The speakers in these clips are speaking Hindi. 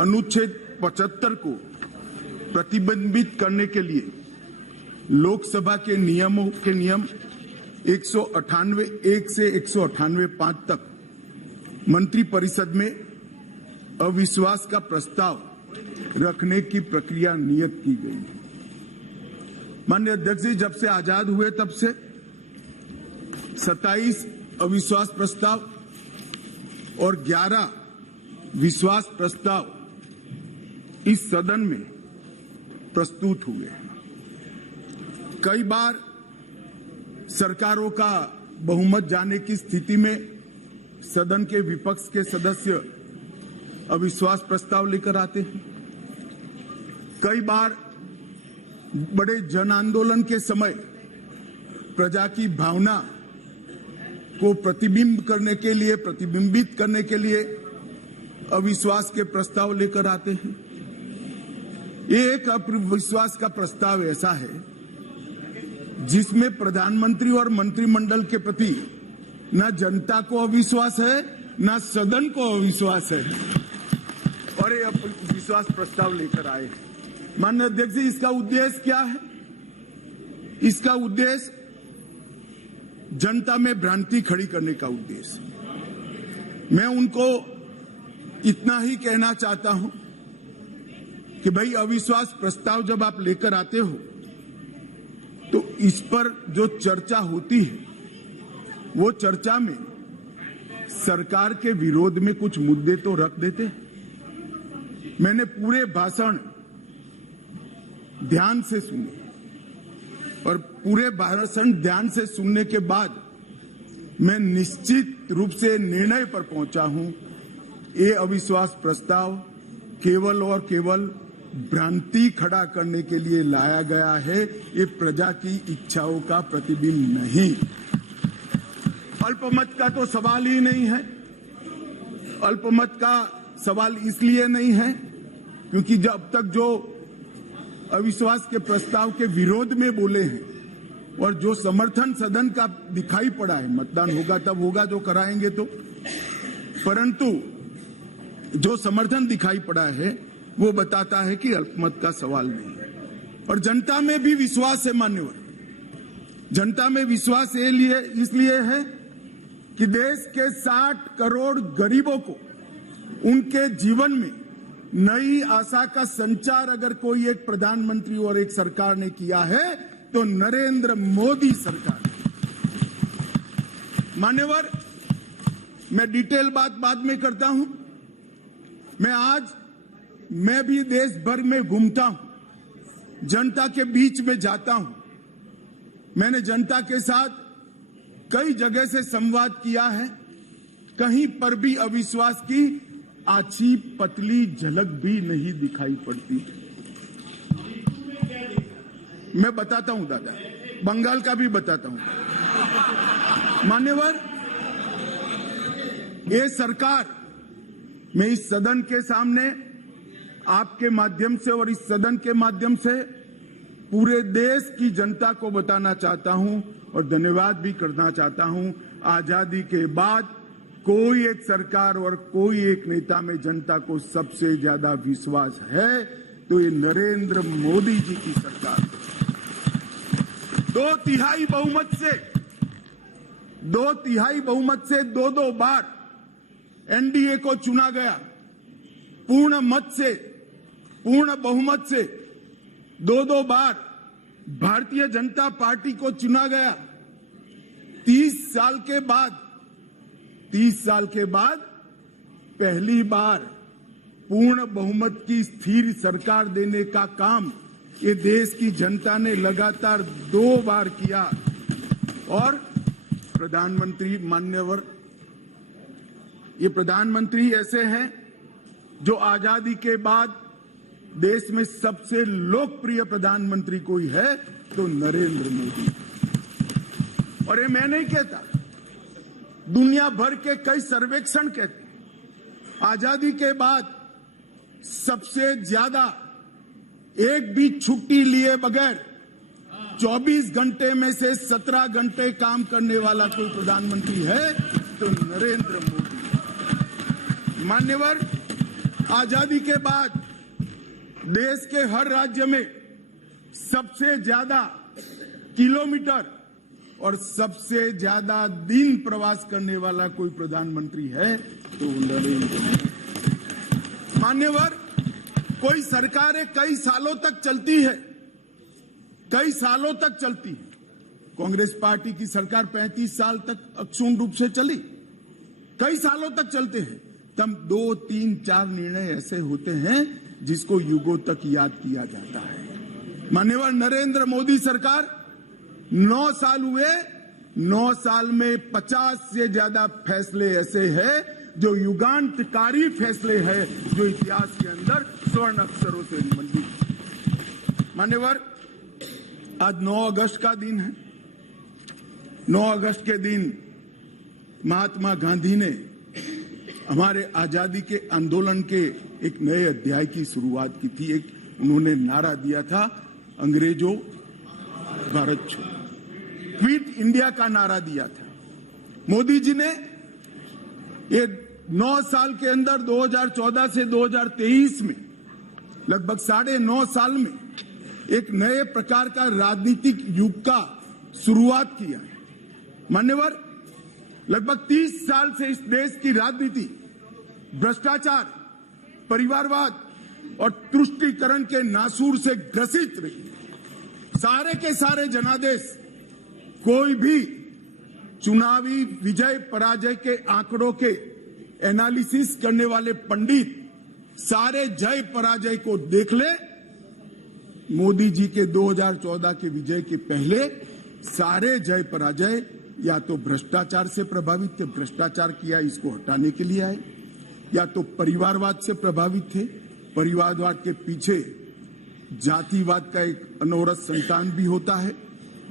अनुच्छेद 75 को प्रतिबंधित करने के लिए लोकसभा के नियम 198(1) से 198(5) तक मंत्रिपरिषद में अविश्वास का प्रस्ताव रखने की प्रक्रिया नियत की गई है। माननीय अध्यक्ष जी, जब से आजाद हुए तब से 27 अविश्वास प्रस्ताव और 11 विश्वास प्रस्ताव इस सदन में प्रस्तुत हुए हैं। कई बार सरकारों का बहुमत जाने की स्थिति में सदन के विपक्ष के सदस्य अविश्वास प्रस्ताव लेकर आते हैं। कई बार बड़े जन आंदोलन के समय प्रजा की भावना को प्रतिबिंबित करने के लिए अविश्वास के प्रस्ताव लेकर आते हैं। एक अविश्वास का प्रस्ताव ऐसा है जिसमें प्रधानमंत्री और मंत्रिमंडल के प्रति न जनता को अविश्वास है, न सदन को अविश्वास है, और ये अविश्वास प्रस्ताव लेकर आए। माननीय अध्यक्ष जी, इसका उद्देश्य क्या है? इसका उद्देश्य जनता में भ्रांति खड़ी करने का उद्देश्य। मैं उनको इतना ही कहना चाहता हूं कि भाई, अविश्वास प्रस्ताव जब आप लेकर आते हो तो इस पर जो चर्चा होती है वो चर्चा में सरकार के विरोध में कुछ मुद्दे तो रख देते हैं। मैंने पूरे भाषण ध्यान से सुने और पूरे भाषण ध्यान से सुनने के बाद मैं निश्चित रूप से निर्णय पर पहुंचा हूं, ये अविश्वास प्रस्ताव केवल और केवल भ्रांति खड़ा करने के लिए लाया गया है। ये प्रजा की इच्छाओं का प्रतिबिंब नहीं। अल्पमत का तो सवाल ही नहीं है। अल्पमत का सवाल इसलिए नहीं है क्योंकि जब तक जो अविश्वास के प्रस्ताव के विरोध में बोले हैं और जो समर्थन सदन का दिखाई पड़ा है, मतदान होगा तब होगा जो कराएंगे तो, परंतु जो समर्थन दिखाई पड़ा है वो बताता है कि अल्पमत का सवाल नहीं है। और जनता में भी विश्वास है मान्यवर, जनता में विश्वास इसलिए है कि देश के 60 करोड़ गरीबों को उनके जीवन में नई आशा का संचार अगर कोई एक प्रधानमंत्री और एक सरकार ने किया है तो नरेंद्र मोदी सरकार। मान्यवर, मैं डिटेल बात बाद में करता हूं। मैं भी देश भर में घूमता हूं, जनता के बीच में जाता हूं। मैंने जनता के साथ कई जगह से संवाद किया है। कहीं पर भी अविश्वास की आछी पतली झलक भी नहीं दिखाई पड़ती। मैं बताता हूं दादा, बंगाल का भी बताता हूं। मान्यवर, ये सरकार, मैं इस सदन के सामने आपके माध्यम से और इस सदन के माध्यम से पूरे देश की जनता को बताना चाहता हूं और धन्यवाद भी करना चाहता हूं। आजादी के बाद कोई एक सरकार और कोई एक नेता में जनता को सबसे ज्यादा विश्वास है तो ये नरेंद्र मोदी जी की सरकार। 2/3 बहुमत से दो बार एनडीए को चुना गया। पूर्ण बहुमत से दो बार भारतीय जनता पार्टी को चुना गया। 30 साल के बाद पहली बार पूर्ण बहुमत की स्थिर सरकार देने का काम ये देश की जनता ने लगातार 2 बार किया। और प्रधानमंत्री मान्यवर, ये प्रधानमंत्री ऐसे हैं जो आजादी के बाद देश में सबसे लोकप्रिय प्रधानमंत्री कोई है तो नरेंद्र मोदी। और ये मैं नहीं कहता, दुनिया भर के कई सर्वेक्षण कहते हैं आजादी के बाद सबसे ज्यादा एक भी छुट्टी लिए बगैर 24 घंटे में से 17 घंटे काम करने वाला कोई प्रधानमंत्री है तो नरेंद्र मोदी। मान्यवर, आजादी के बाद देश के हर राज्य में सबसे ज्यादा किलोमीटर और सबसे ज्यादा दिन प्रवास करने वाला कोई प्रधानमंत्री है तो नरेंद्र मोदी। मान्यवर, कोई सरकारें कई सालों तक चलती है, कई सालों तक चलती है। कांग्रेस पार्टी की सरकार 35 साल तक अक्षुण्ण रूप से चली, कई सालों तक चलते हैं। तब 2, 3, 4 निर्णय ऐसे होते हैं जिसको युगों तक याद किया जाता है। माननीय नरेंद्र मोदी सरकार 9 साल हुए, 9 साल में 50 से ज्यादा फैसले ऐसे हैं जो युगांतकारी फैसले हैं, जो इतिहास के अंदर स्वर्ण अक्षरों से मंडित। मान्यवर, आज 9 अगस्त का दिन है। 9 अगस्त के दिन महात्मा गांधी ने हमारे आजादी के आंदोलन के एक नए अध्याय की शुरुआत की थी। एक उन्होंने नारा दिया था, अंग्रेजों भारत छोड़ो, क्विट इंडिया का नारा दिया था। मोदी जी ने ये 9 साल के अंदर 2014 से 2023 में लगभग 9.5 साल में एक नए प्रकार का राजनीतिक युग का शुरुआत किया है। मान्यवर, लगभग 30 साल से इस देश की राजनीति भ्रष्टाचार, परिवारवाद और तुष्टीकरण के नासूर से ग्रसित रही। सारे के सारे जनादेश, कोई भी चुनावी विजय पराजय के आंकड़ों के एनालिसिस करने वाले पंडित सारे जय पराजय को देख ले। मोदी जी के 2014 के विजय के पहले सारे जय पराजय या तो भ्रष्टाचार से प्रभावित थे, भ्रष्टाचार किया इसको हटाने के लिए आए, या तो परिवारवाद से प्रभावित थे, परिवारवाद के पीछे जातिवाद का एक अनवरत संतान भी होता है,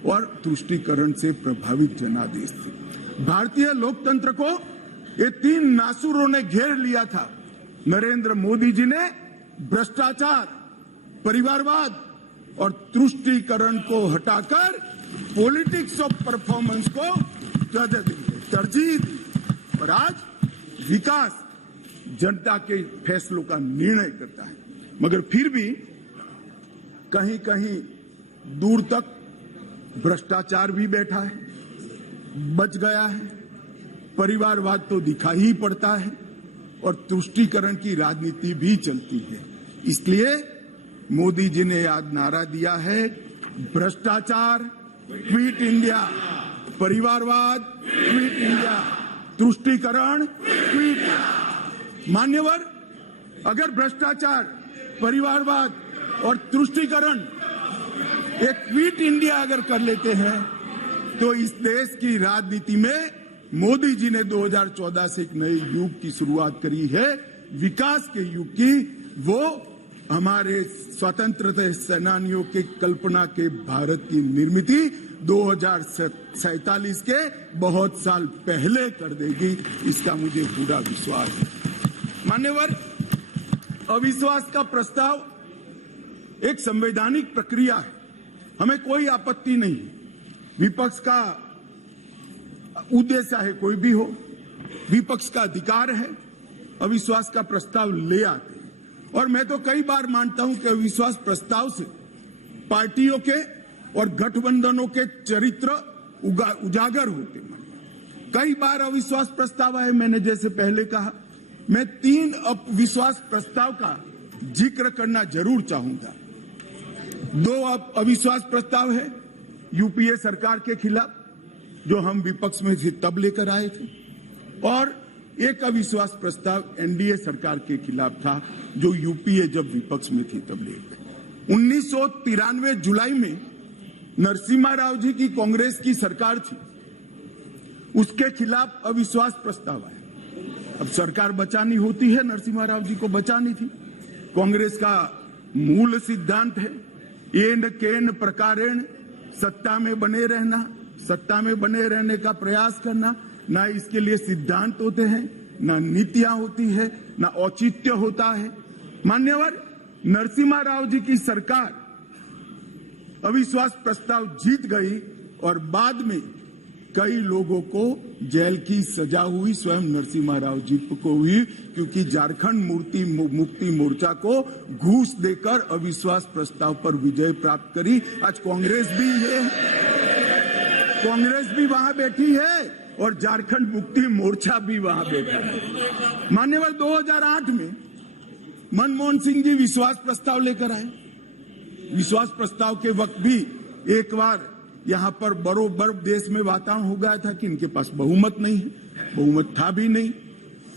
और तुष्टीकरण से प्रभावित जनादेश थे। भारतीय लोकतंत्र को ये 3 नासुरों ने घेर लिया था। नरेंद्र मोदी जी ने भ्रष्टाचार, परिवारवाद और तुष्टीकरण को हटाकर पॉलिटिक्स ऑफ परफॉर्मेंस को तरजीह दी, और आज विकास जनता के फैसलों का निर्णय करता है। मगर फिर भी कहीं कहीं दूर तक भ्रष्टाचार भी बैठा है, बच गया है, परिवारवाद तो दिखाई ही पड़ता है, और तुष्टीकरण की राजनीति भी चलती है। इसलिए मोदी जी ने आज नारा दिया है, भ्रष्टाचार क्विट इंडिया, परिवारवाद क्विट इंडिया, तुष्टीकरण क्विट इंडिया। मान्यवर, अगर भ्रष्टाचार, परिवारवाद और तुष्टीकरण एक क्विट इंडिया अगर कर लेते हैं तो इस देश की राजनीति में मोदी जी ने 2014 से एक नए युग की शुरुआत करी है, विकास के युग की। वो हमारे स्वतंत्रता सेनानियों के कल्पना के भारत की निर्मित 2047 के बहुत साल पहले कर देगी, इसका मुझे पूरा विश्वास है। मान्यवर, अविश्वास का प्रस्ताव एक संवैधानिक प्रक्रिया है, हमें कोई आपत्ति नहीं। विपक्ष का उद्देश्य है कोई भी हो, विपक्ष का अधिकार है, अविश्वास का प्रस्ताव ले आते हैं। और मैं तो कई बार मानता हूं कि अविश्वास प्रस्ताव से पार्टियों के और गठबंधनों के चरित्र उजागर होते हैं। कई बार अविश्वास प्रस्ताव आए, मैंने जैसे पहले कहा, मैं 3 अविश्वास प्रस्ताव का जिक्र करना जरूर चाहूंगा। 2 अविश्वास प्रस्ताव है यूपीए सरकार के खिलाफ, जो हम विपक्ष में थे तब लेकर आए थे, और एक अविश्वास प्रस्ताव एनडीए सरकार के खिलाफ था, जो यूपीए जब विपक्ष में थी तब ले गए। 1993 जुलाई में नरसिम्हा राव जी की कांग्रेस की सरकार थी, उसके खिलाफ अविश्वास प्रस्ताव आया। अब सरकार बचानी होती है, नरसिम्हा राव जी को बचानी थी। कांग्रेस का मूल सिद्धांत है, एन केन प्रकारेण सत्ता में बने रहना, सत्ता में बने रहने का प्रयास करना। ना इसके लिए सिद्धांत होते हैं, ना नीतियां होती है, ना औचित्य होता है। मान्यवर, नरसिम्हा राव जी की सरकार अविश्वास प्रस्ताव जीत गई, और बाद में कई लोगों को जेल की सजा हुई, स्वयं नरसिम्हा राव जी को हुई, क्योंकि झारखंड मुक्ति मोर्चा को घूस देकर अविश्वास प्रस्ताव पर विजय प्राप्त करी। आज कांग्रेस भी वहां बैठी है और झारखंड मुक्ति मोर्चा भी वहां बैठा है। मान्यवर 2008 में मनमोहन सिंह जी विश्वास प्रस्ताव लेकर आए। विश्वास प्रस्ताव के वक्त भी एक बार यहां पर बरोबर देश में वातावरण हो गया था कि इनके पास बहुमत नहीं है, बहुमत था भी नहीं।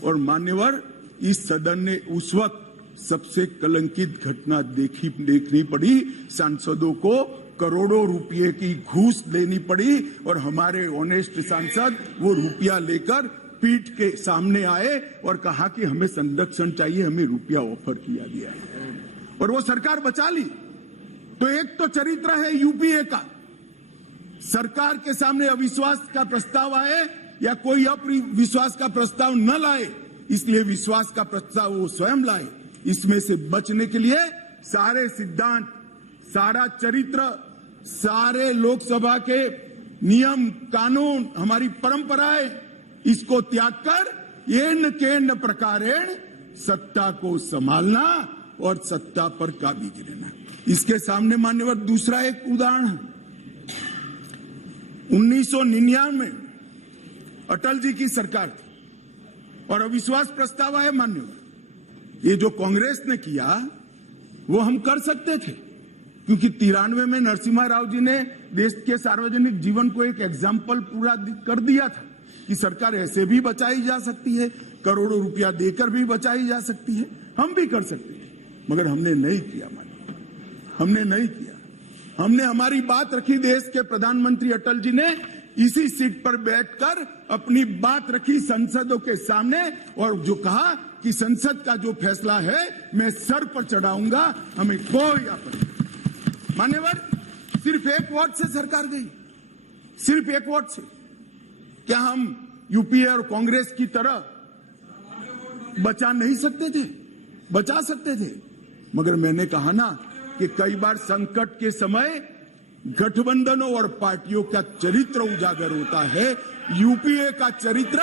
और मान्यवर इस सदन ने उस वक्त सबसे कलंकित घटना देखनी पड़ी। सांसदों को करोड़ों रुपए की घूस देनी पड़ी और हमारे ऑनेस्ट सांसद वो रुपया लेकर पीठ के सामने आए और कहा कि हमें संरक्षण चाहिए, हमें रुपया ऑफर किया गया है और वो सरकार बचा ली। तो एक तो चरित्र है यूपीए का, सरकार के सामने अविश्वास का प्रस्ताव आए या कोई अविश्वास का प्रस्ताव न लाए, इसलिए विश्वास का प्रस्ताव वो स्वयं लाए। इसमें से बचने के लिए सारे सिद्धांत, सारा चरित्र, सारे लोकसभा के नियम कानून, हमारी परंपराएं, इसको त्याग कर येन केन प्रकारेण सत्ता को संभालना और सत्ता पर काबिज रहना। इसके सामने मान्यवर दूसरा एक उदाहरण है। 1999 में अटल जी की सरकार थी और अविश्वास प्रस्ताव आया मान्यवर। ये जो कांग्रेस ने किया वो हम कर सकते थे, क्योंकि 93 में नरसिम्हा राव जी ने देश के सार्वजनिक जीवन को एक एग्जाम्पल पूरा कर दिया था कि सरकार ऐसे भी बचाई जा सकती है, करोड़ों रुपया देकर भी बचाई जा सकती है। हम भी कर सकते थे, मगर हमने नहीं किया। हमने नहीं किया। हमने हमारी बात रखी। देश के प्रधानमंत्री अटल जी ने इसी सीट पर बैठकर अपनी बात रखी संसदों के सामने और जो कहा कि संसद का जो फैसला है मैं सर पर चढ़ाऊंगा, हमें कोई आपत्ति नहीं। मान्यवर सिर्फ एक वोट से सरकार गई, सिर्फ एक वोट से। क्या हम यूपीए और कांग्रेस की तरह बचा नहीं सकते थे? बचा सकते थे, मगर मैंने कहा ना कि कई बार संकट के समय गठबंधनों और पार्टियों का चरित्र उजागर होता है। यूपीए का चरित्र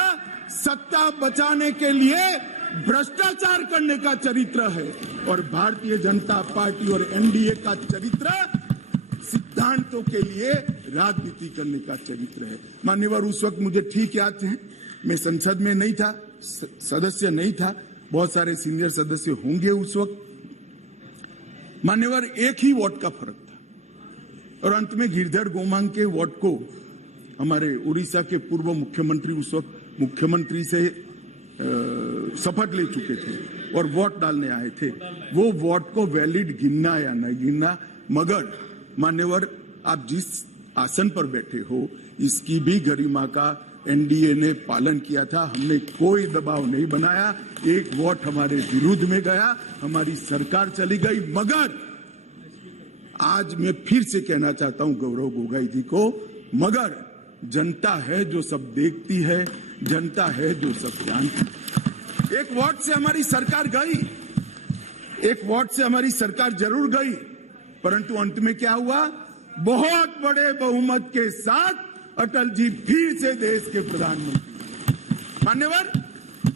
सत्ता बचाने के लिए भ्रष्टाचार करने का चरित्र है और भारतीय जनता पार्टी और एनडीए का चरित्र सिद्धांतों के लिए राजनीति करने का चरित्र है। मान्यवर उस वक्त मुझे ठीक याद है, मैं संसद में नहीं था, सदस्य नहीं था, बहुत सारे सीनियर सदस्य होंगे उस वक्त। मान्यवर एक ही वोट का फर्क था और अंत में गिरधर गोमांग के वोट को हमारे उड़ीसा के पूर्व मुख्यमंत्री उस वक्त मुख्यमंत्री से शपथ ले चुके थे और वोट डालने आए थे। वो वोट को वैलिड गिनना या नहीं गिनना, मगर मान्यवर आप जिस आसन पर बैठे हो इसकी भी गरिमा का एनडीए ने पालन किया था। हमने कोई दबाव नहीं बनाया। एक वोट हमारे विरुद्ध में गया, हमारी सरकार चली गई। मगर आज मैं फिर से कहना चाहता हूं गौरव गोगोई जी को, मगर जनता है जो सब देखती है, जनता है जो सब जानती है। एक वोट से हमारी सरकार गई, एक वोट से हमारी सरकार जरूर गई, परंतु अंत में क्या हुआ? बहुत बड़े बहुमत के साथ अटल जी फिर से देश के प्रधानमंत्री। मान्यवर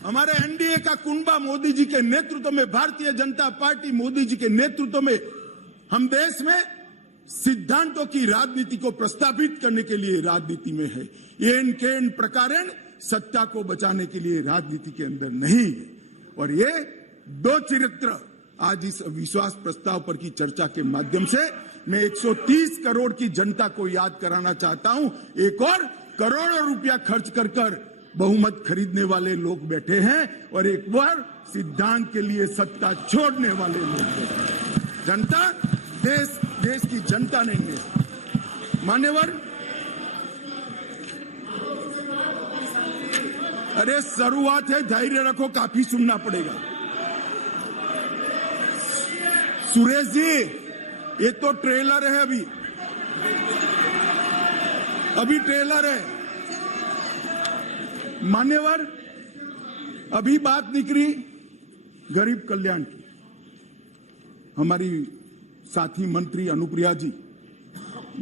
हमारे एनडीए का कुनबा मोदी जी के नेतृत्व में, भारतीय जनता पार्टी मोदी जी के नेतृत्व में हम देश में सिद्धांतों की राजनीति को प्रस्तावित करने के लिए राजनीति में है। येन केन प्रकारेण सत्ता को बचाने के लिए राजनीति के अंदर नहीं है। और ये दो चरित्र आज इस विश्वास प्रस्ताव पर की चर्चा के माध्यम से मैं 130 करोड़ की जनता को याद कराना चाहता हूं। एक और करोड़ों रुपया खर्च कर बहुमत खरीदने वाले लोग बैठे हैं और एक बार सिद्धांत के लिए सत्ता छोड़ने वाले लोग बैठे हैं। जनता, देश की जनता नहीं है। मान्यवर अरे शुरुआत है, धैर्य रखो, काफी सुनना पड़ेगा। सुरेश जी ये तो ट्रेलर है, अभी ट्रेलर है। मान्यवर अभी बात निकली गरीब कल्याण की। हमारी साथी मंत्री अनुप्रिया जी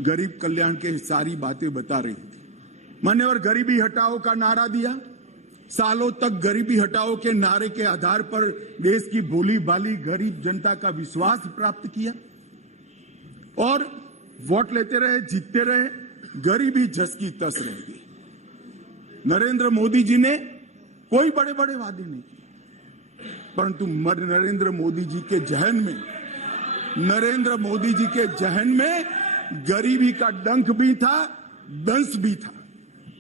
गरीब कल्याण के सारी बातें बता रही थी। मान्यवर गरीबी हटाओ का नारा दिया, सालों तक गरीबी हटाओ के नारे के आधार पर देश की भोली भाली गरीब जनता का विश्वास प्राप्त किया और वोट लेते रहे, जीतते रहे, गरीबी झसकी तस रह गई। नरेंद्र मोदी जी ने कोई बड़े बड़े वादे नहीं किए, परंतु नरेंद्र मोदी जी के जहन में गरीबी का डंक भी था, दंश भी था,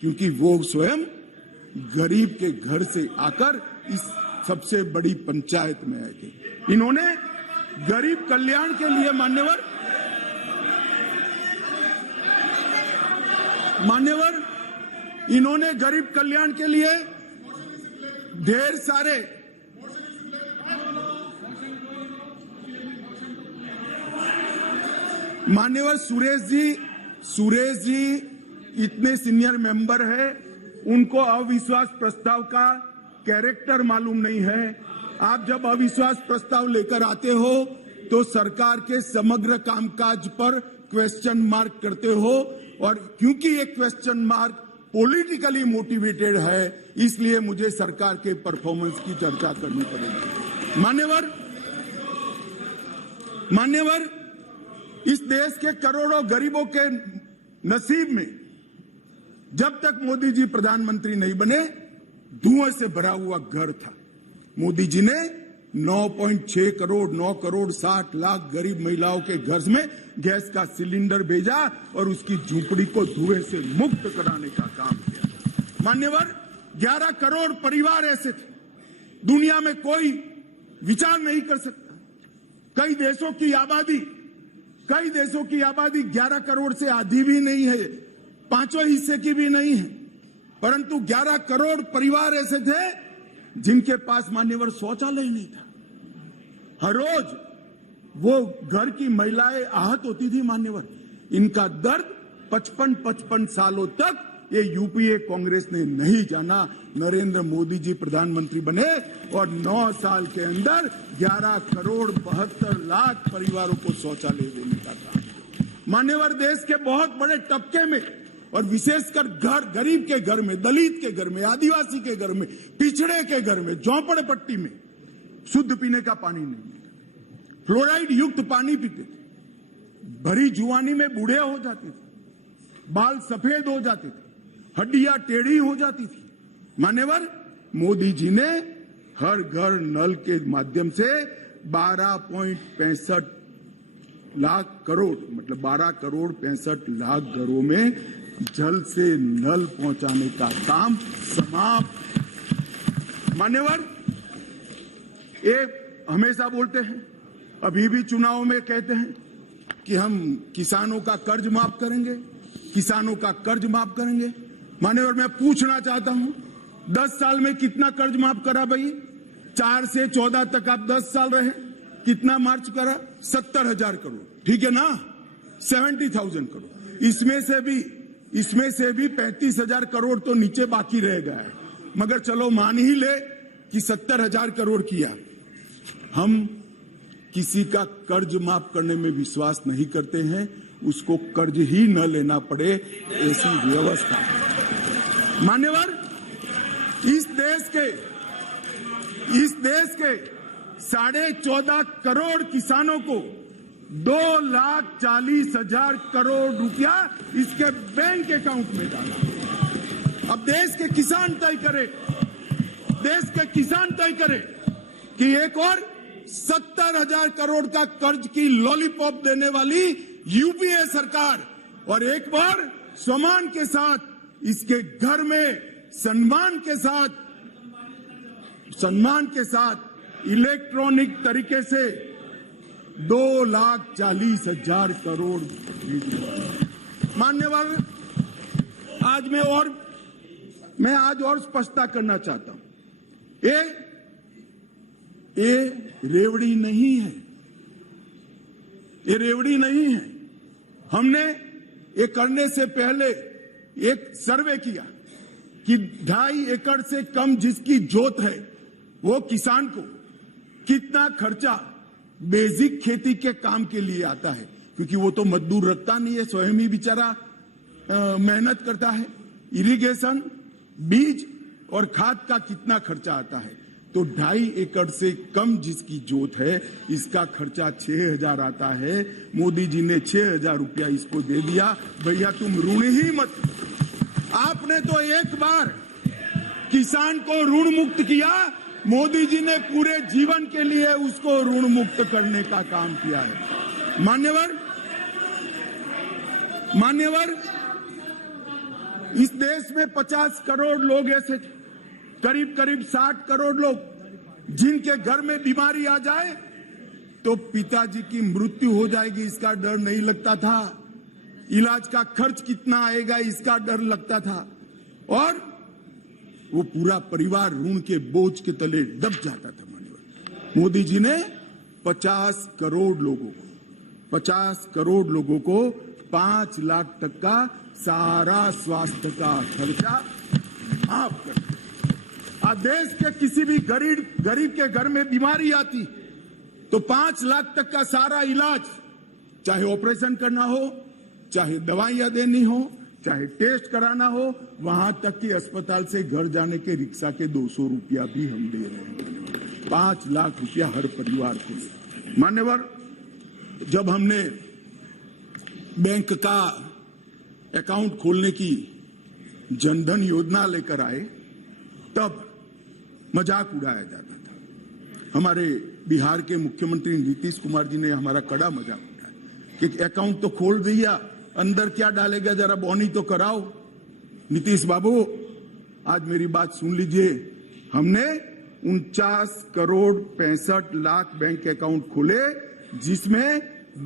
क्योंकि वो स्वयं गरीब के घर से आकर इस सबसे बड़ी पंचायत में आए थे। इन्होंने गरीब कल्याण के लिए मान्यवर इन्होंने गरीब कल्याण के लिए ढेर सारे मान्यवर सुरेश जी इतने सीनियर मेंबर है, उनको अविश्वास प्रस्ताव का कैरेक्टर मालूम नहीं है। आप जब अविश्वास प्रस्ताव लेकर आते हो तो सरकार के समग्र कामकाज पर क्वेश्चन मार्क करते हो, और क्योंकि ये क्वेश्चन मार्क पॉलिटिकली मोटिवेटेड है, इसलिए मुझे सरकार के परफॉर्मेंस की चर्चा करनी पड़ेगी। मान्यवर इस देश के करोड़ों गरीबों के नसीब में जब तक मोदी जी प्रधानमंत्री नहीं बने धुएं से भरा हुआ घर था। मोदी जी ने 9.6 करोड़ 9 करोड़ 60 लाख गरीब महिलाओं के घर में गैस का सिलेंडर भेजा और उसकी झूंपड़ी को धुएं से मुक्त कराने का काम किया। मान्यवर 11 करोड़ परिवार ऐसे थे, दुनिया में कोई विचार नहीं कर सकता। कई देशों की आबादी 11 करोड़ से आधी भी नहीं है, 5वें हिस्से की भी नहीं है, परंतु 11 करोड़ परिवार ऐसे थे जिनके पास मान्यवर शौचालय नहीं था। हर रोज वो घर की महिलाएं आहत होती थी। मान्यवर इनका दर्द 55 सालों तक ये यूपीए कांग्रेस ने नहीं जाना। नरेंद्र मोदी जी प्रधानमंत्री बने और 9 साल के अंदर 11 करोड़ 72 लाख परिवारों को शौचालय देने का काम। मान्यवर देश के बहुत बड़े तबके में और विशेषकर गरीब के घर में, दलित के घर में, आदिवासी के घर में, पिछड़े के घर में, झोंपड़पट्टी में शुद्ध पीने का पानी नहीं मिलता, फ्लोराइड युक्त पानी पीते थे, भरी जुआनी में बूढ़े हो जाते थे, बाल सफेद हो जाते थे, हड्डियां टेढ़ी हो जाती थी। मान्यवर मोदी जी ने हर घर नल के माध्यम से 12.65 लाख करोड़ मतलब 12 करोड़ 65 लाख घरों में जल से नल पहुंचाने का काम समाप्त। मान्यवर ये हमेशा बोलते हैं, अभी भी चुनाव में कहते हैं कि हम किसानों का कर्ज माफ करेंगे, मान्यवर मैं पूछना चाहता हूं 10 साल में कितना कर्ज माफ करा भाई? 4 से 14 तक आप 10 साल रहे, कितना मार्च करा? 70,000 करोड़, ठीक है ना, 70,000 करोड़। इसमें से भी 35,000 करोड़ तो नीचे बाकी रह गया है, मगर चलो मान ही ले कि 70,000 करोड़ किया। हम किसी का कर्ज माफ करने में विश्वास नहीं करते हैं, उसको कर्ज ही न लेना पड़े ऐसी व्यवस्था। मान्यवर इस देश के 14.5 करोड़ किसानों को 2,40,000 करोड़ रुपया इसके बैंक अकाउंट में डाला। अब देश के किसान तय करे कि एक और 70,000 करोड़ का कर्ज की लॉलीपॉप देने वाली यूपीए सरकार और एक बार सम्मान के साथ इसके घर में सम्मान के साथ इलेक्ट्रॉनिक तरीके से 2,40,000 करोड़। मान्यवर मैं आज और स्पष्टता करना चाहता हूं, ये रेवड़ी नहीं है। हमने ये करने से पहले एक सर्वे किया कि 2.5 एकड़ से कम जिसकी जोत है वो किसान को कितना खर्चा बेसिक खेती के काम के लिए आता है, क्योंकि वो तो मजदूर रखता नहीं है, स्वयं ही बेचारा मेहनत करता है। इरिगेशन, बीज और खाद का कितना खर्चा आता है, तो 2.5 एकड़ से कम जिसकी जोत है इसका खर्चा 6,000 आता है। मोदी जी ने 6,000 रुपया इसको दे दिया। भैया तुम ऋण ही मत, आपने तो एक बार किसान को ऋण मुक्त किया, मोदी जी ने पूरे जीवन के लिए उसको ऋण मुक्त करने का काम किया है। मान्यवर, इस देश में 50 करोड़ लोग ऐसे, करीब 60 करोड़ लोग जिनके घर में बीमारी आ जाए तो पिताजी की मृत्यु हो जाएगी इसका डर नहीं लगता था, इलाज का खर्च कितना आएगा इसका डर लगता था, और वो पूरा परिवार ऋण के बोझ के तले दब जाता था। मान्यवर, मोदी जी ने 50 करोड़ लोगों को 5 लाख तक का सारा स्वास्थ्य का खर्चा माफ कर दिया। देश के किसी भी गरीब के घर में बीमारी आती तो 5 लाख तक का सारा इलाज, चाहे ऑपरेशन करना हो, चाहे दवाइयां देनी हो, चाहे टेस्ट कराना हो, वहां तक कि अस्पताल से घर जाने के रिक्शा के 200 रुपया भी हम दे रहे हैं। 5 लाख रुपया हर परिवार को। मान्यवर, जब हमने बैंक का अकाउंट खोलने की जनधन योजना लेकर आए तब मजाक उड़ाया जाता था। हमारे बिहार के मुख्यमंत्री नीतीश कुमार जी ने हमारा कड़ा मजाक उठाया कि अकाउंट तो खोल दिया, अंदर क्या डालेगा, जरा बॉनी तो कराओ। नीतीश बाबू, आज मेरी बात सुन लीजिए, हमने 49 करोड़ 65 लाख बैंक अकाउंट खोले जिसमें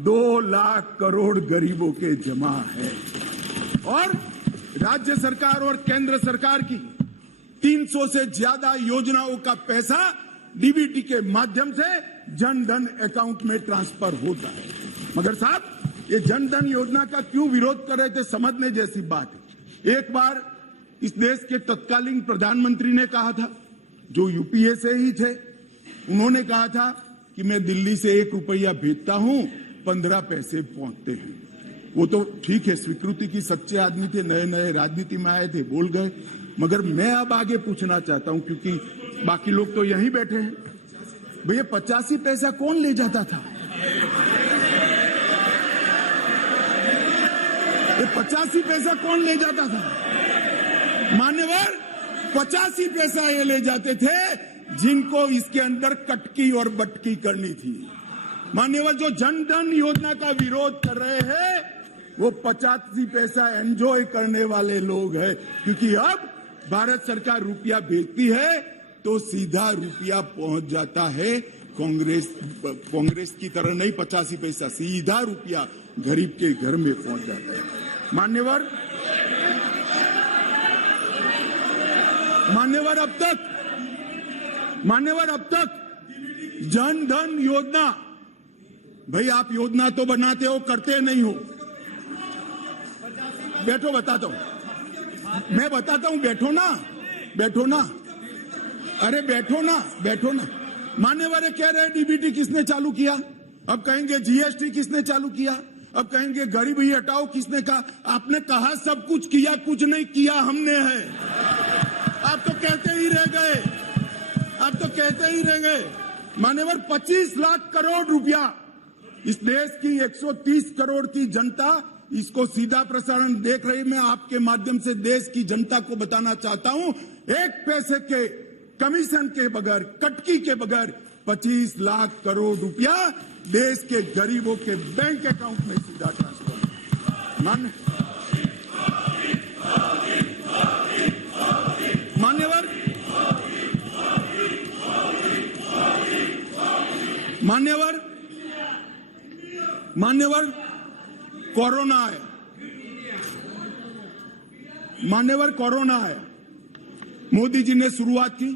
2 लाख करोड़ गरीबों के जमा है, और राज्य सरकार और केंद्र सरकार की 300 से ज्यादा योजनाओं का पैसा डीबीटी के माध्यम से जनधन अकाउंट में ट्रांसफर होता है। मगर साहब, ये जनधन योजना का क्यों विरोध कर रहे थे, समझने जैसी बात है। एक बार इस देश के तत्कालीन प्रधानमंत्री ने कहा था, जो यूपीए से ही थे, उन्होंने कहा था कि मैं दिल्ली से 1 रुपया भेजता हूं, 15 पैसे पहुंचते हैं। वो तो ठीक है, स्वीकृति की सच्चे आदमी थे, नए राजनीति में आए थे, बोल गए। मगर मैं अब आगे पूछना चाहता हूं, क्योंकि बाकी लोग तो यहीं बैठे हैं, भैया 85 पैसा कौन ले जाता था? ये 85 पैसा कौन ले जाता था? मान्यवर, 85 पैसा ये ले जाते थे जिनको इसके अंदर कटकी और बटकी करनी थी। मान्यवर, जो जनधन योजना का विरोध कर रहे हैं वो 85 पैसा एंजॉय करने वाले लोग हैं, क्योंकि अब भारत सरकार रुपया भेजती है तो सीधा रुपया पहुंच जाता है। कांग्रेस की तरह नहीं 85 पैसा, सीधा रुपया गरीब के घर में पहुंच जाता है। मान्यवर, अब तक जनधन योजना, भाई आप योजना तो बनाते हो, करते नहीं हो। बैठो, बताता हूं, मैं बताता हूं, बैठो ना, अरे बैठो ना। मान्यवर कह रहे डीबीटी किसने चालू किया, अब कहेंगे जीएसटी किसने चालू किया, अब कहेंगे गरीबी हटाओ किसने कहा। आपने कहा सब कुछ किया, कुछ नहीं किया हमने है। आप तो कहते ही रह गए। मान्यवर, 25 लाख करोड़ रुपया इस देश की 130 करोड़ की जनता इसको सीधा प्रसारण देख रही। मैं आपके माध्यम से देश की जनता को बताना चाहता हूं, 1 पैसे के कमीशन के बगैर, कटकी के बगैर 25 लाख करोड़ रुपया देश के गरीबों के बैंक अकाउंट में सीधा ट्रांसफर। मान्यवर, कोरोना आया, मोदी जी ने शुरुआत की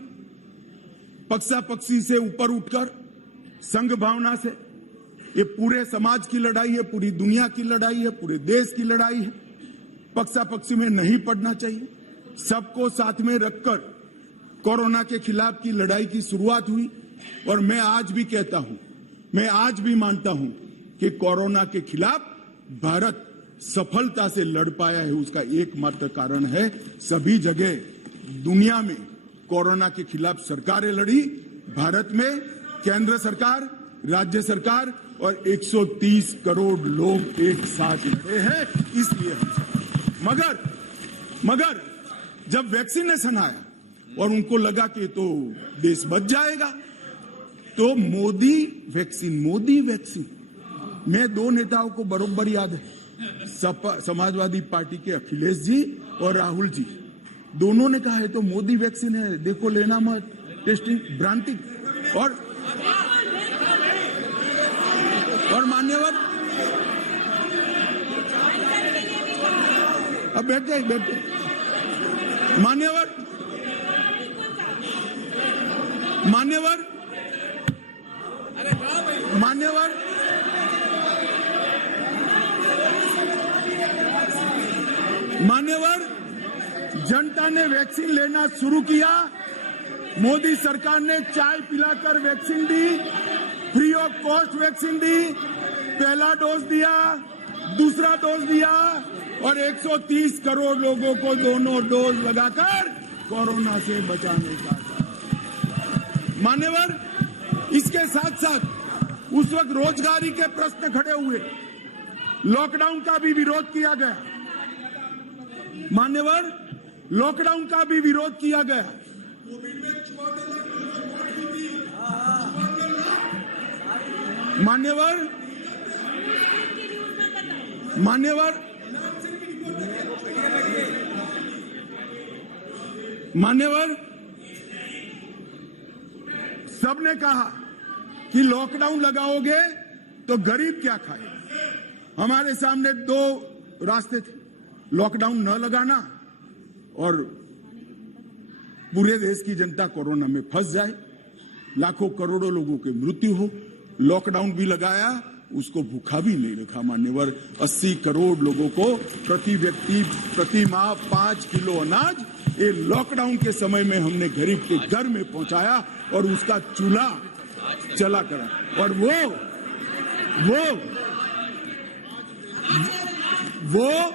पक्षी से ऊपर उठकर, संघ भावना से। ये पूरे समाज की लड़ाई है, पूरी दुनिया की लड़ाई है, पूरे देश की लड़ाई है। पक्षी में नहीं पड़ना चाहिए, सबको साथ में रखकर कोरोना के खिलाफ की लड़ाई की शुरुआत हुई। और मैं आज भी कहता हूं, मैं आज भी मानता हूं कि कोरोना के खिलाफ भारत सफलता से लड़ पाया है, उसका एकमात्र कारण है सभी जगह दुनिया में कोरोना के खिलाफ सरकारें लड़ी, भारत में केंद्र सरकार, राज्य सरकार और 130 करोड़ लोग एक साथ लड़े हैं, इसलिए हम मगर जब वैक्सीनेशन आया और उनको लगा कि तो देश बच जाएगा, तो मोदी वैक्सीन मैं दो नेताओं को बरोबर याद है, समाजवादी पार्टी के अखिलेश जी और राहुल जी, दोनों ने कहा है तो मोदी वैक्सीन है, देखो लेना मत, टेस्टिंग भ्रांति। और मान्यवर अब बैठ जाए मान्यवर जनता ने वैक्सीन लेना शुरू किया, मोदी सरकार ने चाय पिलाकर वैक्सीन दी, फ्री ऑफ कॉस्ट वैक्सीन दी, पहला डोज दिया, दूसरा डोज दिया और 130 करोड़ लोगों को दोनों डोज लगाकर कोरोना से बचाने का। मान्यवर, इसके साथ साथ उस वक्त रोजगारी के प्रश्न खड़े हुए, लॉकडाउन का भी विरोध किया गया। मान्यवर, लॉकडाउन का भी विरोध किया गया। मान्यवर सबने कहा कि लॉकडाउन लगाओगे तो गरीब क्या खाए। हमारे सामने दो रास्ते थे, लॉकडाउन न लगाना और पूरे देश की जनता कोरोना में फंस जाए, लाखों करोड़ों लोगों की मृत्यु हो। लॉकडाउन भी लगाया, उसको भूखा भी नहीं रखा। मान्यवर, 80 करोड़ लोगों को प्रति व्यक्ति प्रति माह 5 किलो अनाज ये लॉकडाउन के समय में हमने गरीब के घर में पहुंचाया और उसका चूल्हा चला करा। और वो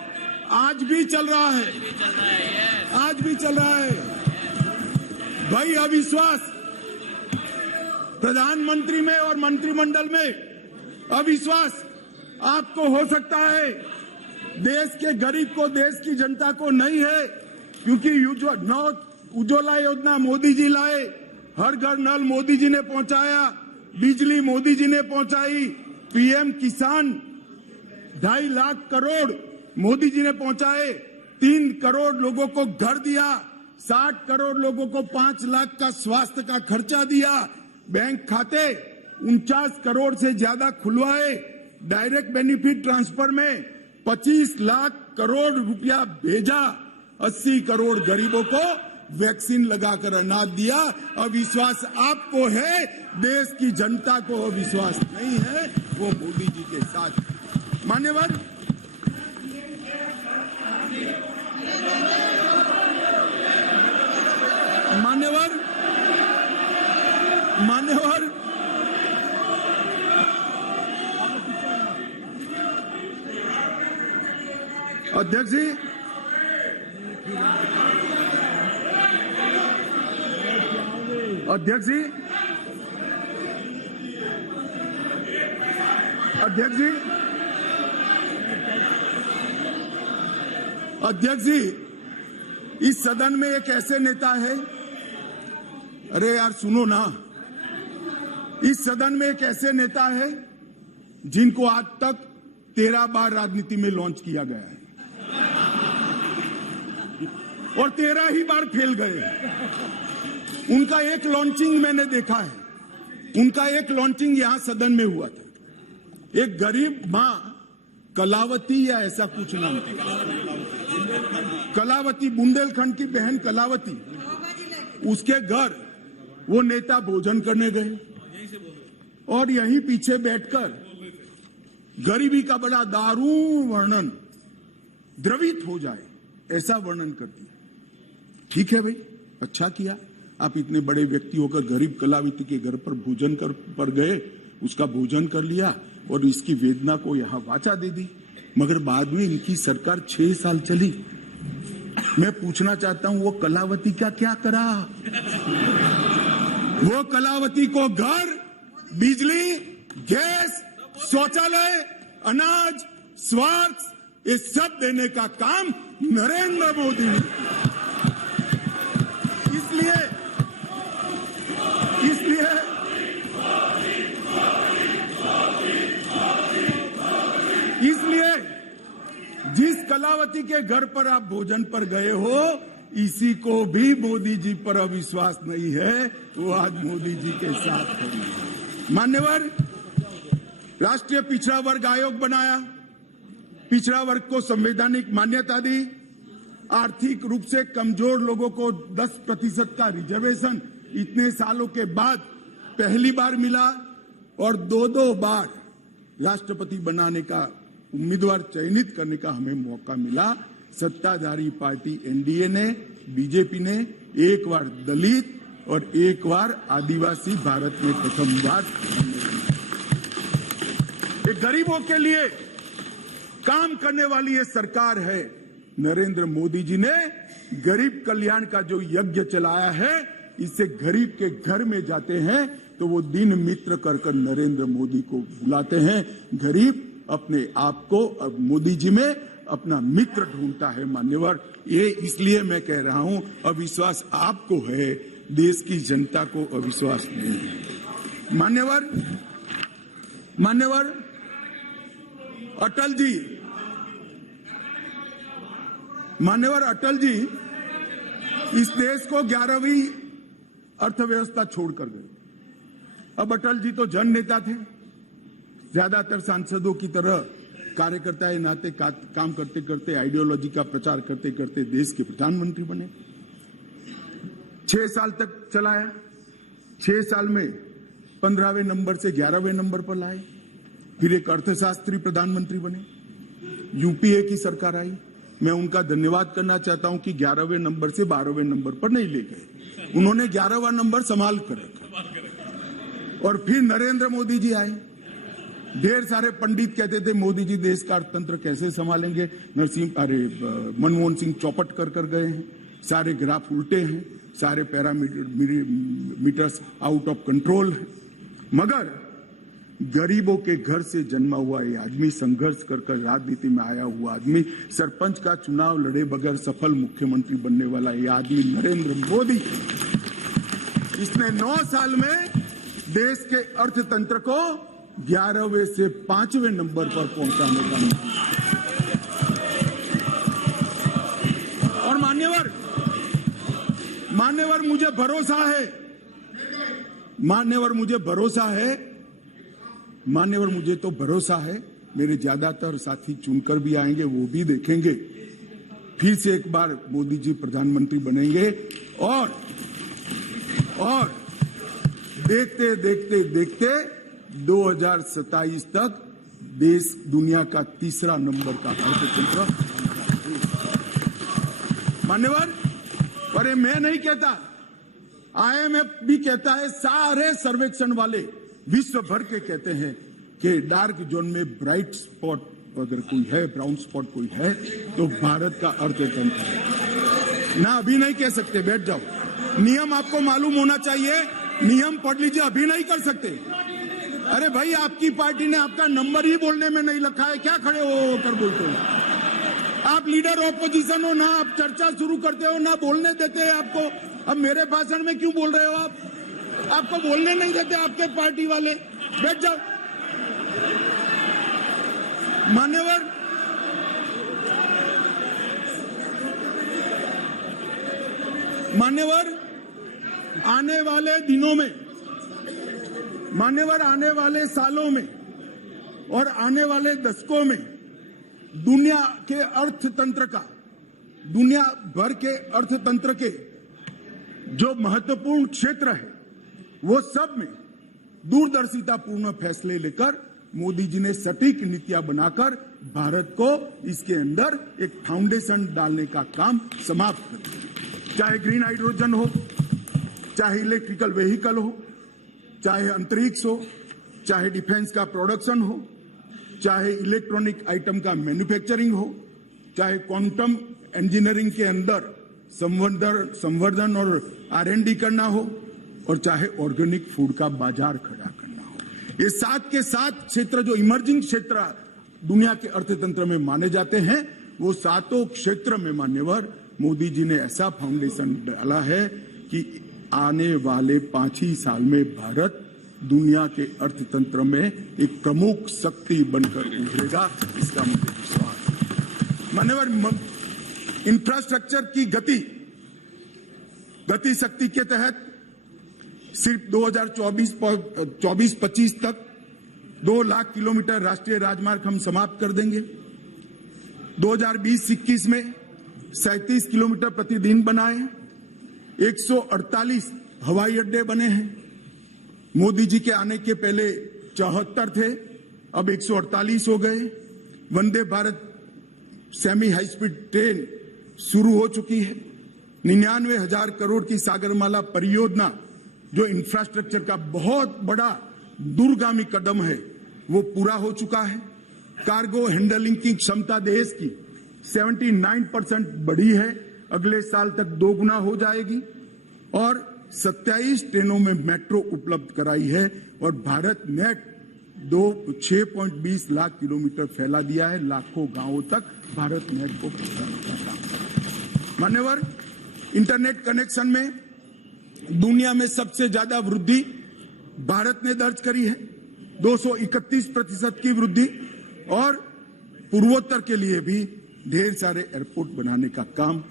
आज भी चल रहा है, आज भी चल रहा है। भाई, अविश्वास प्रधानमंत्री में और मंत्रिमंडल में अविश्वास आपको हो सकता है, देश के गरीब को, देश की जनता को नहीं है, क्योंकि उज्ज्वला योजना मोदी जी लाए, हर घर नल मोदी जी ने पहुंचाया, बिजली मोदी जी ने पहुंचाई, पीएम किसान 2.5 लाख करोड़ मोदी जी ने पहुंचाए, 3 करोड़ लोगों को घर दिया, 60 करोड़ लोगों को 5 लाख का स्वास्थ्य का खर्चा दिया, बैंक खाते 49 करोड़ से ज्यादा खुलवाए, डायरेक्ट बेनिफिट ट्रांसफर में 25 लाख करोड़ रुपया भेजा, 80 करोड़ गरीबों को वैक्सीन लगाकर अनाज दिया। अविश्वास आपको है, देश की जनता को अविश्वास नहीं है, वो मोदी जी के साथ। मान्यवर, अध्यक्ष जी, अध्यक्ष जी, इस सदन में एक ऐसे नेता है, अरे यार सुनो ना, इस सदन में एक ऐसे नेता है जिनको आज तक 13 बार राजनीति में लॉन्च किया गया है और 13 ही बार फेल गए। उनका एक लॉन्चिंग मैंने देखा है, उनका एक लॉन्चिंग यहां सदन में हुआ था। एक गरीब मां कलावती या ऐसा कुछ नाम था, कलावती, बुंदेलखंड की बहन कलावती, उसके घर वो नेता भोजन करने गए और यहीं पीछे बैठकर गरीबी का बड़ा दारुण वर्णन, द्रवित हो जाए ऐसा वर्णन कर दिया। ठीक है भाई, अच्छा किया, आप इतने बड़े व्यक्ति होकर गरीब कलावती के घर पर भोजन पर गए, उसका भोजन कर लिया और इसकी वेदना को यहाँ वाचा दे दी। मगर बाद में इनकी सरकार 6 साल चली। मैं पूछना चाहता हूं वो कलावती का क्या करा? वो कलावती को घर, बिजली, गैस, शौचालय, अनाज, स्वास्थ्य, ये सब देने का काम नरेंद्र मोदी ने। इसलिए जिस कलावती के घर पर आप भोजन पर गए हो, इसी को भी मोदी जी पर अविश्वास नहीं है, वो आज मोदी जी के साथ है। मान्यवर, राष्ट्रीय पिछड़ा वर्ग आयोग बनाया, पिछड़ा वर्ग को संवैधानिक मान्यता दी, आर्थिक रूप से कमजोर लोगों को 10% का रिजर्वेशन इतने सालों के बाद पहली बार मिला, और 2 बार राष्ट्रपति बनाने का उम्मीदवार चयनित करने का हमें मौका मिला। सत्ताधारी पार्टी एनडीए ने, बीजेपी ने एक बार दलित और एक बार आदिवासी भारत में प्रथम बार। गरीबों के लिए काम करने वाली ये सरकार है। नरेंद्र मोदी जी ने गरीब कल्याण का जो यज्ञ चलाया है, इससे गरीब के घर में जाते हैं तो वो दिन मित्र कर नरेंद्र मोदी को बुलाते हैं। गरीब अपने आप को अब मोदी जी में अपना मित्र ढूंढता है। मान्यवर, ये इसलिए मैं कह रहा हूं, अविश्वास आपको है, देश की जनता को अविश्वास नहीं है। मान्यवर अटल जी इस देश को 11वीं अर्थव्यवस्था छोड़कर गए। अब अटल जी तो जन नेता थे, ज्यादातर सांसदों की तरह कार्यकर्ता के नाते काम करते करते, आइडियोलॉजी का प्रचार करते करते देश के प्रधानमंत्री बने। 6 साल तक चलाया। 6 साल में 15वें नंबर से 11वें नंबर पर लाए। फिर एक अर्थशास्त्री प्रधानमंत्री बने। यूपीए की सरकार आई। मैं उनका धन्यवाद करना चाहता हूं कि 11वें नंबर से 12वें नंबर पर नहीं ले गए, उन्होंने 11वां नंबर संभाल कर रखा। और फिर नरेंद्र मोदी जी आए। ढेर सारे पंडित कहते थे मोदी जी देश का अर्थतंत्र कैसे संभालेंगे। मनमोहन सिंह चौपट कर गए हैं, सारे ग्राफ उल्टे हैं, सारे पैरामीटर्स आउट ऑफ कंट्रोल है। मगर गरीबों के घर से जन्मा हुआ ये आदमी, संघर्ष कर राजनीति में आया हुआ आदमी, सरपंच का चुनाव लड़े बगैर सफल मुख्यमंत्री बनने वाला ये आदमी नरेंद्र मोदी, इसने 9 साल में देश के अर्थतंत्र को 11वें से 5वें नंबर पर पहुंचाने का। और मान्यवर मुझे भरोसा है, मुझे तो भरोसा है, मेरे ज्यादातर साथी चुनकर भी आएंगे, वो भी देखेंगे। फिर से एक बार मोदी जी प्रधानमंत्री बनेंगे और देखते देखते देखते 2027 तक देश दुनिया का 3रा नंबर का अर्थतंत्र। मान्यवर, अरे मैं नहीं कहता, IMF भी कहता है, सारे सर्वेक्षण वाले विश्व भर के कहते हैं कि डार्क जोन में ब्राइट स्पॉट अगर कोई है, ब्राउन स्पॉट कोई है, तो भारत का अर्थतंत्र है ना। अभी नहीं कह सकते, बैठ जाओ। नियम आपको मालूम होना चाहिए, नियम पढ़ लीजिए, अभी नहीं कर सकते। अरे भाई, आपकी पार्टी ने आपका नंबर ही बोलने में नहीं रखा है, क्या खड़े हो कर बोलते हो? आप लीडर ऑपोजिशन हो ना, आप चर्चा शुरू करते हो ना, बोलने देते हैं आपको। अब मेरे भाषण में क्यों बोल रहे हो आप? आपको बोलने नहीं देते आपके पार्टी वाले, बैठ जाओ। मान्यवर आने वाले दिनों में, आने वाले सालों में और आने वाले दशकों में दुनिया के अर्थतंत्र का, दुनिया भर के अर्थतंत्र के जो महत्वपूर्ण क्षेत्र है, वो सब में दूरदर्शितापूर्ण फैसले लेकर मोदी जी ने सटीक नीतियां बनाकर भारत को इसके अंदर एक फाउंडेशन डालने का काम समाप्त कर दिया। चाहे ग्रीन हाइड्रोजन हो, चाहे इलेक्ट्रिकल व्हीकल हो, चाहे अंतरिक्ष हो, चाहे डिफेंस का प्रोडक्शन हो, चाहे इलेक्ट्रॉनिक आइटम का मैन्युफैक्चरिंग हो, चाहे क्वांटम इंजीनियरिंग के अंदर संवर्धन और R&D करना हो, और चाहे ऑर्गेनिक फूड का बाजार खड़ा करना हो। ये 7 के 7 क्षेत्र जो इमर्जिंग क्षेत्र दुनिया के अर्थतंत्र में माने जाते हैं, वो 7 क्षेत्र में मान्यवर मोदी जी ने ऐसा फाउंडेशन डाला है कि आने वाले 5 ही साल में भारत दुनिया के अर्थतंत्र में एक प्रमुख शक्ति बनकर उभरेगा, इसका मुझे विश्वास है। मान्यवर, इंफ्रास्ट्रक्चर की गति शक्ति के तहत सिर्फ 2024-25 तक 2 लाख किलोमीटर राष्ट्रीय राजमार्ग हम समाप्त कर देंगे। 2020-21 में 37 किलोमीटर प्रतिदिन बनाए, 148 हवाई अड्डे बने हैं। मोदी जी के आने के पहले 74 थे, अब 148 हो गए। Vande Bharat semi high speed train शुरू हो चुकी है। 99,000 करोड़ की सागरमाला परियोजना, जो इंफ्रास्ट्रक्चर का बहुत बड़ा दूरगामी कदम है, वो पूरा हो चुका है। कार्गो हैंडलिंग की क्षमता देश की 79% बढ़ी है, अगले साल तक 2 गुना हो जाएगी। और 27 ट्रेनों में मेट्रो उपलब्ध कराई है, और भारत नेट 6.20 लाख किलोमीटर फैला दिया है। लाखों गांवों तक भारत नेट को पहुंचाने का काम कर। मान्यवर, इंटरनेट कनेक्शन में दुनिया में सबसे ज्यादा वृद्धि भारत ने दर्ज करी है, 231% की वृद्धि। और पूर्वोत्तर के लिए भी ढेर सारे एयरपोर्ट बनाने का काम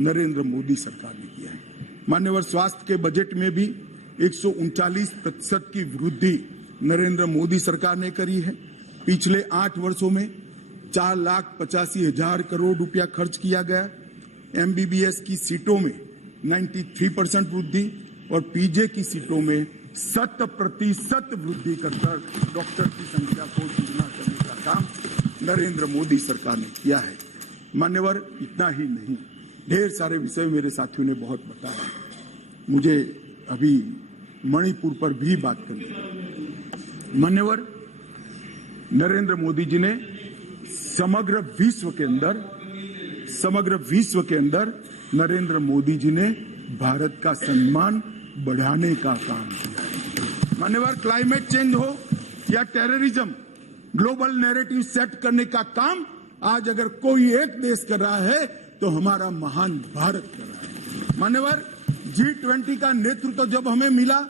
नरेंद्र मोदी सरकार ने किया है। मान्यवर, स्वास्थ्य के बजट में भी 139% की वृद्धि नरेंद्र मोदी सरकार ने करी है। पिछले 8 वर्षों में 4,85,000 करोड़ रुपया खर्च किया गया। MBBS की सीटों में 93% वृद्धि, और PJ की सीटों में 100% वृद्धि कर डॉक्टर की संख्या को दुगना करने का काम नरेंद्र मोदी सरकार ने किया है। मान्यवर, इतना ही नहीं, ढेर सारे विषय मेरे साथियों ने बहुत बताया। मुझे अभी मणिपुर पर भी बात करनी है। मान्यवर, नरेंद्र मोदी जी ने समग्र विश्व के अंदर नरेंद्र मोदी जी ने भारत का सम्मान बढ़ाने का काम किया है। मान्यवर, क्लाइमेट चेंज हो या टेररिज्म, ग्लोबल नैरेटिव सेट करने का काम आज अगर कोई एक देश कर रहा है तो हमारा महान भारत कर रहा है। मान्यवर, G20 का नेतृत्व जब हमें मिला,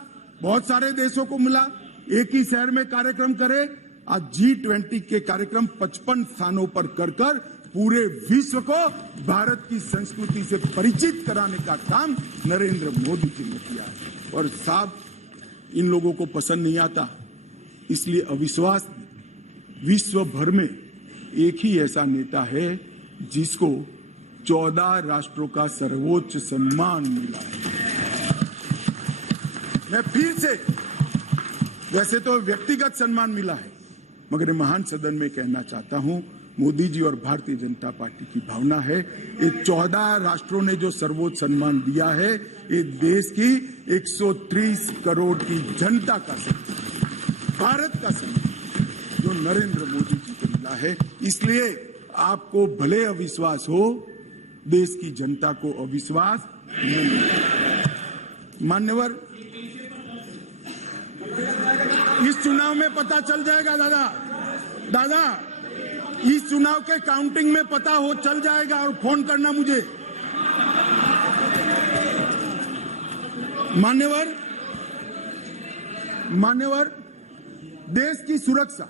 बहुत सारे देशों को मिला, एक ही शहर में कार्यक्रम करे। आज G20 के कार्यक्रम 55 स्थानों पर कर पूरे विश्व को भारत की संस्कृति से परिचित कराने का काम नरेंद्र मोदी जी ने किया है। और साहब, इन लोगों को पसंद नहीं आता, इसलिए अविश्वास। विश्व भर में एक ही ऐसा नेता है जिसको 14 राष्ट्रों का सर्वोच्च सम्मान मिला है। मैं फिर से, वैसे तो व्यक्तिगत सम्मान मिला है, मगर महान सदन में कहना चाहता हूं, मोदी जी और भारतीय जनता पार्टी की भावना है। ये 14 राष्ट्रों ने जो सर्वोच्च सम्मान दिया है, ये देश की 130 करोड़ की जनता का सम्मान, भारत का सम्मान जो नरेंद्र मोदी जी को मिला है। इसलिए आपको भले अविश्वास हो, देश की जनता को अविश्वास नहीं। मान्यवर, इस चुनाव में पता चल जाएगा दादा, इस चुनाव के काउंटिंग में पता हो चल जाएगा, और फोन करना मुझे। मान्यवर, देश की सुरक्षा,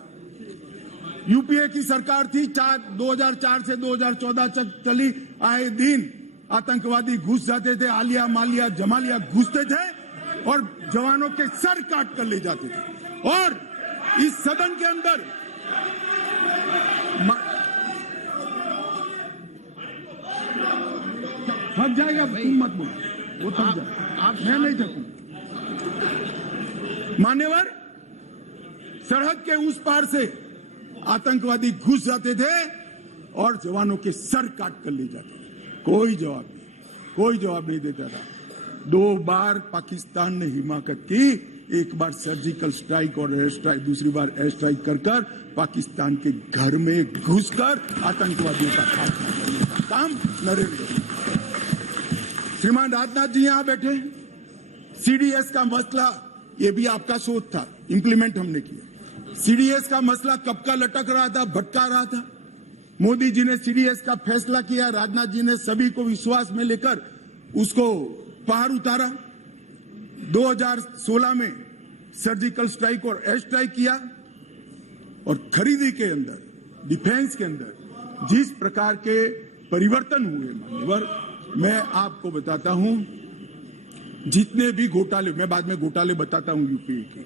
यूपीए की सरकार थी, 2004 से 2014 तक चली। आए दिन आतंकवादी घुस जाते थे, आलिया मालिया जमालिया घुसते थे और जवानों के सर काट कर ले जाते थे। और इस सदन के अंदर थक जाएगा, तुम मत बोलो, वो थक जाए, मैं नहीं थकूं। मान्यवर, सरहद के उस पार से आतंकवादी घुस जाते थे और जवानों के सर काट कर ले जाते थे। कोई जवाब नहीं देता था। 2 बार पाकिस्तान ने हिमाकत की, एक बार सर्जिकल स्ट्राइक और एयर स्ट्राइक, दूसरी बार एयर स्ट्राइक कर पाकिस्तान के घर में घुसकर आतंकवादियों का खात्मा करने का काम नरेंद्र मोदी। श्रीमान राजनाथ जी यहां बैठे, सीडीएस का मसला ये भी आपका सोच था, इंप्लीमेंट हमने किया। सीडीएस का मसला कब का लटक रहा था, भटका रहा था, मोदी जी ने सीडीएस का फैसला किया, राजनाथ जी ने सभी को विश्वास में लेकर उसको पार उतारा। 2016 में सर्जिकल स्ट्राइक और एयर स्ट्राइक किया और खरीदी के अंदर, डिफेंस के अंदर जिस प्रकार के परिवर्तन हुए मान्यवर, मैं आपको बताता हूं, जितने भी घोटाले, मैं बाद में घोटाले बताता हूं यूपीए के,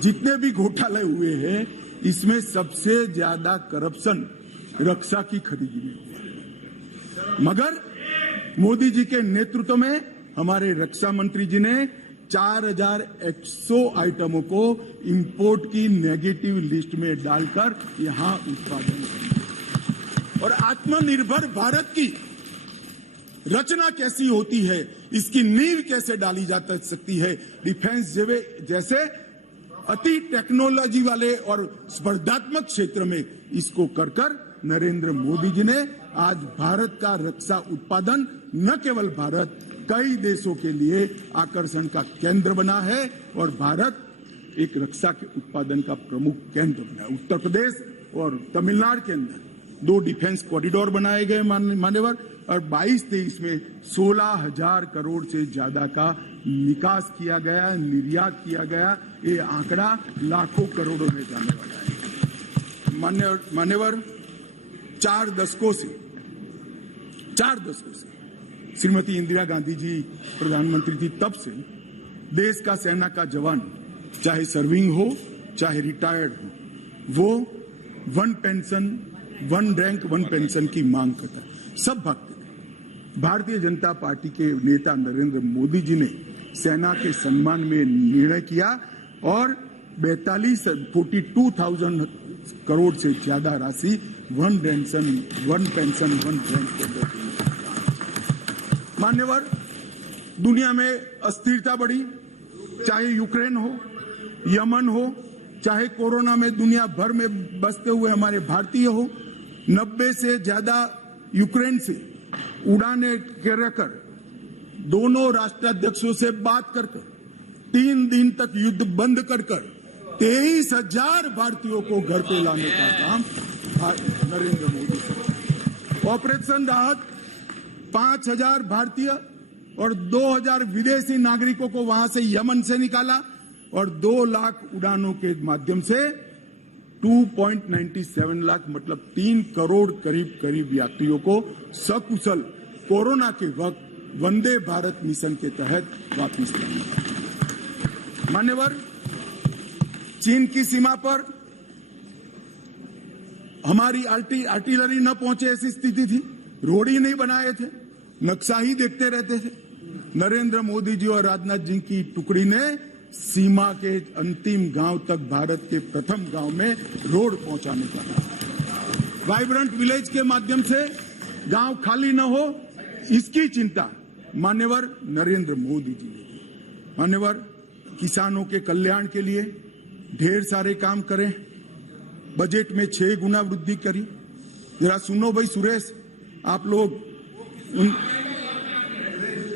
जितने भी घोटाले हुए हैं इसमें सबसे ज्यादा करप्शन रक्षा की खरीदी में हुआ। मगर मोदी जी के नेतृत्व में हमारे रक्षा मंत्री जी ने 4100 आइटमों को इंपोर्ट की नेगेटिव लिस्ट में डालकर यहां उत्पादन किया। और आत्मनिर्भर भारत की रचना कैसी होती है, इसकी नींव कैसे डाली जा सकती है, डिफेंस जैसे अति टेक्नोलॉजी वाले और स्पर्धात्मक क्षेत्र में इसको कर नरेंद्र मोदी जी ने आज भारत का रक्षा उत्पादन न केवल भारत, कई देशों के लिए आकर्षण का केंद्र बना है और भारत एक रक्षा के उत्पादन का प्रमुख केंद्र बना है। उत्तर प्रदेश और तमिलनाडु के अंदर 2 डिफेंस कॉरिडोर बनाए गए मान्यवर, और 22-23 में 16,000 करोड़ से ज्यादा का निकास किया गया, निर्यात किया गया। ये आंकड़ा लाखों करोड़ों में जाने वाला है मान्यवर। 4 दशकों से श्रीमती इंदिरा गांधी जी प्रधानमंत्री थी, तब से देश का सेना का जवान, चाहे सर्विंग हो चाहे रिटायर्ड हो, वो 1 पेंशन 1 रैंक 1 पेंशन की मांग करता है। सब भक्त भारतीय जनता पार्टी के नेता नरेंद्र मोदी जी ने सेना के सम्मान में निर्णय किया और 42,000 करोड़ से ज्यादा राशि 1 पेंशन 1 रैंक के अंदर। मान्यवर, दुनिया में अस्थिरता बढ़ी, चाहे यूक्रेन हो, यमन हो, चाहे कोरोना में दुनिया भर में बसते हुए हमारे भारतीय हो, 90 से ज्यादा यूक्रेन से उड़ाने कर दोनों राष्ट्राध्यक्षों से बात कर 3 दिन तक युद्ध बंद कर 23,000 भारतीयों को घर पे लाने का काम नरेंद्र मोदी से। ऑपरेशन राहत 5,000 भारतीय और 2,000 विदेशी नागरिकों को वहां से यमन से निकाला और 2 लाख उड़ानों के माध्यम से 2.97 लाख मतलब 3 करोड़ करीब यात्रियों को सकुशल कोरोना के वक्त वंदे भारत मिशन के तहत वापस लाया। मान्यवर, चीन की सीमा पर हमारी आर्टिलरी न पहुंचे ऐसी स्थिति थी, रोड ही नहीं बनाए थे, नक्शा ही देखते रहते थे। नरेंद्र मोदी जी और राजनाथ जी की टुकड़ी ने सीमा के अंतिम गांव तक भारत के प्रथम गांव में रोड पहुंचाने का, वाइब्रेंट विलेज के माध्यम से गांव खाली न हो, इसकी चिंता मान्यवर नरेंद्र मोदी जी ने। मान्यवर, किसानों के कल्याण के लिए ढेर सारे काम करें, बजट में 6 गुना वृद्धि करी। जरा सुनो भाई सुरेश, आप लोग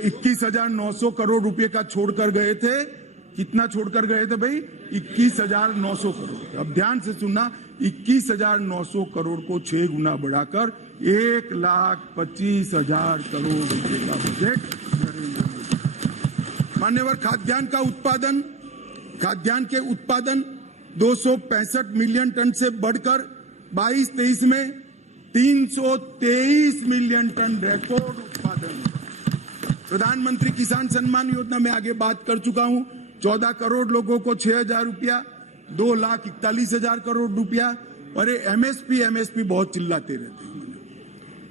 21,900 करोड़ रुपए का छोड़कर गए थे, कितना छोड़कर गए थे भाई? 21,900 करोड़। अब ध्यान से सुनना, 21,900 करोड़ को 6 गुना बढ़ाकर 1,25,000 करोड़ रुपए का बजट नरेंद्र मोदी। मान्यवर, खाद्यान्न के उत्पादन 265 मिलियन टन से बढ़कर 22-23 में 323 मिलियन टन रिकॉर्ड उत्पादन। प्रधानमंत्री किसान सम्मान योजना में आगे बात कर चुका हूं, 14 करोड़ लोगों को 6,000 रुपया, 2,41,000 करोड़ रुपया। अरे एमएसपी बहुत चिल्लाते रहते हैं।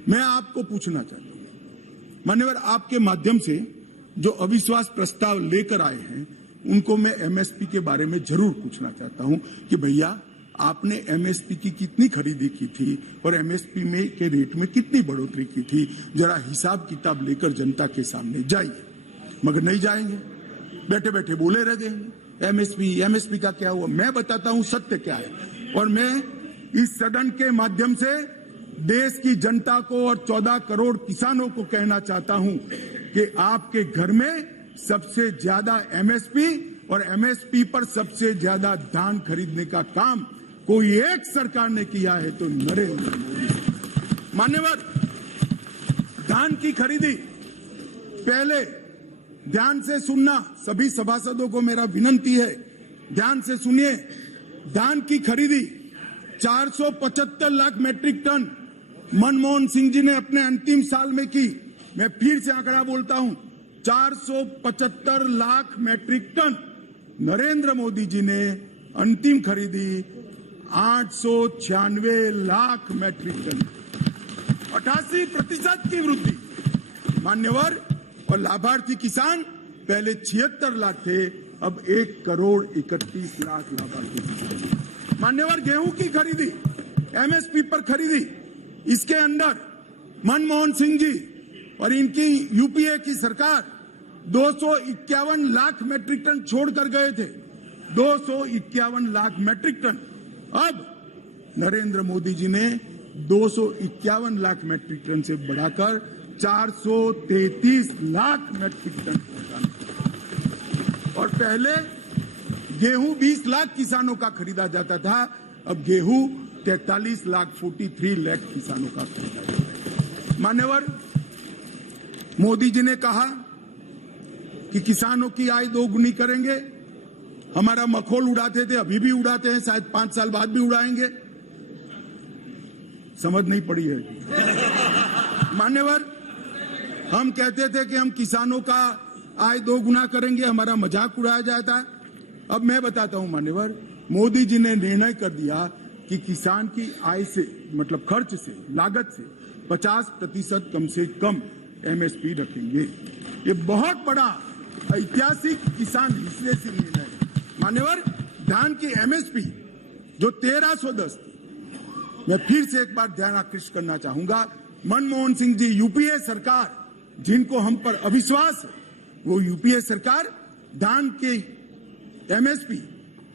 मैं आपको पूछना चाहता हूं मान्यवर, आपके माध्यम से जो अविश्वास प्रस्ताव लेकर आए हैं उनको मैं एमएसपी के बारे में जरूर पूछना चाहता हूं कि भैया आपने एमएसपी की कितनी खरीदी की थी और एमएसपी में के रेट में कितनी बढ़ोतरी की थी। जरा हिसाब किताब लेकर जनता के सामने जाइए। मगर नहीं जाएंगे, बैठे बैठे बोले रह जाएंगे। एमएसपी का क्या हुआ, मैं बताता हूं सत्य क्या है। और मैं इस सदन के माध्यम से देश की जनता को और 14 करोड़ किसानों को कहना चाहता हूं कि आपके घर में सबसे ज्यादा एमएसपी और एमएसपी पर सबसे ज्यादा धान खरीदने का काम कोई एक सरकार ने किया है तो नरेंद्र मोदी। मान्यवर, धान की खरीदी पहले ध्यान से सुनना, सभी सभासदों को मेरा विनंती है, ध्यान से सुनिए। धान की खरीदी 475 लाख मैट्रिक टन मनमोहन सिंह जी ने अपने अंतिम साल में की। मैं फिर से आंकड़ा बोलता हूं, 475 लाख मैट्रिक टन। नरेंद्र मोदी जी ने अंतिम खरीदी 896 लाख मैट्रिक टन, 88% की वृद्धि। मान्यवर, और लाभार्थी किसान पहले 76 लाख थे, अब 1 करोड़ 31 लाख लाभार्थी किसान। मान्यवर, गेहूं की खरीदी, एमएसपी पर खरीदी, इसके अंदर मनमोहन सिंह जी और इनकी यूपीए की सरकार 251 लाख मैट्रिक टन छोड़कर गए थे, 251 लाख मैट्रिक टन। अब नरेंद्र मोदी जी ने 251 लाख मैट्रिक टन से बढ़ाकर 433 लाख मैट्रिक टन पहुंचाना। और पहले गेहूं 20 लाख किसानों का खरीदा जाता था, अब गेहूं 43 लाख 43 लाख किसानों का खरीदा जाता है। मान्यवर, मोदी जी ने कहा कि किसानों की आय दोगुनी करेंगे। हमारा मखौल उड़ाते थे, अभी भी उड़ाते हैं, शायद 5 साल बाद भी उड़ाएंगे। समझ नहीं पड़ी है। मान्यवर, हम कहते थे कि हम किसानों का आय 2 गुना करेंगे, हमारा मजाक उड़ाया जाता है। अब मैं बताता हूं मान्यवर, मोदी जी ने निर्णय कर दिया कि किसान की आय से, मतलब खर्च से, लागत से 50% कम से कम एमएसपी रखेंगे। ये बहुत बड़ा ऐतिहासिक किसान विश्लेषी निर्णय है। मान्यवर, धान की एमएसपी जो 1310, मैं फिर से एक बार ध्यान आकृष्ट करना चाहूंगा, मनमोहन सिंह जी, यूपीए सरकार, जिनको हम पर अविश्वास है, वो यूपीए सरकार धान के एमएसपी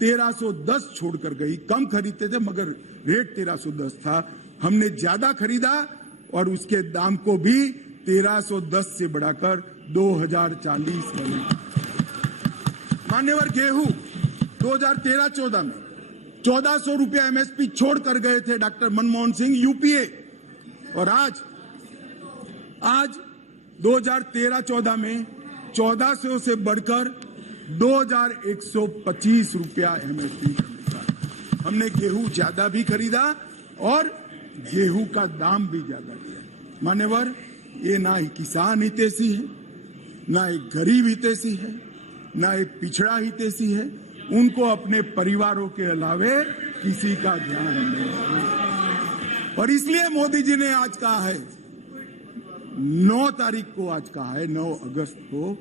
1310 छोड़कर गई। कम खरीदते थे मगर रेट 1310 था, हमने ज्यादा खरीदा और उसके दाम को भी 1310 से बढ़ाकर 2040 बने। मान्यवर, गेहूं 2013-14 में 1400 रुपया एमएसपी छोड़कर गए थे डॉक्टर मनमोहन सिंह, यूपीए, और आज 2013-14 में 1400 से बढ़कर 2125 रुपया एमएसपी का। हमने गेहूं ज्यादा भी खरीदा और गेहूं का दाम भी ज्यादा दिया। मान्यवर, ये ना ही किसान हितैषी है, ना एक गरीब हितैषी है, ना एक पिछड़ा हितैषी है। उनको अपने परिवारों के अलावे किसी का ध्यान नहीं है। और इसलिए मोदी जी ने आज कहा है, 9 तारीख को आज कहा है, 9 अगस्त को,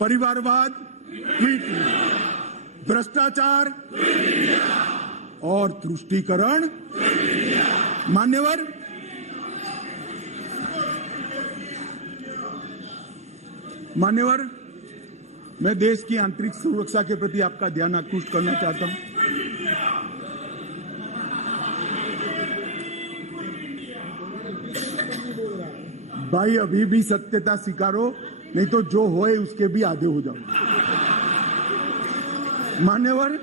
परिवारवाद क्विट इंडिया, भ्रष्टाचार और तुष्टीकरण। मान्यवर, मैं देश की आंतरिक सुरक्षा के प्रति आपका ध्यान आकृष्ट करना चाहता हूं। भाई, अभी भी सत्यता स्वीकारो, नहीं तो जो होए उसके भी आधे हो जाओ। मान्यवर,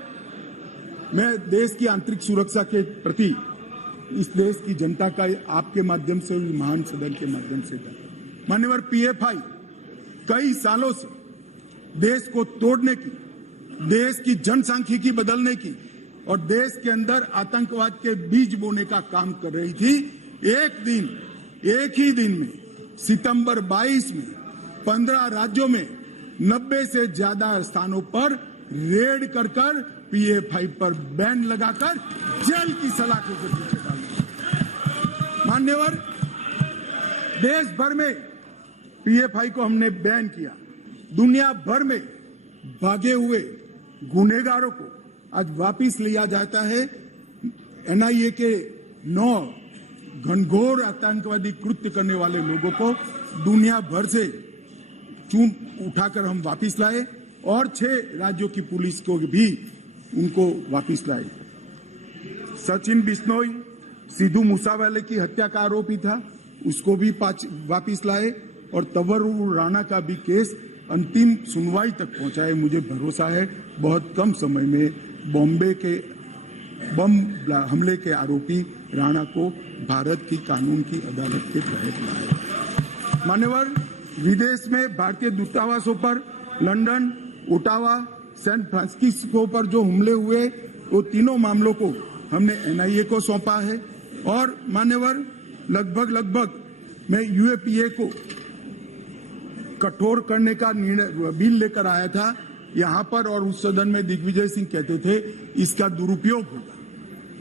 मैं देश की आंतरिक सुरक्षा के प्रति इस देश की जनता का आपके माध्यम से, महान सदन के माध्यम से, मान्यवर, पीएफआई कई सालों से देश को तोड़ने की, देश की जनसांख्यिकी बदलने की और देश के अंदर आतंकवाद के बीज बोने का काम कर रही थी। एक ही दिन में सितंबर 22 में 15 राज्यों में 90 से ज्यादा स्थानों पर रेड कर पीएफआई पर बैन लगाकर जेल की सलाखों के पीछे डाल दिया। मान्यवर, देश भर में पीएफआई को हमने बैन किया। दुनिया भर में भागे हुए गुनहगारों को आज वापिस लिया जाता है। एनआईए के 9 घनघोर आतंकवादी कृत्य करने वाले लोगों को दुनिया भर से चून उठाकर हम वापिस लाए और 6 राज्यों की पुलिस को भी उनको वापस लाए। सचिन बिश्नोई सिद्धू मूसावाले की हत्या का आरोपी था, उसको भी वापस लाए और तंवर राणा का भी केस अंतिम सुनवाई तक पहुंचाए। मुझे भरोसा है बहुत कम समय में बॉम्बे के बम हमले के आरोपी राणा को भारत की कानून की अदालत के तहत लाया। मान्यवर, विदेश में भारतीय दूतावासों पर लंदन, ओटावा, सैन फ्रांसिस्को पर जो हमले हुए वो तीनों मामलों को हमने NIA को सौंपा है। और मान्यवर, लगभग मैं UAPA को कठोर करने का निर्णय बिल लेकर आया था यहाँ पर, और उस सदन में दिग्विजय सिंह कहते थे इसका दुरुपयोग होगा।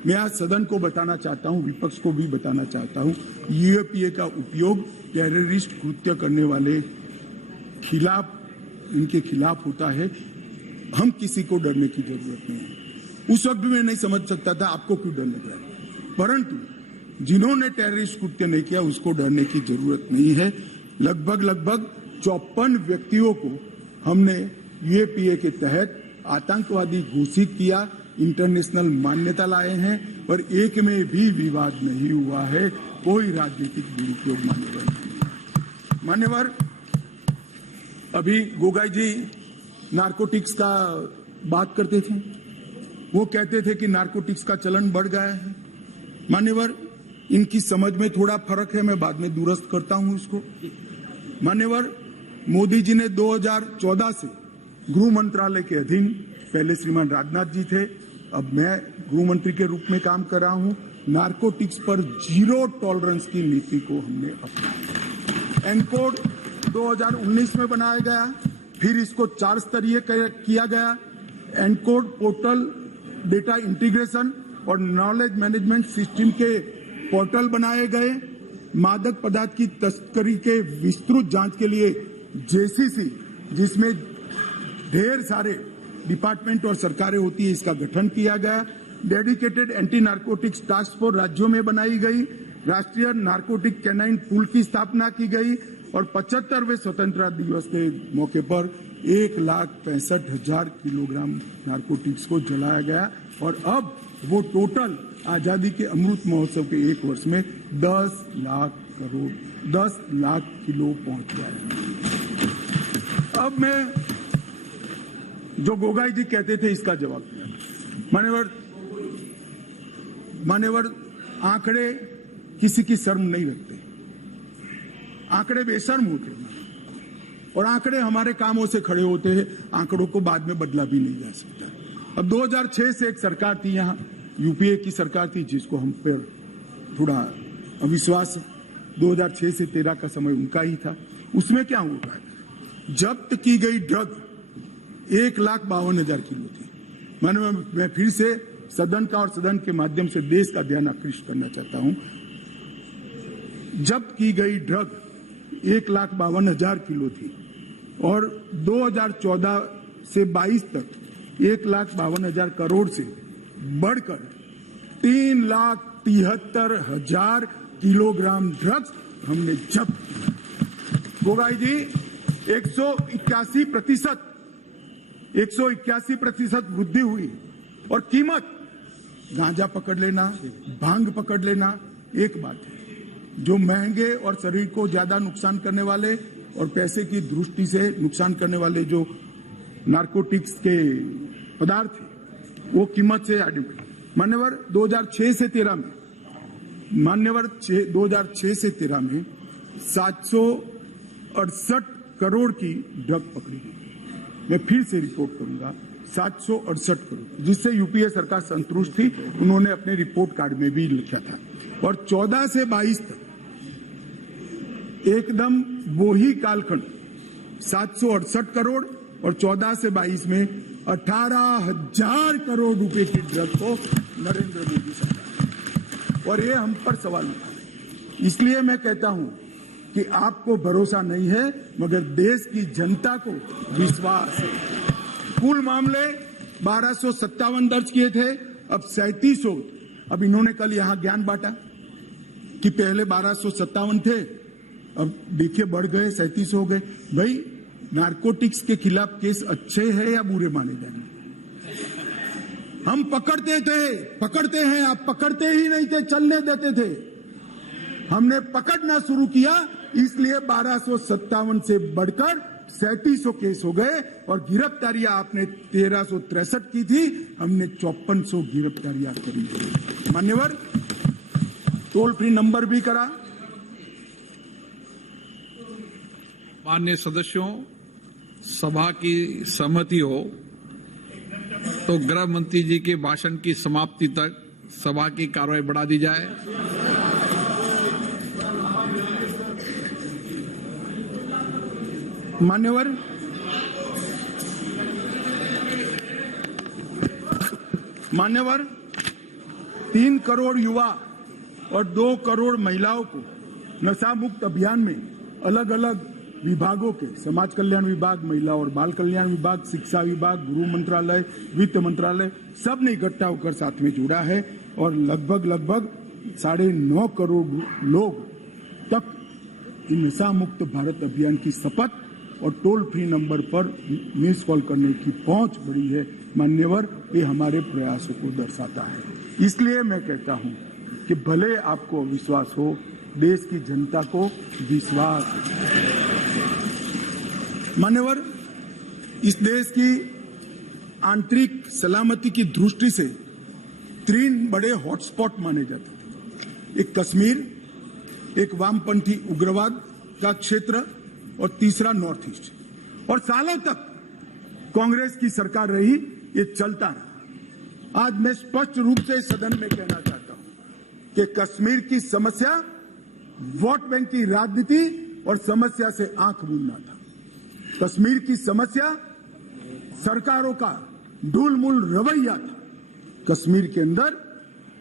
मैं आज सदन को बताना चाहता हूँ, विपक्ष को भी बताना चाहता हूँ, UAPA का उपयोग टेररिस्ट कृत्य करने वाले इनके खिलाफ होता है। हम किसी को डरने की जरूरत नहीं है। उस वक्त भी मैं नहीं समझ सकता था आपको क्यों डर लग रहा है, परंतु जिन्होंने टेररिस्ट कृत्य नहीं किया उसको डरने की जरूरत नहीं है। लगभग 54 व्यक्तियों को हमने UAPA के तहत आतंकवादी घोषित किया, इंटरनेशनल मान्यता लाए हैं और एक में भी विवाद नहीं हुआ है, कोई राजनीतिक दुरुपयोग मान्यवर। अभी गोगाई जी नारकोटिक्स का बात करते थे, वो कहते थे कि नारकोटिक्स का चलन बढ़ गया है। मान्यवर, इनकी समझ में थोड़ा फर्क है, मैं बाद में दुरुस्त करता हूं इसको। मान्यवर, मोदी जी ने 2014 से गृह मंत्रालय के अधीन, पहले श्रीमान राजनाथ जी थे, अब मैं गृह मंत्री के रूप में काम कर रहा हूं, नारकोटिक्स पर 0 टॉलरेंस की नीति को हमने अपनाया। एनकोड 2019 में बनाया गया, फिर इसको 4 स्तरीय किया गया। एनकोड पोर्टल, डेटा इंटीग्रेशन और नॉलेज मैनेजमेंट सिस्टम के पोर्टल बनाए गए। मादक पदार्थ की तस्करी के विस्तृत जांच के लिए JCC, जिसमें ढेर सारे डिपार्टमेंट और सरकारें होती है, इसका गठन किया गया। Dedicated anti narcotics task force राज्यों में बनाई गई। राष्ट्रीय नारकोटिक कैनाइन पूल की स्थापना की गई और 75वें स्वतंत्रता दिवस के मौके पर 1,65,000 किलोग्राम नारकोटिक्स को जलाया गया और अब वो टोटल आजादी के अमृत महोत्सव के 1 वर्ष में 10 लाख किलो पहुंच गया है। अब मैं जो गोगाई जी कहते थे इसका जवाब दिया। मान्यवर, आंकड़े किसी की शर्म नहीं रखते, आंकड़े बेशर्म होते हैं और आंकड़े हमारे कामों से खड़े होते हैं। आंकड़ों को बाद में बदला भी नहीं जा सकता। अब 2006 से एक सरकार थी यहाँ, UPA की सरकार थी, जिसको हम पर थोड़ा अविश्वास है। 2006 से 13 का समय उनका ही था। उसमें क्या हुआ, जब्त की गई ड्रग 1,52,000 किलो थी। मैं फिर से सदन का और सदन के माध्यम से देश का ध्यान आकृष्ट करना चाहता हूं। जब्त की गई ड्रग 1,52,000 किलो थी और 2014 से 22 तक 1,52,000 करोड़ से बढ़कर 3,73,000 किलोग्राम ड्रग्स हमने जब्त किया। गोगाई जी, 181% वृद्धि हुई और कीमत, गांजा पकड़ लेना, भांग पकड़ लेना एक बात है, जो महंगे और शरीर को ज्यादा नुकसान करने वाले और पैसे की दृष्टि से नुकसान करने वाले जो नारकोटिक्स के पदार्थ थे वो कीमत से आगे। मान्यवर 2006 से 13 में 768 करोड़ की ड्रग पकड़ी गई। मैं फिर से रिपोर्ट करूंगा, 768 करोड़, जिससे UPA सरकार संतुष्ट थी। उन्होंने अपने रिपोर्ट कार्ड में भी लिखा था। और 14 से 22 तक एकदम वही कालखंड 768 करोड़ और 14 से 22 में 18,000 करोड़ रुपए की ड्रग को नरेंद्र मोदी सरकार, और ये हम पर सवाल उठा। इसलिए मैं कहता हूं कि आपको भरोसा नहीं है, मगर देश की जनता को विश्वास है। कुल मामले 1257 दर्ज किए थे, अब 3700। अब इन्होंने कल यहां ज्ञान बांटा कि पहले 1257 थे, अब देखिए बढ़ गए 3700 हो गए। भाई नारकोटिक्स के खिलाफ केस अच्छे हैं या बुरे माने जाएंगे? हम पकड़ते हैं, आप पकड़ते ही नहीं थे, चलने देते थे। हमने पकड़ना शुरू किया, इसलिए 1257 से बढ़कर 3700 केस हो गए और गिरफ्तारियां आपने 1363 की थी, हमने 5400 गिरफ्तारियां करी। मान्यवर, टोल फ्री नंबर भी करा। माननीय सदस्यों, सभा की सहमति हो तो गृह मंत्री जी के भाषण की समाप्ति तक सभा की कार्रवाई बढ़ा दी जाए। मान्यवर, 3 करोड़ युवा और 2 करोड़ महिलाओं को नशा मुक्त अभियान में अलग अलग विभागों के समाज कल्याण विभाग, महिला और बाल कल्याण विभाग, शिक्षा विभाग, गृह मंत्रालय, वित्त मंत्रालय सब ने इकट्ठा होकर साथ में जुड़ा है और लगभग 9.5 करोड़ लोग तक नशा मुक्त भारत अभियान की शपथ और टोल फ्री नंबर पर मिस कॉल करने की पहुंच बढ़ी है। मान्यवर, ये हमारे प्रयासों को दर्शाता है। इसलिए मैं कहता हूं कि भले आपको विश्वास हो, देश की जनता को विश्वास। मान्यवर, इस देश की आंतरिक सलामती की दृष्टि से 3 बड़े हॉटस्पॉट माने जाते थे। एक कश्मीर, एक वामपंथी उग्रवाद का क्षेत्र और तीसरा नॉर्थ ईस्ट। और सालों तक कांग्रेस की सरकार रही, ये चलता रहा। आज मैं स्पष्ट रूप से सदन में कहना चाहता हूं कि कश्मीर की समस्या वोट बैंक की राजनीति और समस्या से आंख मूंदना था। कश्मीर की समस्या सरकारों का ढूलमूल रवैया था। कश्मीर के अंदर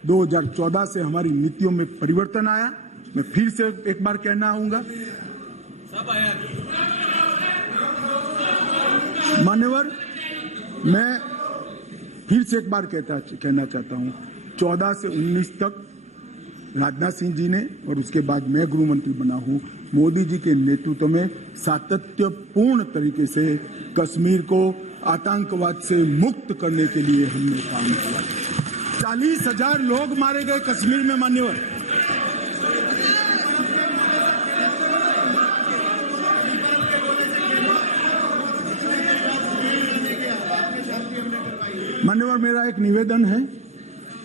2014 से हमारी नीतियों में परिवर्तन आया। मैं फिर से एक बार कहना आऊंगा, मान्यवर, मैं फिर से एक बार कहना चाहता हूं, 14 से 19 तक राजनाथ सिंह जी ने और उसके बाद मैं गृह मंत्री बना हूं, मोदी जी के नेतृत्व में सातत्यपूर्ण तरीके से कश्मीर को आतंकवाद से मुक्त करने के लिए हमने काम किया। 40,000 लोग मारे गए कश्मीर में। मान्यवर, मेरा एक निवेदन है।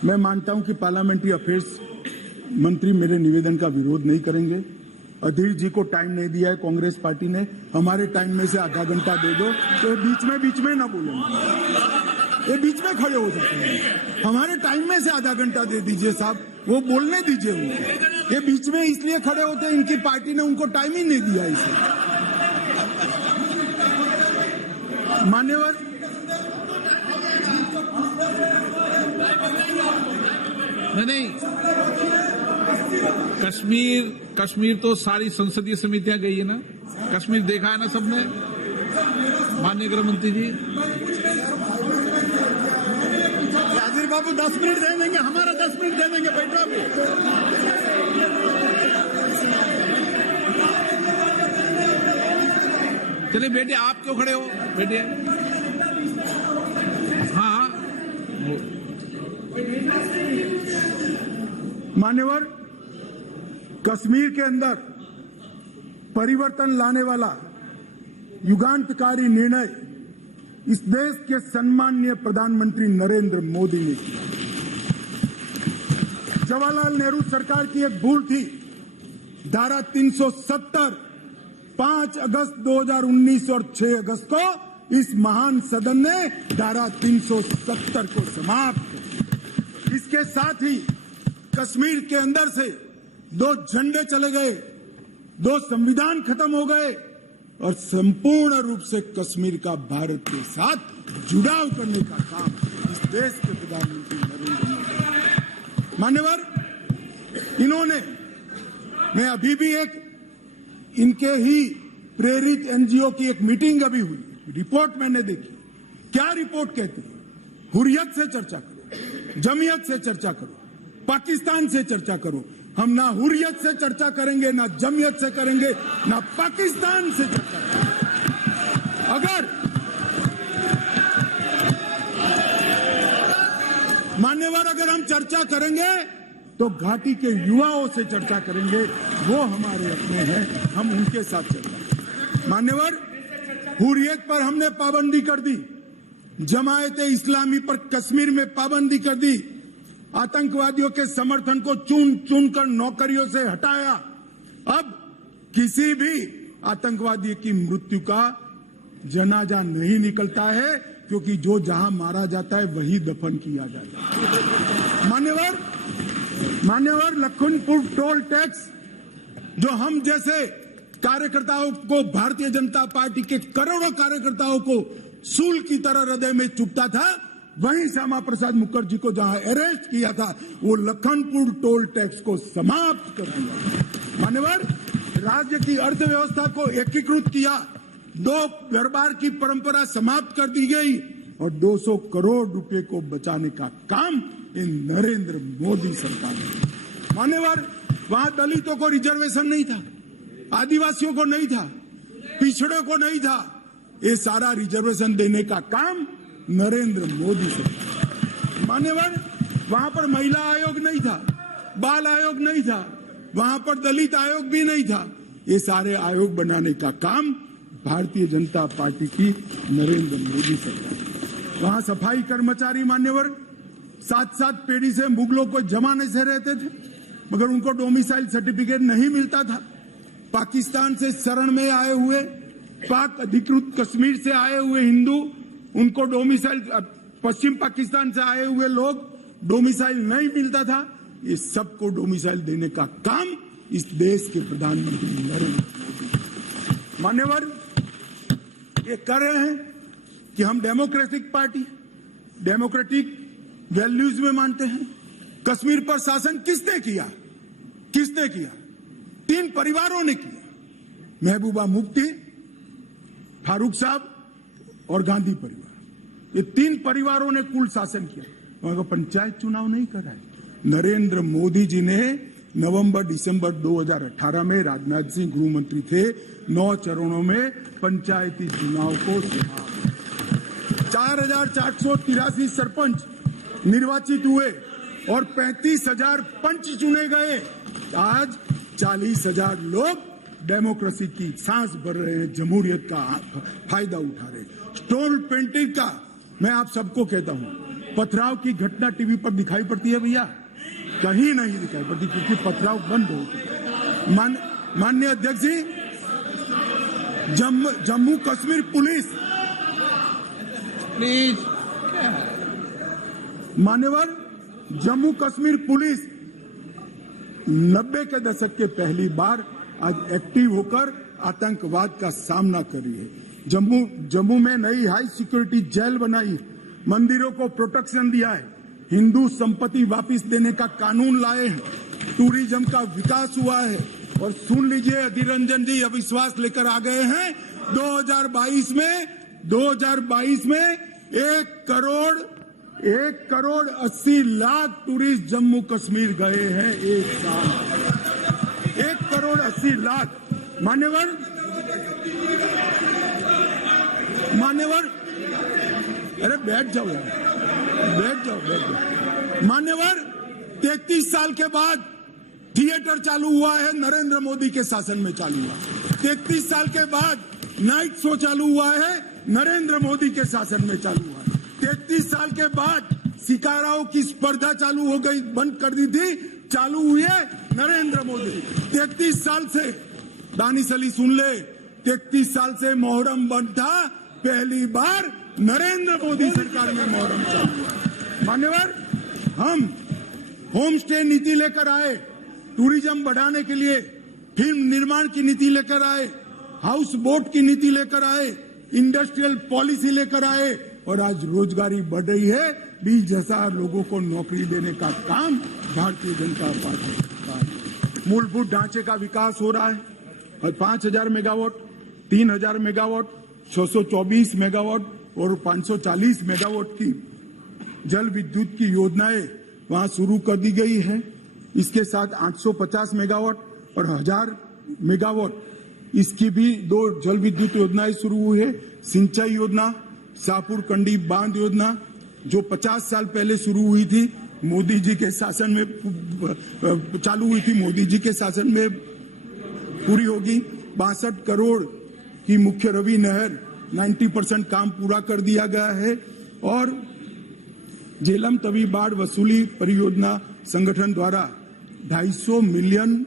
मैं मानता हूं कि पार्लियामेंट्री अफेयर्स मंत्री मेरे निवेदन का विरोध नहीं करेंगे। अधीर जी को टाइम नहीं दिया है कांग्रेस पार्टी ने, हमारे टाइम में से आधा घंटा दे दो तो बीच में ना बोलेंगे, ये बीच में खड़े हो जाते हैं। हमारे टाइम में से आधा घंटा दे दीजिए साहब, वो बोलने दीजिए उनको। ये बीच में इसलिए खड़े होते हैं, इनकी पार्टी ने उनको टाइम ही नहीं दिया इसे। मान्यवर, नहीं, कश्मीर तो सारी संसदीय समितियां गई है ना, कश्मीर देखा है ना सबने। माननीय गृह मंत्री जी, नाजिर बाबू 10 मिनट दे देंगे, हमारा 10 मिनट दे देंगे, बैठो अभी। चलिए बेटे, आप क्यों खड़े हो, बैठिए। हाँ, मान्यवर, कश्मीर के अंदर परिवर्तन लाने वाला युगांतकारी निर्णय इस देश के सम्माननीय प्रधानमंत्री नरेंद्र मोदी ने किया। जवाहरलाल नेहरू सरकार की एक भूल थी। धारा 370 5 अगस्त 2019 और 6 अगस्त को इस महान सदन ने धारा 370 को समाप्त किया। इसके साथ ही कश्मीर के अंदर से 2 झंडे चले गए, 2 संविधान खत्म हो गए और संपूर्ण रूप से कश्मीर का भारत के साथ जुड़ाव करने का काम इस देश के प्रधानमंत्री नरेंद्र मोदी। मान्यवर, इन्होंने, मैं अभी भी एक इनके ही प्रेरित एनजीओ की एक मीटिंग अभी हुई, रिपोर्ट मैंने देखी। क्या रिपोर्ट कहती है? हुर्रियत से चर्चा करो, जमीयत से चर्चा करो, पाकिस्तान से चर्चा करो। हम ना हुर्रियत से चर्चा करेंगे, ना जमीयत से करेंगे, ना पाकिस्तान से चर्चा करेंगे। अगर मान्यवर अगर हम चर्चा करेंगे तो घाटी के युवाओं से चर्चा करेंगे, वो हमारे अपने हैं, हम उनके साथ चर्चा। मान्यवर, हुर्रियत पर हमने पाबंदी कर दी, जमायत इस्लामी पर कश्मीर में पाबंदी कर दी, आतंकवादियों के समर्थन को चुन चुन कर नौकरियों से हटाया। अब किसी भी आतंकवादी की मृत्यु का जनाजा नहीं निकलता है, क्योंकि जो जहां मारा जाता है वही दफन किया जाता है। मान्यवर, लखनपुर टोल टैक्स जो हम जैसे कार्यकर्ताओं को, भारतीय जनता पार्टी के करोड़ों कार्यकर्ताओं को सूल की तरह हृदय में चुभता था, वहीं श्यामा प्रसाद मुखर्जी को जहां अरेस्ट किया था, वो लखनपुर टोल टैक्स को समाप्त कर दिया। मान्यवर, राज्य की अर्थव्यवस्था को एकीकृत किया, 2 दरबार की परंपरा समाप्त कर दी गई और 200 करोड़ रुपए को बचाने का काम इन नरेंद्र मोदी सरकार ने। मान्यवर, वहां दलितों को रिजर्वेशन नहीं था, आदिवासियों को नहीं था, पिछड़े को नहीं था, ये सारा रिजर्वेशन देने का काम नरेंद्र मोदी सरकार। मान्यवर, वहां पर महिला आयोग नहीं था, बाल आयोग नहीं था, वहां पर दलित आयोग भी नहीं था, ये सारे आयोग बनाने का काम भारतीय जनता पार्टी की नरेंद्र मोदी सरकार। वहां सफाई कर्मचारी मान्यवर 7-7 पीढ़ी से मुगलों को जमाने से रहते थे, मगर उनको डोमिसाइल सर्टिफिकेट नहीं मिलता था। पाकिस्तान से शरण में आए हुए, पाक अधिकृत कश्मीर से आए हुए हिंदू, उनको डोमिसाइल, पश्चिम पाकिस्तान से आए हुए लोग डोमिसाइल नहीं मिलता था, ये सबको डोमिसाइल देने का काम इस देश के प्रधानमंत्री नरेंद्र मोदी। मान्यवर, ये कर रहे हैं कि हम डेमोक्रेटिक पार्टी, डेमोक्रेटिक वैल्यूज में मानते हैं। कश्मीर पर शासन किसने किया? 3 परिवारों ने किया, महबूबा मुफ्ती, फारूक साहब और गांधी परिवार। ये 3 परिवारों ने कुल शासन किया, वहां का पंचायत चुनाव नहीं कराए। नरेंद्र मोदी जी ने नवंबर-दिसंबर 2018 में, राजनाथ सिंह गृह मंत्री थे, 9 चरणों में पंचायती चुनाव को 4,483 सरपंच निर्वाचित हुए और 35,000 पंच चुने गए। आज 40,000 लोग डेमोक्रेसी की सांस भर रहे हैं, जमहूरियत का फायदा उठा रहे हैं। स्टोन पेंटिंग का मैं आप सबको कहता हूं, पथराव की घटना टीवी पर दिखाई पड़ती है भैया? कहीं नहीं दिखाई पड़ती, क्योंकि पथराव बंद हो चुका है। माननीय अध्यक्ष जी, जम्मू कश्मीर पुलिस, प्लीज, मान्यवर, जम्मू कश्मीर पुलिस 90 के दशक के पहली बार आज एक्टिव होकर आतंकवाद का सामना कर रही है। जम्मू में नई हाई सिक्योरिटी जेल बनाई, मंदिरों को प्रोटेक्शन दिया है, हिंदू संपत्ति वापस देने का कानून लाए हैं, टूरिज्म का विकास हुआ है। और सुन लीजिए, अधीर रंजन जी अविश्वास लेकर आ गए हैं। 2022 में 1 करोड़ 80 लाख टूरिस्ट जम्मू कश्मीर गए हैं एक साल। 1 करोड़ 80 लाख। मान्यवर, अरे बैठ जाओ यार, बैठ जाओ। मान्यवर, 33 साल के बाद थिएटर चालू हुआ है, नरेंद्र मोदी के शासन में चालू हुआ। 33 साल के बाद नाइट शो चालू हुआ है, नरेंद्र मोदी के शासन में चालू हुआ। 33 साल के बाद शिकाराओं की स्पर्धा चालू हो गई, बंद कर दी थी, चालू हुई है नरेंद्र मोदी। 33 साल से, दानिश अली सुन ले, 33 साल से मोहर्रम बंद था, पहली बार नरेंद्र मोदी सरकार में मोहर्रम चालू हुआ। मान्यवर, हम होम स्टे नीति लेकर आए, टूरिज्म बढ़ाने के लिए फिल्म निर्माण की नीति लेकर आए, हाउस बोट की नीति लेकर आए, इंडस्ट्रियल पॉलिसी लेकर आए, और आज रोजगारी बढ़ रही है। 20,000 लोगों को नौकरी देने का काम भारतीय जनता पार्टी का है। मूलभूत ढांचे का विकास हो रहा है और 5,000 मेगावाट, 3,000 मेगावाट, 624 मेगावाट और 540 मेगावाट की जल विद्युत की योजनाएं वहां शुरू कर दी गई है। इसके साथ 850 मेगावाट और 1000 मेगावाट इसकी भी 2 जल विद्युत योजनाएं शुरू हुई है। सिंचाई योजना, शाहपुर कंडी बांध योजना जो 50 साल पहले शुरू हुई थी, मोदी जी के शासन में चालू हुई थी, मोदी जी के शासन में पूरी होगी। 62 करोड़ की मुख्य रवि नहर 90% काम पूरा कर दिया गया है। और झेलम तवी बाढ़ वसूली परियोजना संगठन द्वारा $250 मिलियन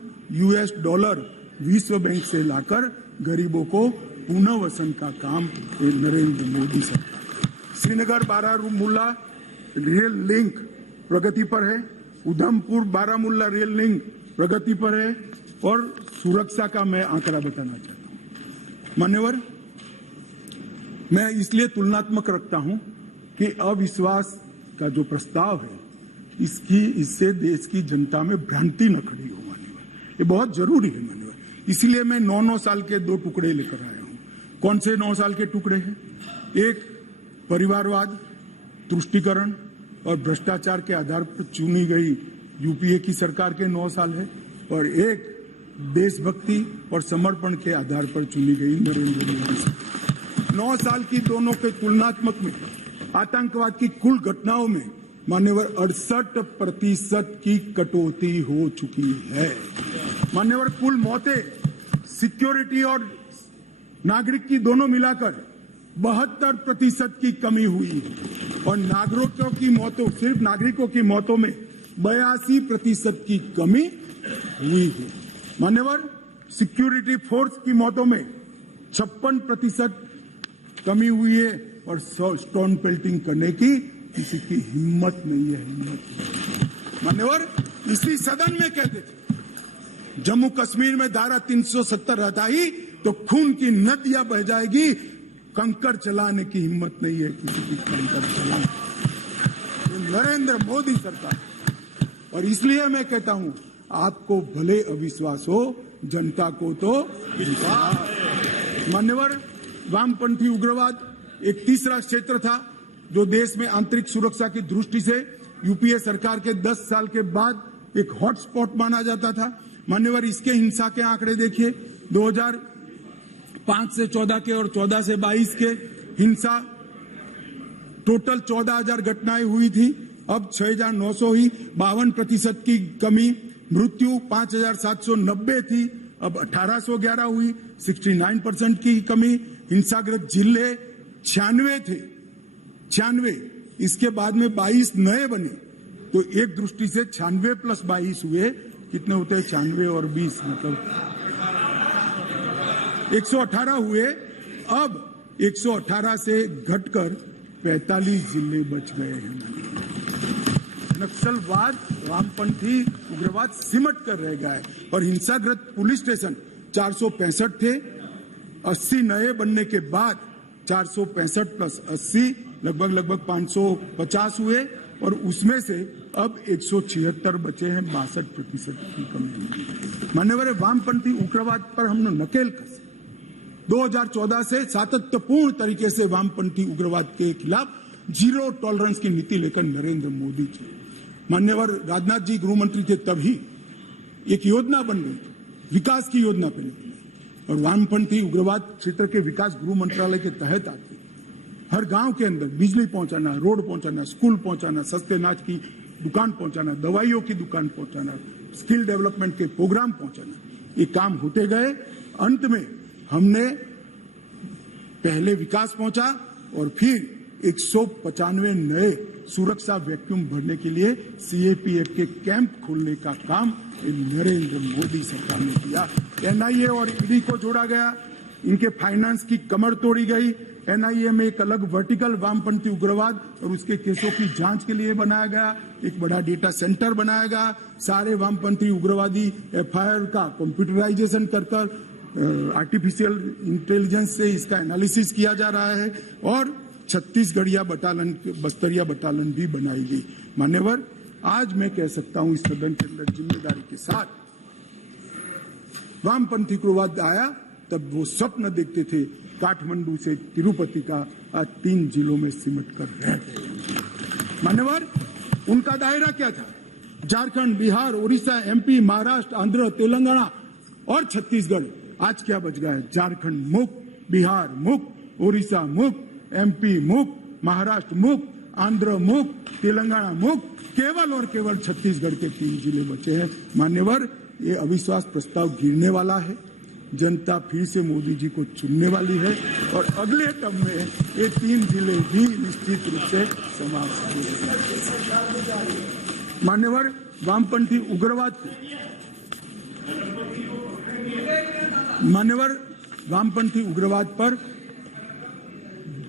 विश्व बैंक से लाकर गरीबों को पुनर्वसन का काम नरेंद्र मोदी सरकार। श्रीनगर बारामूला रेल लिंक प्रगति पर है, उधमपुर बारामूला रेल लिंक प्रगति पर है। और सुरक्षा का मैं आंकड़ा बताना चाहता हूं मान्यवर, मैं इसलिए तुलनात्मक रखता हूं कि अविश्वास का जो प्रस्ताव है इससे देश की जनता में भ्रांति न खड़ी हो मान्यवर, ये बहुत जरूरी है मान्यवर। इसलिए मैं 9 साल के 2 टुकड़े लेकर आया हूं। कौन से 9 साल के टुकड़े हैं? एक परिवारवाद, तुष्टीकरण और भ्रष्टाचार के आधार पर चुनी गई यूपीए की सरकार के 9 साल है, और एक देशभक्ति और समर्पण के आधार पर चुनी गई नरेंद्र मोदी सरकार। 9 साल की दोनों के तुलनात्मक में आतंकवाद की कुल घटनाओं में मान्यवर 68% की कटौती हो चुकी है। मान्यवर कुल मौतें सिक्योरिटी और नागरिक की दोनों मिलाकर 72% की कमी हुई है। और नागरिकों की मौतों, सिर्फ नागरिकों की मौतों में 82% की कमी हुई है। मान्यवर सिक्योरिटी फोर्स की मौतों में 56% कमी हुई है। और स्टोन पेल्टिंग करने की किसी की हिम्मत नहीं है। मान्यवर इसी सदन में कहते थे जम्मू कश्मीर में धारा 370 रहता ही तो खून की नदियां बह जाएगी, कंकड़ चलाने की हिम्मत नहीं है किसी की कंकड़ चलाने। नरेंद्र मोदी सरकार, और इसलिए मैं कहता हूं आपको भले अविश्वास हो, जनता को तो विश्वास। मान्यवर वामपंथी उग्रवाद एक तीसरा क्षेत्र था जो देश में आंतरिक सुरक्षा की दृष्टि से यूपीए सरकार के 10 साल के बाद एक हॉटस्पॉट माना जाता था। मान्यवर इसके हिंसा के आंकड़े देखिए, 2005 से 14 के और 14 से 22 के हिंसा टोटल 14,000 घटनाएं हुई थी, अब 6,900 हुई, 52% की कमी। मृत्यु 5,790 थी, अब 1,811 हुई, 69% की कमी। हिंसाग्रस्त जिले 96 थे, 96, इसके बाद में 22 नए बने, तो एक दृष्टि से 96 + 22 हुए, कितने होते हैं? 96 और 20 मतलब 118 हुए। अब 118 से घटकर 45 जिले बच गए हैं। नक्सलवाद, वामपंथी उग्रवाद सिमट कर रह गया है। और हिंसाग्रस्त पुलिस स्टेशन 465 थे, 80 नए बनने के बाद 465 + 80 लगभग 550 हुए, और उसमें से अब 176 बचे हैं, 62% की कमी। मान्यवर वामपंथी उग्रवाद पर हमने नकेल कसी। 2014 से सातत्यपूर्ण तरीके से वामपंथी उग्रवाद के खिलाफ जीरो टॉलरेंस की नीति लेकर नरेंद्र मोदी जी, मान्यवर राजनाथ जी गृह मंत्री थे तभी एक योजना बन गई, विकास की योजना पहले बनी, और वामपंथी उग्रवाद क्षेत्र के विकास गृह मंत्रालय के तहत आते, हर गांव के अंदर बिजली पहुंचाना, रोड पहुंचाना, स्कूल पहुंचाना, सस्ते अनाज की दुकान पहुंचाना, दवाइयों की दुकान पहुंचाना, स्किल डेवलपमेंट के प्रोग्राम पहुंचाना, ये काम होते गए। अंत में हमने पहले विकास पहुंचा और फिर 195 नए सुरक्षा वैक्यूम भरने के लिए सीएपीएफ के कैंप खोलने का काम नरेंद्र मोदी सरकार ने किया। एनआईए और ईडी को जोड़ा गया, इनके फाइनेंस की कमर तोड़ी गई। एनआईए में एक अलग वर्टिकल वामपंथी उग्रवाद और उसके केसों की जांच के लिए बनाया गया, एक बड़ा डेटा सेंटर बनाया गया। सारे वामपंथी उग्रवादी एफआईआर का कंप्यूटराइजेशन कर आर्टिफिशियल इंटेलिजेंस से इसका एनालिसिस किया जा रहा है, और छत्तीसगढ़िया बटालियन, बस्तरिया बटालियन भी बनाई गई। मान्यवर आज मैं कह सकता हूं इस सदन के अंदर जिम्मेदारी के साथ, वामपंथी उग्रवाद आया तब वो स्वप्न देखते थे काठमांडू से तिरुपति का, आज 3 जिलों में सिमट कर रह गए। मान्यवर उनका दायरा क्या था? झारखंड, बिहार, उड़ीसा, एमपी, महाराष्ट्र, आंध्र, तेलंगाना और छत्तीसगढ़, आज क्या बच गया है? झारखंड मुक्त, बिहार मुक्त, उड़ीसा मुक्त, एमपी मुक्त, महाराष्ट्र मुक्त, आंध्र मुक्त, तेलंगाना मुक्त, केवल और केवल छत्तीसगढ़ के 3 जिले बचे हैं। मान्यवर, ये अविश्वास प्रस्ताव गिरने वाला है, जनता फिर से मोदी जी को चुनने वाली है और अगले टर्म में ये 3 जिले भी निश्चित रूप से समाप्त होंगे। मान्यवर, वामपंथी उग्रवाद को वामपंथी उग्रवाद पर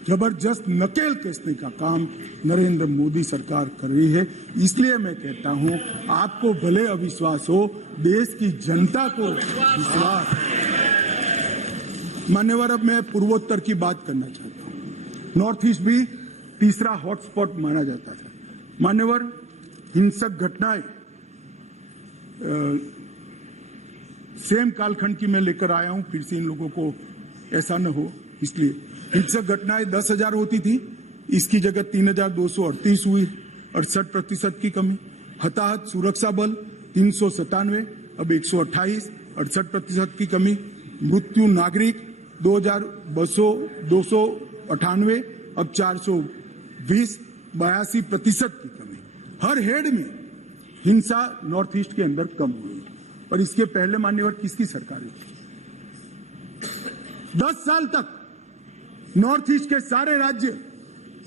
जबरदस्त नकेल कसने का काम नरेंद्र मोदी सरकार कर रही है। इसलिए मैं कहता हूं, आपको भले अविश्वास हो, देश की जनता को विश्वास। मान्यवर, अब मैं पूर्वोत्तर की बात करना चाहता हूं। नॉर्थ ईस्ट भी तीसरा हॉटस्पॉट माना जाता था। मान्यवर, हिंसक घटनाएं सेम कालखंड की मैं लेकर आया हूं, फिर से इन लोगों को ऐसा न हो, इसलिए हिंसक घटनाएं 10,000 होती थी, इसकी जगह 3,238 हुई, 68% की कमी। हताहत सुरक्षा बल 397, अब 128, 68% की कमी। मृत्यु नागरिक 2,298, अब 420, 82% की कमी। हर हेड में हिंसा नॉर्थ ईस्ट के अंदर कम हुई। और इसके पहले मान्यवर किसकी सरकार थी? 10 साल तक नॉर्थ ईस्ट के सारे राज्य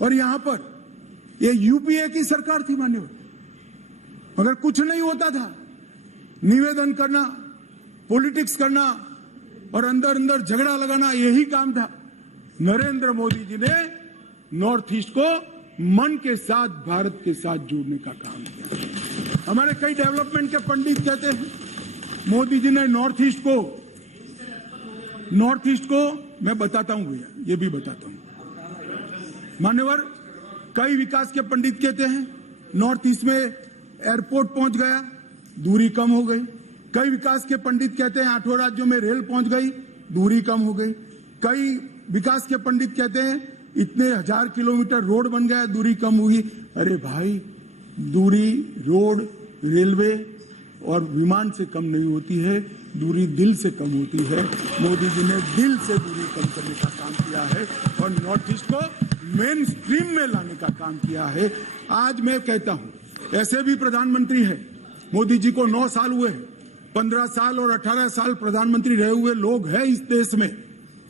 और यहां पर ये यूपीए की सरकार थी मान्यवर, मगर कुछ नहीं होता था। निवेदन करना, पॉलिटिक्स करना और अंदर अंदर झगड़ा लगाना, यही काम था। नरेंद्र मोदी जी ने नॉर्थ ईस्ट को मन के साथ, भारत के साथ जोड़ने का काम किया। हमारे कई डेवलपमेंट के पंडित कहते हैं मोदी जी ने नॉर्थ ईस्ट को मैं बताता हूं भैया, ये भी बताता हूं। मान्यवर, कई विकास के पंडित कहते हैं नॉर्थ ईस्ट में एयरपोर्ट पहुंच गया, दूरी कम हो गई। कई विकास के पंडित कहते हैं 8 राज्यों में रेल पहुंच गई, दूरी कम हो गई। कई विकास के पंडित कहते हैं इतने 1000 किलोमीटर रोड बन गया, दूरी कम हुई। अरे भाई, दूरी रोड, रेलवे और विमान से कम नहीं होती है, दूरी दिल से कम होती है। मोदी जी ने दिल से दूरी कम करने का काम किया है और नॉर्थ ईस्ट को मेन स्ट्रीम में लाने का काम किया है। आज मैं कहता हूं, ऐसे भी प्रधानमंत्री है, मोदी जी को 9 साल हुए हैं, 15 साल और 18 साल प्रधानमंत्री रहे हुए लोग हैं इस देश में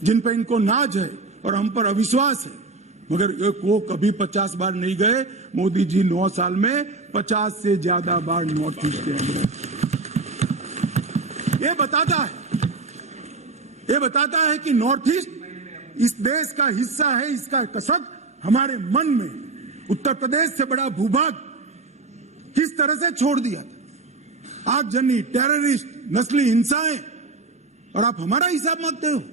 जिन पर इनको नाज है और हम पर अविश्वास है, मगर वो कभी 50 बार नहीं गए। मोदी जी 9 साल में 50 से ज्यादा बार नॉर्थ ईस्ट के अंदर। ये बताता है कि नॉर्थ ईस्ट इस देश का हिस्सा है, इसका कसक हमारे मन में। उत्तर प्रदेश से बड़ा भूभाग किस तरह से छोड़ दिया था, आगजनी, टेररिस्ट, नस्ली हिंसाएं, और आप हमारा हिसाब मांगते हो।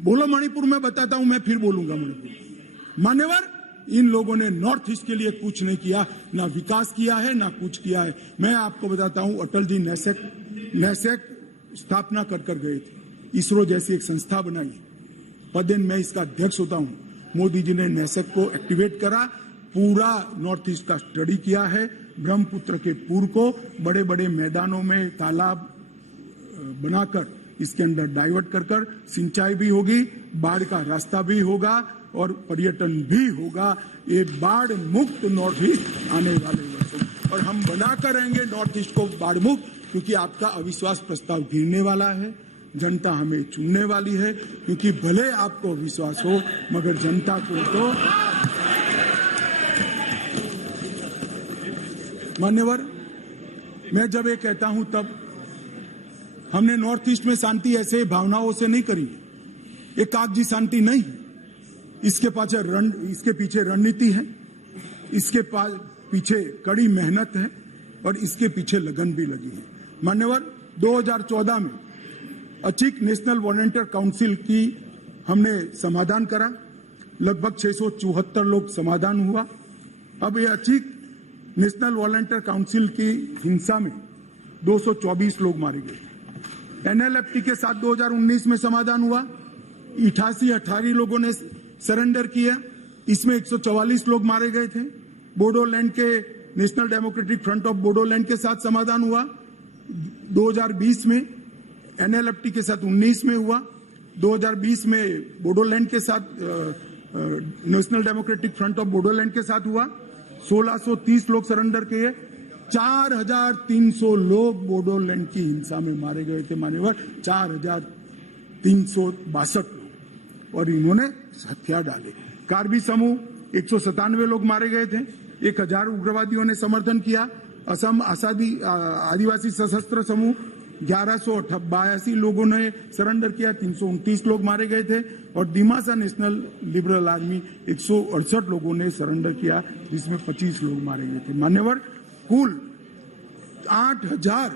बोलो मणिपुर में बताता हूं, मैं फिर बोलूंगा मणिपुर। मान्यवर, इन लोगों ने नॉर्थ ईस्ट के लिए कुछ नहीं किया, ना विकास किया है ना कुछ किया है। मैं आपको बताता हूं, अटल जी नैसेक स्थापना कर गए थे, इसरो जैसी एक संस्था बनाई, पदेन मैं इसका अध्यक्ष होता हूं। मोदी जी ने नैसेक को एक्टिवेट करा, पूरा नॉर्थ ईस्ट का स्टडी किया है। ब्रह्मपुत्र के पूर्व को बड़े बड़े मैदानों में तालाब बनाकर इसके अंदर डाइवर्ट कर सिंचाई भी होगी, बाढ़ का रास्ता भी होगा और पर्यटन भी होगा। ये बाढ़ मुक्त नॉर्थ ईस्ट आने वाले वर्षों, और हम बनाकर रहेंगे नॉर्थ ईस्ट को बाढ़ मुक्त, क्योंकि आपका अविश्वास प्रस्ताव गिरने वाला है। जनता हमें चुनने वाली है, क्योंकि भले आपको विश्वास हो, मगर जनता को तो। मान्यवर, मैं जब ये कहता हूं तब हमने नॉर्थ ईस्ट में शांति ऐसे भावनाओं से नहीं करी, ये कागजी शांति नहीं है। इसके पीछे रणनीति है, इसके पीछे कड़ी मेहनत है और इसके पीछे लगन भी लगी है। मान्यवर, 2014 में अचिक नेशनल वॉलंटियर काउंसिल की हमने समाधान करा, लगभग 674 लोग समाधान हुआ। अब ये अचिक नेशनल वॉलंटियर काउंसिल की हिंसा में 224 लोग मारे गए। एनएलएफटी के साथ 2019 में समाधान हुआ, 88 लोगों ने सरेंडर किया, इसमें 144 लोग मारे गए थे। बोडोलैंड के national democratic front of Bodoland के साथ समाधान हुआ 2020 में, एनएलएफटी के साथ 19 में हुआ, 2020 में बोडोलैंड के साथ national democratic front of Bodoland के साथ हुआ, 1630 लोग सरेंडर किए, 4300 लोग बोडोलैंड की हिंसा में मारे गए थे मान्यवर, 4362 लोग, और इन्होंने हथियार डाले। कार्बी समूह 197 लोग मारे गए थे, 1000 उग्रवादियों ने समर्थन किया। असम आदिवासी सशस्त्र समूह 1182 लोगों ने सरेंडर किया, 329 लोग मारे गए थे, और दिमासा नेशनल लिबरल आर्मी 168 लोगों ने सरेंडर किया, जिसमें 25 लोग मारे गए थे मान्यवर। कुल 8000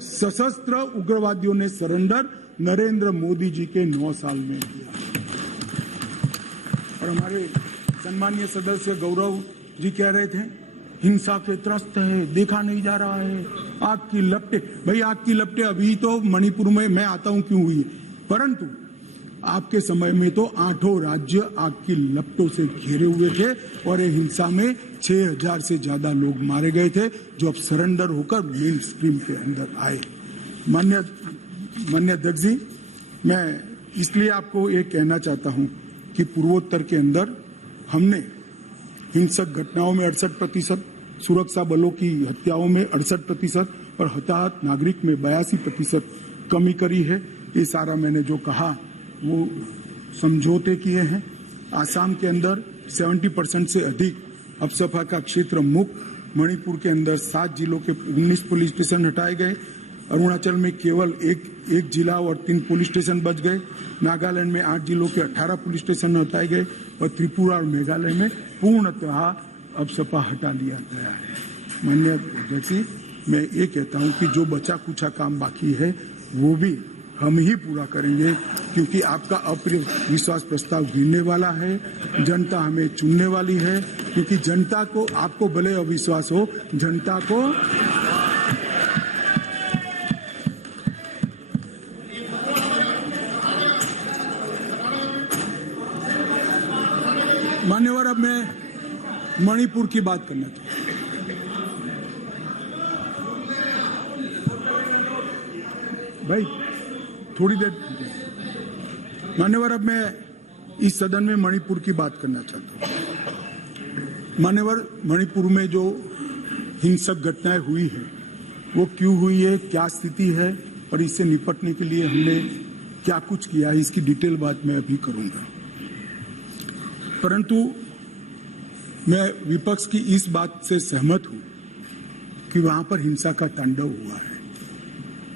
सशस्त्र उग्रवादियों ने सरेंडर नरेंद्र मोदी जी के 9 साल में किया। और हमारे सम्मानीय सदस्य गौरव जी कह रहे थे हिंसा के त्रस्त है, देखा नहीं जा रहा है, आग की लपटे। भाई आग की लपटे अभी तो मणिपुर में मैं आता हूं क्यों हुई, परंतु आपके समय में तो 8 राज्य आग की लपटों से घिरे हुए थे, और ये हिंसा में 6000 से ज्यादा लोग मारे गए थे, जो अब सरेंडर होकर मेन स्ट्रीम के अंदर आए। मान्य अध्यक्ष जी, मैं इसलिए आपको ये कहना चाहता हूं कि पूर्वोत्तर के अंदर हमने हिंसक घटनाओं में 68%, सुरक्षा बलों की हत्याओं में 68% और हताहत नागरिक में 82% कमी करी है। ये सारा मैंने जो कहा वो समझौते किए हैं। आसाम के अंदर 70% से अधिक अपसफा का क्षेत्र मुक्त, मणिपुर के अंदर 7 जिलों के 19 पुलिस स्टेशन हटाए गए, अरुणाचल में केवल एक जिला और 3 पुलिस स्टेशन बच गए, नागालैंड में 8 जिलों के 18 पुलिस स्टेशन हटाए गए, और त्रिपुरा और मेघालय में पूर्णतः अपसपा हटा लिया गया है। माननीय अध्यक्ष जी, मैं ये कहता हूं कि जो बचा कुचा काम बाकी है वो भी हम ही पूरा करेंगे, क्योंकि आपका अविश्वास प्रस्ताव गिरने वाला है, जनता हमें चुनने वाली है, क्योंकि जनता को, आपको भले अविश्वास हो, जनता को मान्यवर, अब मैं मणिपुर की बात करना चाहता हूं। भाई थोड़ी देर मान्यवर, अब मैं इस सदन में मणिपुर की बात करना चाहता हूं। मान्यवर, मणिपुर में जो हिंसक घटनाएं हुई है वो क्यों हुई है, क्या स्थिति है, और इससे निपटने के लिए हमने क्या कुछ किया है, इसकी डिटेल बात मैं अभी करूंगा। परंतु मैं विपक्ष की इस बात से सहमत हूं कि वहां पर हिंसा का तांडव हुआ है,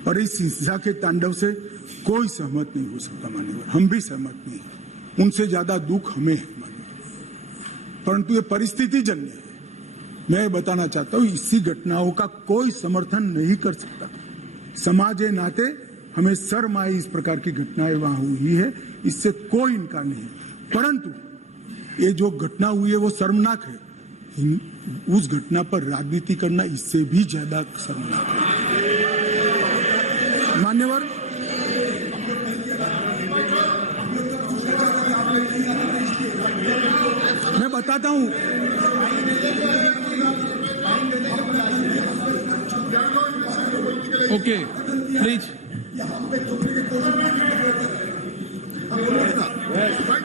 और इस हिंसा के तांडव से कोई सहमत नहीं हो सकता मान्यवर, हम भी सहमत नहीं हैं, उनसे ज्यादा दुख हमें है मान्यवर, परंतु ये परिस्थिति जन्य है। मैं बताना चाहता हूं, इसी घटनाओं का कोई समर्थन नहीं कर सकता। समाज के नाते हमें शर्म आई, इस प्रकार की घटनाएं वहां हुई है, इससे कोई इनकार नहीं है, परंतु ये जो घटना हुई है वो शर्मनाक है। उस घटना पर राजनीति करना इससे भी ज्यादा शर्मनाक है मान्यवर। मैं बताता हूं, ओके प्लीज।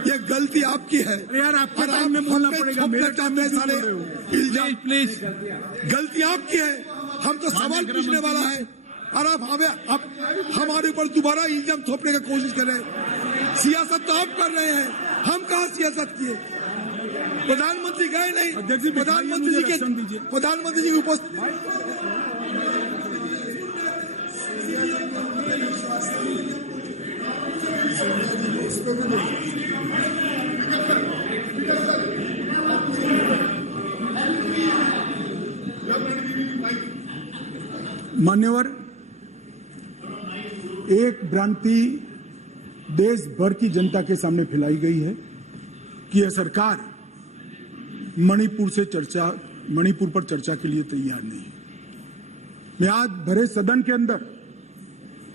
ये गलती आपकी है यार, आपके टाइम में बोलना पड़ेगा, मेरे टाइम में सारे प्लीज प्लीज, गलती आपकी है। हम तो सवाल पूछने वाला है, और आप हमारे ऊपर दोबारा इल्जाम थोपने की कोशिश कर रहे हैं। सियासत तो आप कर रहे हैं, हम कहाँ सियासत किए? प्रधानमंत्री गए नहीं, प्रधानमंत्री जी की उपस्थिति। मान्यवर, एक भ्रांति देश भर की जनता के सामने फैलाई गई है कि यह सरकार मणिपुर पर चर्चा के लिए तैयार नहीं है। मैं आज भरे सदन के अंदर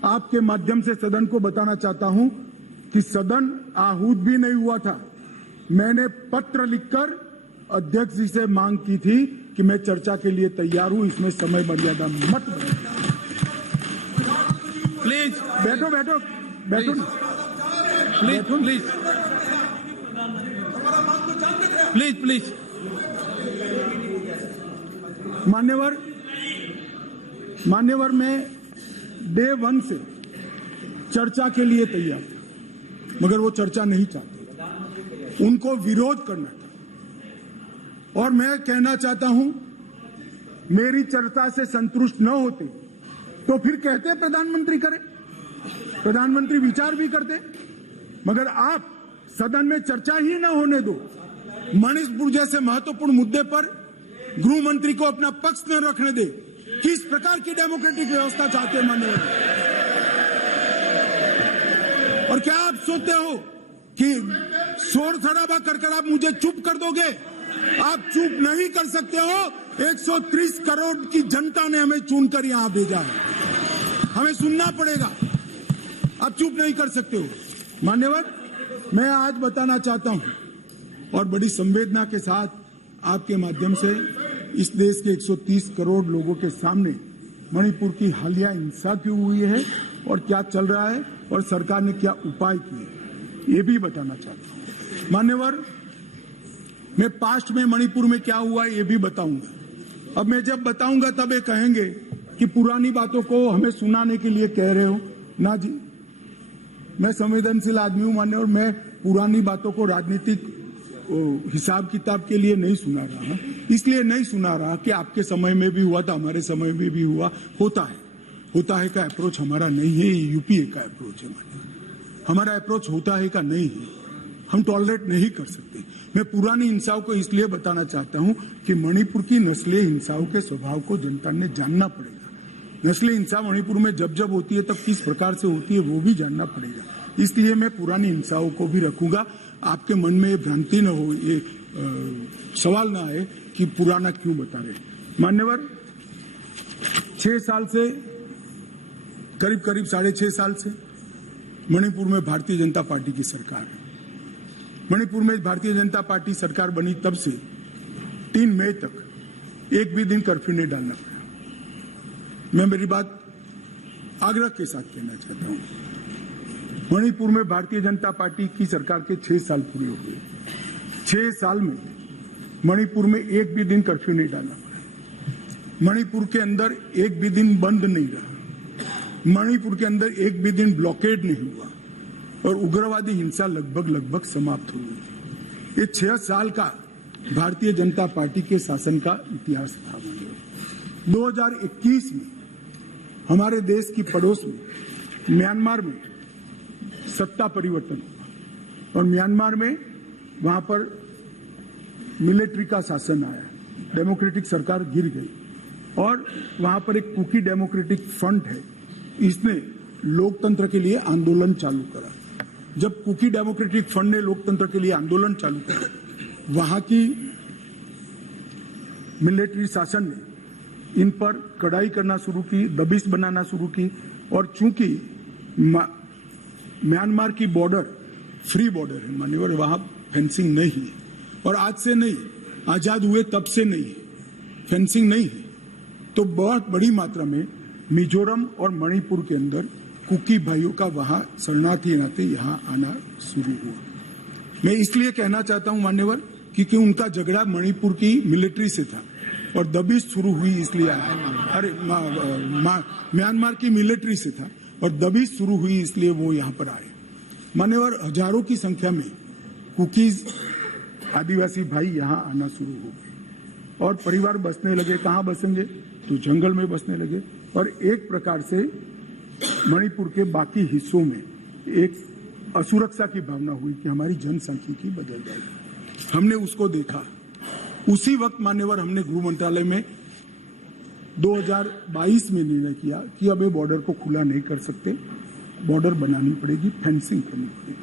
आपके माध्यम से सदन को बताना चाहता हूं कि सदन आहूत भी नहीं हुआ था। मैंने पत्र लिखकर अध्यक्ष जी से मांग की थी कि मैं चर्चा के लिए तैयार हूं, इसमें समय मर्यादा मत बढ़ाइए। प्लीज बैठो बैठो बैठो ना। प्लीज प्लीज प्लीज प्लीज मान्यवर मैं डे 1 से चर्चा के लिए तैयार था, मगर वो चर्चा नहीं चाहते, उनको विरोध करना था। और मैं कहना चाहता हूं, मेरी चर्चा से संतुष्ट न होते तो फिर कहते प्रधानमंत्री करे, प्रधानमंत्री विचार भी करते, मगर आप सदन में चर्चा ही न होने दो। मणिपुर जैसे महत्वपूर्ण मुद्दे पर गृह मंत्री को अपना पक्ष न रखने दे। किस प्रकार की डेमोक्रेटिक व्यवस्था चाहते हैं माननीय? और क्या आप सोचते हो कि शोर शराबा कर आप मुझे चुप कर दोगे? आप चुप नहीं कर सकते हो। 130 करोड़ की जनता ने हमें चुनकर यहां भेजा है, हमें सुनना पड़ेगा। आप चुप नहीं कर सकते हो। मान्यवर, मैं आज बताना चाहता हूं और बड़ी संवेदना के साथ आपके माध्यम से इस देश के 130 करोड़ लोगों के सामने मणिपुर की हालिया हिंसा क्यों हुई है और क्या चल रहा है और सरकार ने क्या उपाय किए, ये भी बताना चाहता हूं। मान्यवर, मैं पास्ट में मणिपुर में क्या हुआ ये भी बताऊंगा। अब मैं जब बताऊंगा तब ये कहेंगे कि पुरानी बातों को हमें सुनाने के लिए कह रहे हो। ना जी, मैं संवेदनशील आदमी हूं मान्यवर, मैं पुरानी बातों को राजनीतिक हिसाब किताब के लिए नहीं सुना रहा। इसलिए नहीं सुना रहा कि आपके समय में भी हुआ था, हमारे समय में भी हुआ। होता है का अप्रोच हमारा नहीं है, ये यूपीए का अप्रोच है। हमारा अप्रोच होता है का नहीं है, हम टॉलरेट नहीं कर सकते। मैं पुरानी हिंसाओं को इसलिए बताना चाहता हूं कि मणिपुर की नस्लीय हिंसाओं के स्वभाव को जनता ने जानना पड़ेगा। नस्लीय हिंसा मणिपुर में जब जब होती है तब किस प्रकार से होती है वो भी जानना पड़ेगा। इसलिए मैं पुरानी हिंसाओं को भी रखूंगा। आपके मन में ये भ्रांति न हो, ये सवाल ना आए कि पुराना क्यों बता रहे। मान्यवर, 6 साल से करीब 6.5 साल से मणिपुर में भारतीय जनता पार्टी की सरकार है। मणिपुर में भारतीय जनता पार्टी सरकार बनी तब से 3 मई तक एक भी दिन कर्फ्यू नहीं डालना पड़ा। मैं मेरी बात आग्रह के साथ कहना चाहता हूं। मणिपुर में भारतीय जनता पार्टी की सरकार के 6 साल पूरे हो गए। 6 साल में मणिपुर में एक भी दिन कर्फ्यू नहीं डालना पड़ा। मणिपुर के अंदर एक भी दिन बंद नहीं रहा। मणिपुर के अंदर एक भी दिन ब्लॉकेड नहीं हुआ और उग्रवादी हिंसा लगभग समाप्त हो गई। ये 6 साल का भारतीय जनता पार्टी के शासन का इतिहास था। 2021 में हमारे देश की पड़ोस में म्यांमार में सत्ता परिवर्तन हुआ और म्यांमार में वहां पर मिलिट्री का शासन आया, डेमोक्रेटिक सरकार गिर गई और वहां पर एक कुकी डेमोक्रेटिक फ्रंट है, इसने लोकतंत्र के लिए आंदोलन चालू करा। जब कुकी डेमोक्रेटिक फ्रंट ने लोकतंत्र के लिए आंदोलन चालू करा, वहां की मिलिट्री शासन ने इन पर कड़ाई करना शुरू की, दबिश बनाना शुरू की और चूंकि म्यांमार की बॉर्डर फ्री बॉर्डर है मान्यवर, वहां फेंसिंग नहीं है और आज से नहीं, आजाद हुए तब से नहीं है, फेंसिंग नहीं है। तो बहुत बड़ी मात्रा में मिजोरम और मणिपुर के अंदर कुकी भाइयों का वहां शरणार्थी नाते यहां आना शुरू हुआ। मैं इसलिए कहना चाहता हूं मान्यवर, क्योंकि उनका झगड़ा मणिपुर की मिलिट्री से था और दबिश शुरू हुई इसलिए अरे म्यांमार की मिलिट्री से था और दबिश शुरू हुई इसलिए वो यहां पर आए। मान्यवर, हजारों की संख्या में कुकीज आदिवासी भाई यहां आना शुरू हो गए और परिवार बसने लगे। कहां बसेंगे? तो जंगल में बसने लगे और एक प्रकार से मणिपुर के बाकी हिस्सों में एक असुरक्षा की भावना हुई कि हमारी जनसांख्यिकी बदल जाएगी। हमने उसको देखा। उसी वक्त मान्यवर हमने गृह मंत्रालय में 2022 में निर्णय किया कि अब ये बॉर्डर को खुला नहीं कर सकते, बॉर्डर बनानी पड़ेगी, फेंसिंग करनी पड़ेगी।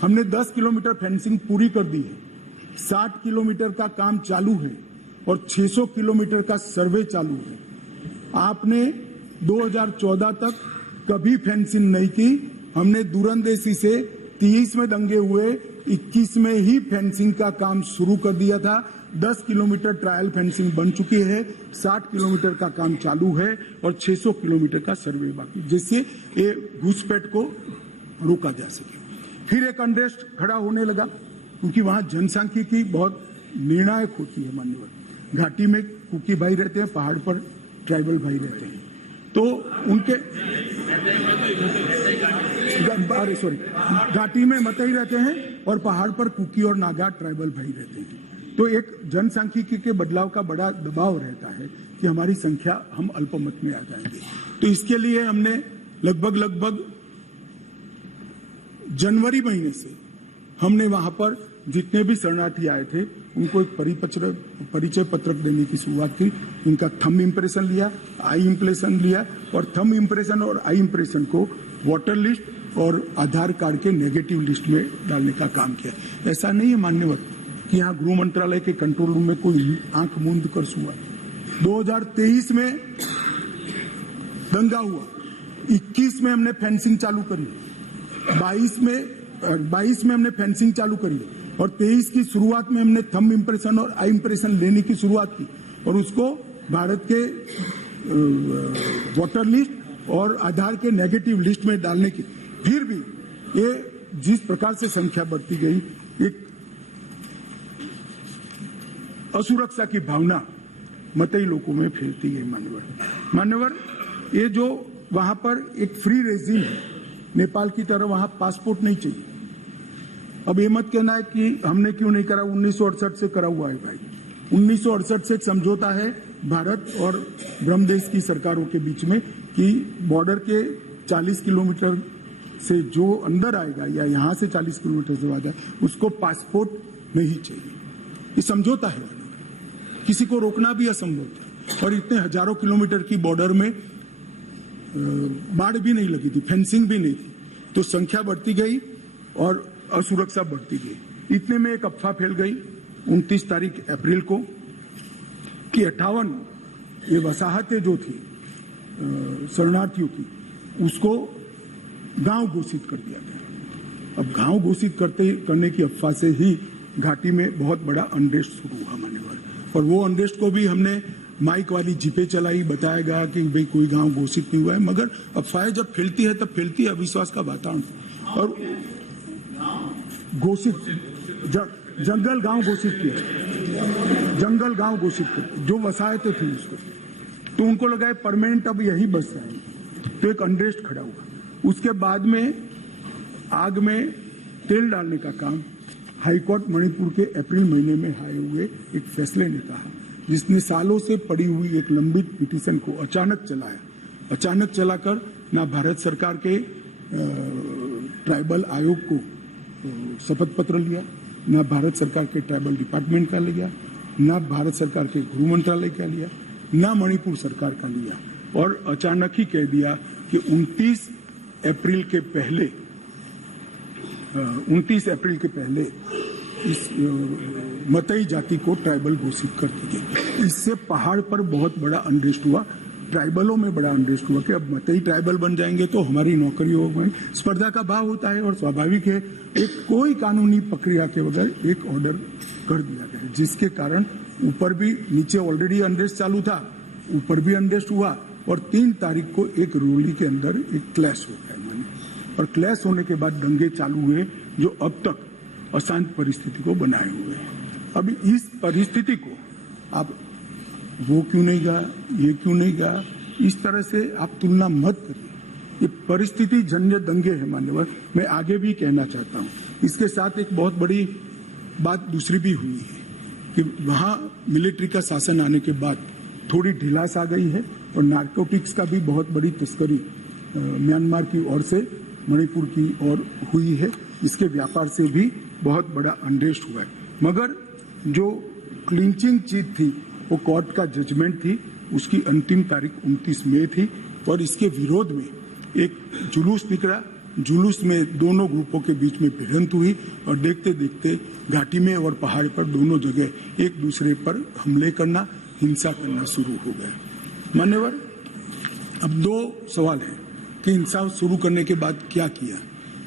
हमने 10 किलोमीटर फेंसिंग पूरी कर दी है, 60 किलोमीटर का काम चालू है और 600 किलोमीटर का सर्वे चालू है। आपने 2014 तक कभी फेंसिंग नहीं की। हमने दूरंदेशी से 23 में दंगे हुए, 21 में ही फेंसिंग का काम शुरू कर दिया था। 10 किलोमीटर ट्रायल फेंसिंग बन चुकी है, 60 किलोमीटर का काम चालू है और 600 किलोमीटर का सर्वे बाकी, जिससे ये घुसपैठ को रोका जा सके। फिर एक अनरेस्ट खड़ा होने लगा, क्योंकि वहां जनसांख्यिकी बहुत निर्णायक होती है मान्यवर। घाटी में कुकी भाई रहते हैं, पहाड़ पर ट्राइबल भाई रहते हैं, तो उनके घाटी में मतई रहते हैं और पहाड़ पर कुकी और नागा ट्राइबल भाई रहते हैं। तो एक जनसांख्यिकी के बदलाव का बड़ा दबाव रहता है कि हमारी संख्या, हम अल्पमत में आ जाएंगे। तो इसके लिए हमने लगभग जनवरी महीने से हमने वहां पर जितने भी शरणार्थी आए थे उनको एक परिचय पत्रक देने की शुरुआत की। उनका थंब इम्प्रेशन लिया, आई इम्प्रेशन लिया और थंब इम्प्रेशन और आई इम्प्रेशन को वोटर लिस्ट और आधार कार्ड के नेगेटिव लिस्ट में डालने का काम किया। ऐसा नहीं है मान्यवर कि यहाँ गृह मंत्रालय के कंट्रोल रूम में कोई आंख मूंद कर हुआ। 2023 में दंगा हुआ, 21 में हमने फेंसिंग चालू करी, 22 में हमने फेंसिंग चालू करी और 23 की शुरुआत में हमने थंब इम्प्रेशन और आई इम्प्रेशन लेने की शुरुआत की और उसको भारत के वोटर लिस्ट और आधार के नेगेटिव लिस्ट में डालने की। फिर भी ये जिस प्रकार से संख्या बढ़ती गई, एक असुरक्षा की भावना मतई लोगों में फैलती गई। मान्यवर ये जो वहां पर एक फ्री रेजिम है, नेपाल की तरह वहां पासपोर्ट नहीं चाहिए। अब ये मत कहना है कि हमने क्यों नहीं करा, 1968 से करा हुआ है भाई। 1968 से एक समझौता है भारत और ब्रह्मदेश की सरकारों के बीच में कि बॉर्डर के 40 किलोमीटर से जो अंदर आएगा या यहाँ से 40 किलोमीटर से ज्यादा उसको पासपोर्ट नहीं चाहिए। ये समझौता है, किसी को रोकना भी असंभव था। और इतने हजारों किलोमीटर की बॉर्डर में बाढ़ भी नहीं लगी थी, फेंसिंग भी नहीं थी, तो संख्या बढ़ती गई और असुरक्षा बढ़ती गई। इतने में एक अफवाह फैल गई 29 तारीख अप्रैल को कि 58 ये वसाहतें जो थी शरणार्थियों की, उसको गांव घोषित कर दिया गया। अब गांव घोषित करने की अफवाह से ही घाटी में बहुत बड़ा अनरेस्ट शुरू हुआ मान्यवर। और वो अनरेस्ट को भी हमने माइक वाली जीपे चलाई, बताया गया कि भाई कोई गांव घोषित नहीं हुआ है, मगर अफवाहें जब फैलती है तब फैलती है अविश्वास का वातावरण। और घोषित जंगल गांव घोषित किया, जंगल गांव घोषित किया, जो वसाहतें थी उसको, तो उनको लगा परमानेंट अब यही बस जाएंगे, तो एक अनरेस्ट खड़ा हुआ। उसके बाद में आग में तेल डालने का काम हाईकोर्ट मणिपुर के अप्रैल महीने में आए हुए एक फैसले ने कहा, जिसने सालों से पड़ी हुई एक लंबित पिटीशन को अचानक चलाया। अचानक चलाकर ना भारत सरकार के ट्राइबल आयोग को शपथ पत्र लिया, ना भारत सरकार के ट्राइबल डिपार्टमेंट का लिया, ना भारत सरकार के गृह मंत्रालय का लिया, ना मणिपुर सरकार का लिया, और अचानक ही कह दिया कि 29 अप्रैल के पहले इस मतई जाति को ट्राइबल घोषित कर दी गई। इससे पहाड़ पर बहुत बड़ा अनरेस्ट हुआ, ट्राइबलों में बड़ा अनरेस्ट हुआ कि अब मतई ट्राइबल बन जाएंगे तो हमारी नौकरियों में स्पर्धा का भाव होता है और स्वाभाविक है। एक कोई कानूनी प्रक्रिया के बगैर एक ऑर्डर कर दिया गया, जिसके कारण ऊपर भी, नीचे ऑलरेडी अनरेस्ट चालू था, ऊपर भी अनरेस्ट हुआ और 3 तारीख को एक रोली के अंदर एक क्लैश हो गया और क्लैश होने के बाद दंगे चालू हुए जो अब तक अशांत परिस्थिति को बनाए हुए हैं। अब इस परिस्थिति को आप वो क्यों नहीं गा, ये क्यों नहीं गा, इस तरह से आप तुलना मत करिए। ये परिस्थिति जन्य दंगे है मान्यवर। मैं आगे भी कहना चाहता हूँ, इसके साथ एक बहुत बड़ी बात दूसरी भी हुई है कि वहाँ मिलिट्री का शासन आने के बाद थोड़ी ढिलास आ गई है और नारकोटिक्स का भी बहुत बड़ी तस्करी म्यांमार की ओर से मणिपुर की ओर हुई है। इसके व्यापार से भी बहुत बड़ा अनरेस्ट हुआ है। मगर जो क्लिंचिंग चीज थी वो कोर्ट का जजमेंट थी, उसकी अंतिम तारीख 29 मई थी और इसके विरोध में एक जुलूस निकला। जुलूस में दोनों ग्रुपों के बीच में भिड़ंत हुई और देखते देखते घाटी में और पहाड़ पर दोनों जगह एक दूसरे पर हमले करना, हिंसा करना शुरू हो गया। मान्यवर, अब 2 सवाल हैं कि हिंसा शुरू करने के बाद क्या किया।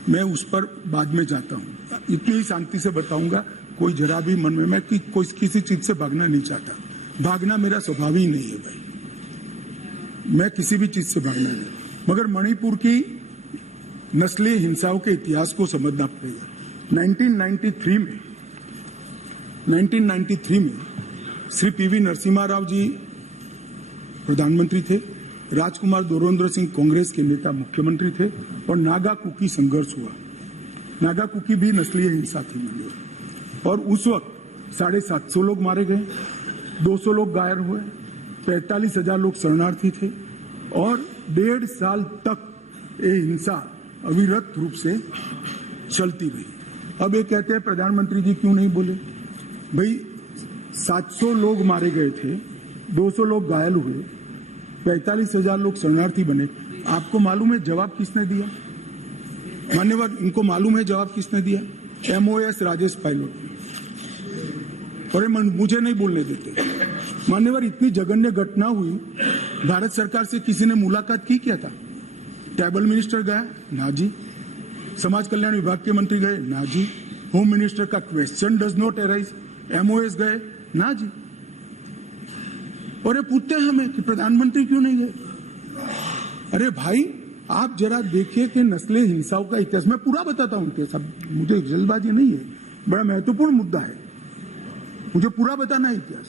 मैं उस पर बाद में जाता हूँ, इतनी ही शांति से बताऊंगा, कोई जरा भी मन में, मैं कोई किसी चीज से भागना नहीं चाहता, भागना मेरा स्वभाव ही नहीं है भाई, मैं किसी भी चीज से भागना नहीं, मगर मणिपुर की नस्लीय हिंसाओं के इतिहास को समझना पड़ेगा। 1993 में श्री पीवी नरसिम्हा राव जी प्रधानमंत्री थे, राजकुमार दोरोन्द्र सिंह कांग्रेस के नेता मुख्यमंत्री थे और नागा कुकी संघर्ष हुआ। नागा कुकी भी नस्लीय हिंसा थी और उस वक्त 750 लोग मारे गए, 200 लोग घायल हुए, 45,000 लोग शरणार्थी थे और 1.5 साल तक ये हिंसा अविरत रूप से चलती रही। अब ये कहते हैं प्रधानमंत्री जी क्यों नहीं बोले? भाई 700 लोग मारे गए थे, 200 लोग घायल हुए, 45,000 लोग शरणार्थी बने। आपको मालूम है जवाब किसने दिया? मान्यवर, इनको मालूम है जवाब किसने दिया? MOS राजेश पायलट। और मुझे नहीं बोलने देते। मान्यवर, इतनी जघन्य घटना हुई, भारत सरकार से किसी ने मुलाकात की क्या था? ट्राइबल मिनिस्टर गया? ना जी। समाज कल्याण विभाग के मंत्री गए? ना जी। होम मिनिस्टर का question does not arise. MOS गए? ना जी। और ये पूछते हैं हमें कि प्रधानमंत्री क्यों नहीं गए? अरे भाई, आप जरा देखिए कि नस्लीय हिंसाओं का इतिहास, मैं पूरा बताता हूं इतिहास, मुझे जल्दबाजी नहीं है, बड़ा महत्वपूर्ण मुद्दा है, मुझे पूरा बताना है इतिहास।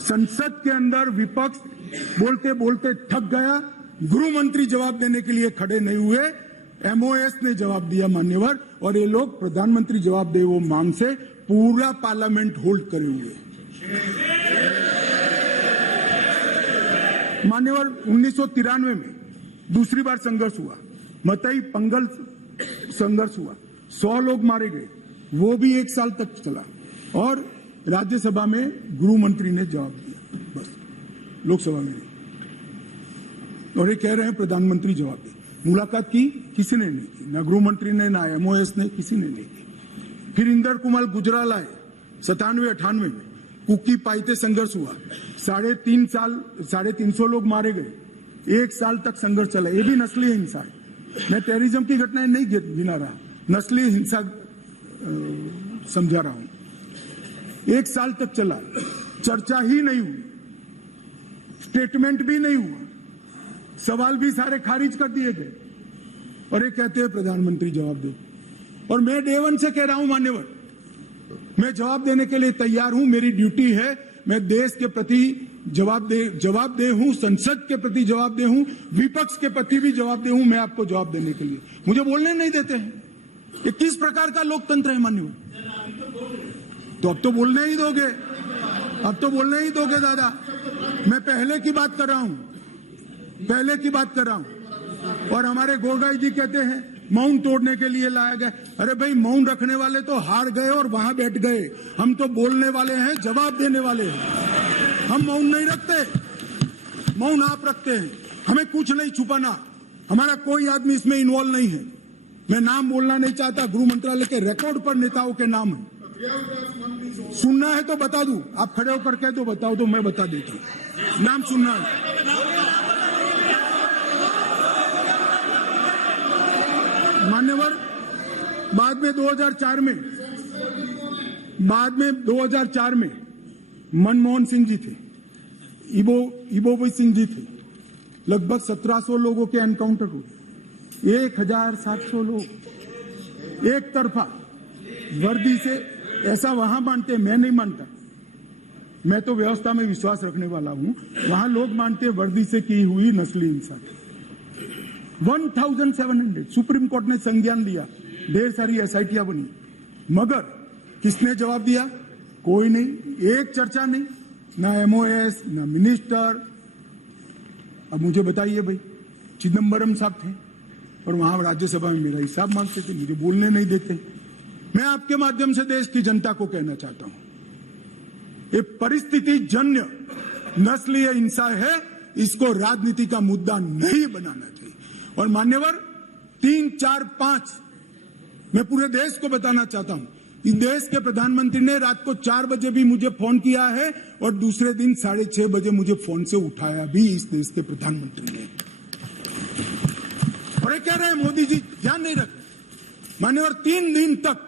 संसद के अंदर विपक्ष बोलते बोलते थक गया, गृह मंत्री जवाब देने के लिए खड़े नहीं हुए, MOS ने जवाब दिया मान्यवर, और ये लोग प्रधानमंत्री जवाब दे वो मांग से पूरा पार्लियामेंट होल्ड करे हुए। मान्यवर, 1993 में दूसरी बार संघर्ष हुआ, मतई पंगल संघर्ष हुआ, 100 लोग मारे गए, वो भी 1 साल तक चला और राज्यसभा में गृह मंत्री ने जवाब दिया, बस, लोकसभा में नहीं। और ये कह रहे हैं प्रधानमंत्री जवाब दे। मुलाकात की? किसी ने नहीं की, ना गृह मंत्री ने, ना MOS ने, किसी ने नहीं की। फिर इंदर कुमार गुजराल आए 97-98 में, कुकी पाइते संघर्ष हुआ, 350 लोग मारे गए, 1 साल तक संघर्ष चला, ये भी नस्लीय हिंसा है। मैं टेररिज्म की घटनाएं नहीं गिना रहा, नस्लीय हिंसा समझा रहा हूं। 1 साल तक चला, चर्चा ही नहीं हुई, स्टेटमेंट भी नहीं हुआ, सवाल भी सारे खारिज कर दिए गए और ये कहते हैं प्रधानमंत्री जवाब दो। और मैं डे वन से कह रहा हूं मान्यवर, मैं जवाब देने के लिए तैयार हूं, मेरी ड्यूटी है, मैं देश के प्रति जवाब दे हूं, संसद के प्रति जवाब दे हूं, विपक्ष के प्रति भी जवाब दे हूं, मैं आपको जवाब देने के लिए। मुझे बोलने नहीं देते हैं, ये किस प्रकार का लोकतंत्र है मान्यवर? तो अब तो बोलने ही दोगे, अब तो बोलने ही दोगे दादा। मैं पहले की बात कर रहा हूं, पहले की बात कर रहा हूं। और हमारे गोगाई जी कहते हैं मौन तोड़ने के लिए लाया गया। अरे भाई, मौन रखने वाले तो हार गए और वहां बैठ गए, हम तो बोलने वाले हैं, जवाब देने वाले हैं। हम मौन नहीं रखते, मौन आप रखते हैं। हमें कुछ नहीं छुपाना, हमारा कोई आदमी इसमें इन्वॉल्व नहीं है। मैं नाम बोलना नहीं चाहता, गृह मंत्रालय के रिकॉर्ड पर नेताओं के नाम है। सुनना है तो बता दूं, आप खड़े होकर कह दो बताओ तो मैं बता देता हूं, नाम सुनना है। मान्यवर, बाद में 2004 में मनमोहन सिंह जी थे, इबोबी सिंह जी थे, लगभग 1700 लोगों के एनकाउंटर हुए, 1700 लोग एक तरफा वर्दी से। ऐसा वहां मानते हैं, मैं नहीं मानता, मैं तो व्यवस्था में विश्वास रखने वाला हूं। वहां लोग मानते हैं वर्दी से की हुई नस्ली हिंसा। 1700 सुप्रीम कोर्ट ने संज्ञान लिया, ढेर सारी SITयां बनी, मगर किसने जवाब दिया? कोई नहीं, एक चर्चा नहीं, ना MOS, ना मिनिस्टर। अब मुझे बताइए भाई, चिदम्बरम साहब थे और वहां राज्यसभा में मेरा हिसाब मांगते थे, मुझे बोलने नहीं देते। मैं आपके माध्यम से देश की जनता को कहना चाहता हूं, ये परिस्थिति जन्य नस्लीय हिंसा है, इसको राजनीति का मुद्दा नहीं बनाना चाहिए। और मान्यवर, 3, 4, 5 मैं पूरे देश को बताना चाहता हूं, इस देश के प्रधानमंत्री ने रात को 4 बजे भी मुझे फोन किया है और दूसरे दिन 6:30 बजे मुझे फोन से उठाया भी इस देश के प्रधानमंत्री ने। और ये कह रहे हैं मोदी जी ध्यान नहीं रखते। मान्यवर, 3 दिन तक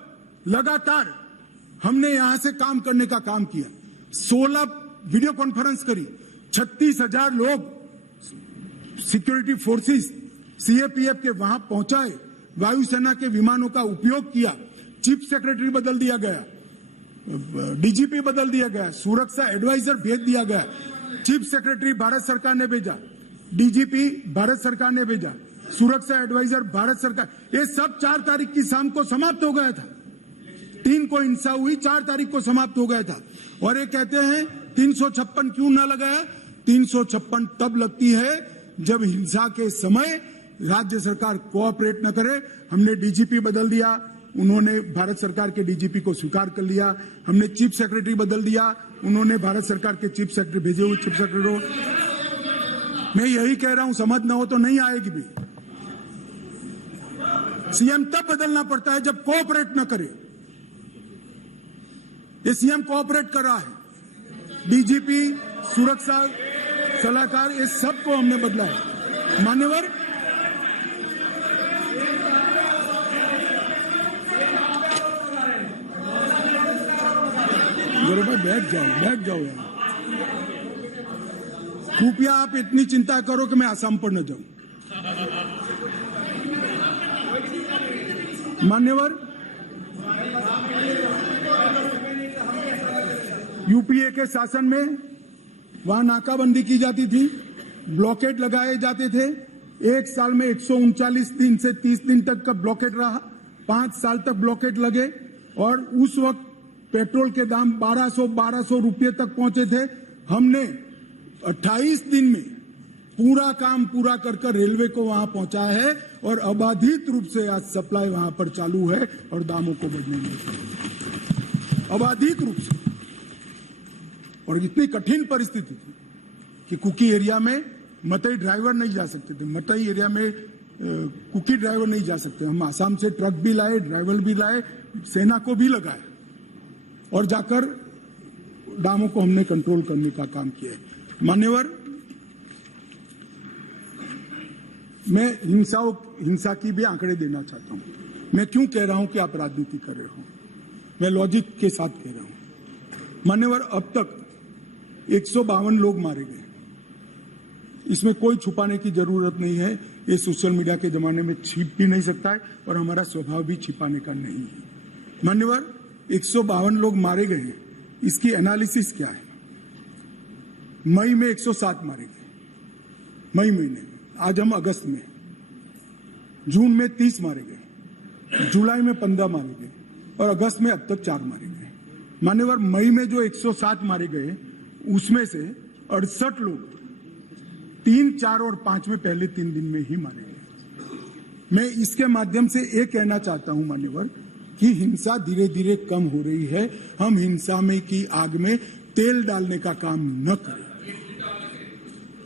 लगातार हमने यहां से काम करने का काम किया। 16 वीडियो कॉन्फ्रेंस करी, 36,000 लोग सिक्योरिटी फोर्सेस सीएपीएफ के वहां पहुंचाए, वायुसेना के विमानों का उपयोग किया, चीफ सेक्रेटरी बदल दिया गया, डीजीपी बदल दिया गया, सुरक्षा एडवाइजर भेज दिया गया, चीफ सेक्रेटरी भारत सरकार ने भेजा, डीजीपी भारत सरकार ने भेजा, सुरक्षा एडवाइजर भारत सरकार, ये सब 4 तारीख की शाम को समाप्त हो गया था। 3 को हिंसा हुई, 4 तारीख को समाप्त हो गया था। और ये कहते हैं 356 क्यों ना लगाया? 356 तब लगती है जब हिंसा के समय राज्य सरकार कोऑपरेट न करे। हमने डीजीपी बदल दिया, उन्होंने भारत सरकार के डीजीपी को स्वीकार कर लिया। हमने चीफ सेक्रेटरी बदल दिया, उन्होंने भारत सरकार के चीफ सेक्रेटरी भेजे हुए चीफ सेक्रेटरी को। मैं यही कह रहा हूं, समझ न हो तो नहीं आएगी भी। सीएम तब बदलना पड़ता है जब कोऑपरेट न करे। ये सीएम कोऑपरेट कर रहा है। डीजीपी, सुरक्षा सलाहकार, ये सबको हमने बदला है। मान्यवर, भाई बैठ जाओ यार। कृपया आप इतनी चिंता करो कि मैं आसाम पर न जाऊं। मान्यवर, यूपीए के शासन में वहां नाकाबंदी की जाती थी, ब्लॉकेड लगाए जाते थे। 1 साल में 139 दिन से 30 दिन तक का ब्लॉकेड रहा, 5 साल तक ब्लॉकेड लगे और उस वक्त पेट्रोल के दाम 1200 रुपये तक पहुंचे थे। हमने 28 दिन में पूरा काम पूरा कर रेलवे को वहां पहुंचाया है और अबाधित रूप से आज सप्लाई वहां पर चालू है और दामों को बढ़ने में अबाधित रूप से। और इतनी कठिन परिस्थिति थी कि कुकी एरिया में मतई ड्राइवर नहीं जा सकते थे, मतई एरिया में कुकी ड्राइवर नहीं जा सकते। हम आसाम से ट्रक भी लाए, ड्राइवर भी लाए, सेना को भी लगाए और जाकर दामों को हमने कंट्रोल करने का काम किया है। मान्यवर, मैं हिंसा की भी आंकड़े देना चाहता हूं। मैं क्यों कह रहा हूं कि आप राजनीति कर रहे हो, मैं लॉजिक के साथ कह रहा हूं। मान्यवर, अब तक 152 लोग मारे गए, इसमें कोई छुपाने की जरूरत नहीं है। ये सोशल मीडिया के जमाने में छिप भी नहीं सकता है और हमारा स्वभाव भी छिपाने का नहीं है। मान्यवर, 152 लोग मारे गए हैं, इसकी एनालिसिस क्या है? मई में 107 मारे गए, मई महीने में। आज हम अगस्त में, जून में 30 मारे गए, जुलाई में 15 मारे गए और अगस्त में अब तक 4 मारे गए। मान्यवर, मई में जो 107 मारे गए उसमें से 68 लोग 3, 4 और 5 में पहले 3 दिन में ही मारे गए। मैं इसके माध्यम से ये कहना चाहता हूं मान्यवर कि हिंसा धीरे धीरे कम हो रही है। हम हिंसा में की आग में तेल डालने का काम न करें,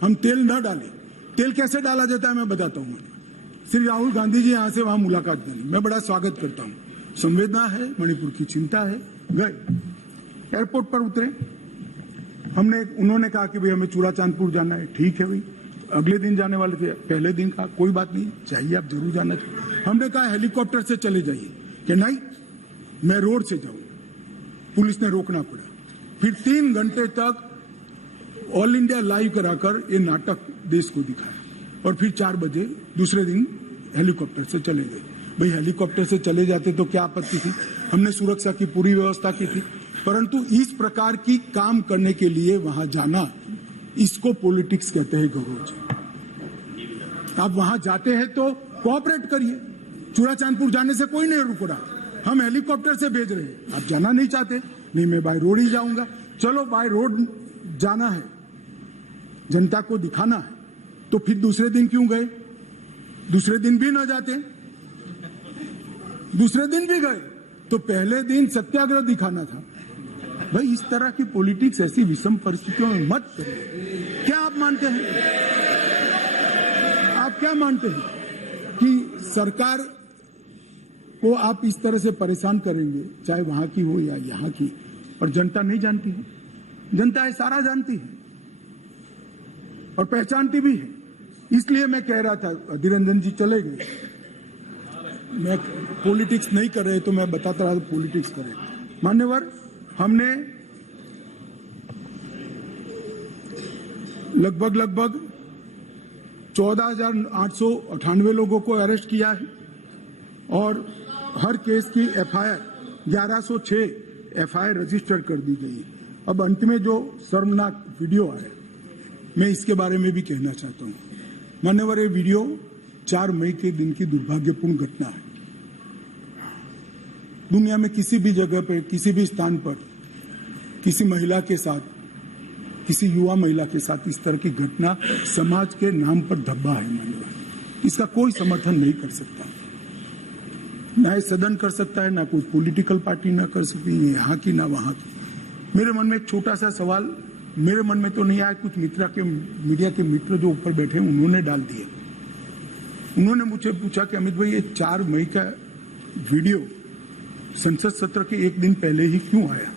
हम तेल न डालें। तेल कैसे डाला जाता है मैं बताता हूं। श्री राहुल गांधी जी यहां से वहां मुलाकात करी, मैं बड़ा स्वागत करता हूं। संवेदना है, मणिपुर की चिंता है। गए, एयरपोर्ट पर उतरे, उन्होंने कहा कि भाई हमें चूड़ाचांदपुर जाना है। ठीक है भाई, अगले दिन जाने वाले थे, पहले दिन कहा कोई बात नहीं, चाहिए आप जरूर जाना चाहिए। हमने कहा हेलीकॉप्टर से चले जाइए, कि नहीं मैं रोड से जाऊं। पुलिस ने रोकना पड़ा। फिर 3 घंटे तक ऑल इंडिया लाइव कराकर ये नाटक देश को दिखाया और फिर 4 बजे दूसरे दिन हेलीकॉप्टर से चले गए। भाई हेलीकॉप्टर से चले जाते तो क्या आपत्ति थी, हमने सुरक्षा की पूरी व्यवस्था की थी। परंतु इस प्रकार की काम करने के लिए वहां जाना, इसको पॉलिटिक्स कहते हैं गौरव जी। आप वहां जाते हैं तो कोऑपरेट करिए। चूड़ाचांदपुर जाने से कोई नहीं रुक रहा, हम हेलीकॉप्टर से भेज रहे हैं। आप जाना नहीं चाहते, नहीं मैं बाय रोड ही जाऊंगा। चलो बाय रोड जाना है, जनता को दिखाना है, तो फिर दूसरे दिन क्यों गए? दूसरे दिन भी ना जाते, दूसरे दिन भी गए तो पहले दिन सत्याग्रह दिखाना था। भाई इस तरह की पॉलिटिक्स ऐसी विषम परिस्थितियों में मत करिए। क्या आप मानते हैं, आप क्या मानते हैं कि सरकार को आप इस तरह से परेशान करेंगे, चाहे वहां की हो या यहां की, और जनता नहीं जानती है? जनता ये सारा जानती है और पहचानती भी है। इसलिए मैं कह रहा था, अधीर रंजन जी चले गए, मैं पॉलिटिक्स नहीं कर रहे तो मैं बताता रहा पॉलिटिक्स कर रहे। मान्यवर, हमने लगभग 14,898 लोगों को अरेस्ट किया है और हर केस की एफआईआर 1106 एफआईआर रजिस्टर कर दी गई है। अब अंत में जो शर्मनाक वीडियो आया, मैं इसके बारे में भी कहना चाहता हूं। मान्यवर, ये वीडियो 4 मई के दिन की दुर्भाग्यपूर्ण घटना है। दुनिया में किसी भी जगह पर, किसी भी स्थान पर किसी महिला के साथ, किसी युवा महिला के साथ इस तरह की घटना समाज के नाम पर धब्बा है। मान्यवर, इसका कोई समर्थन नहीं कर सकता, ना सदन कर सकता है, ना कोई पॉलिटिकल पार्टी ना कर सकती है, यहाँ की ना वहां की। मेरे मन में एक छोटा सा सवाल मेरे मन में तो नहीं आया, कुछ मीडिया के मित्र जो ऊपर बैठे हैं उन्होंने डाल दिए। उन्होंने मुझे पूछा कि अमित भाई, ये 4 मई का वीडियो संसद सत्र के एक दिन पहले ही क्यों आया?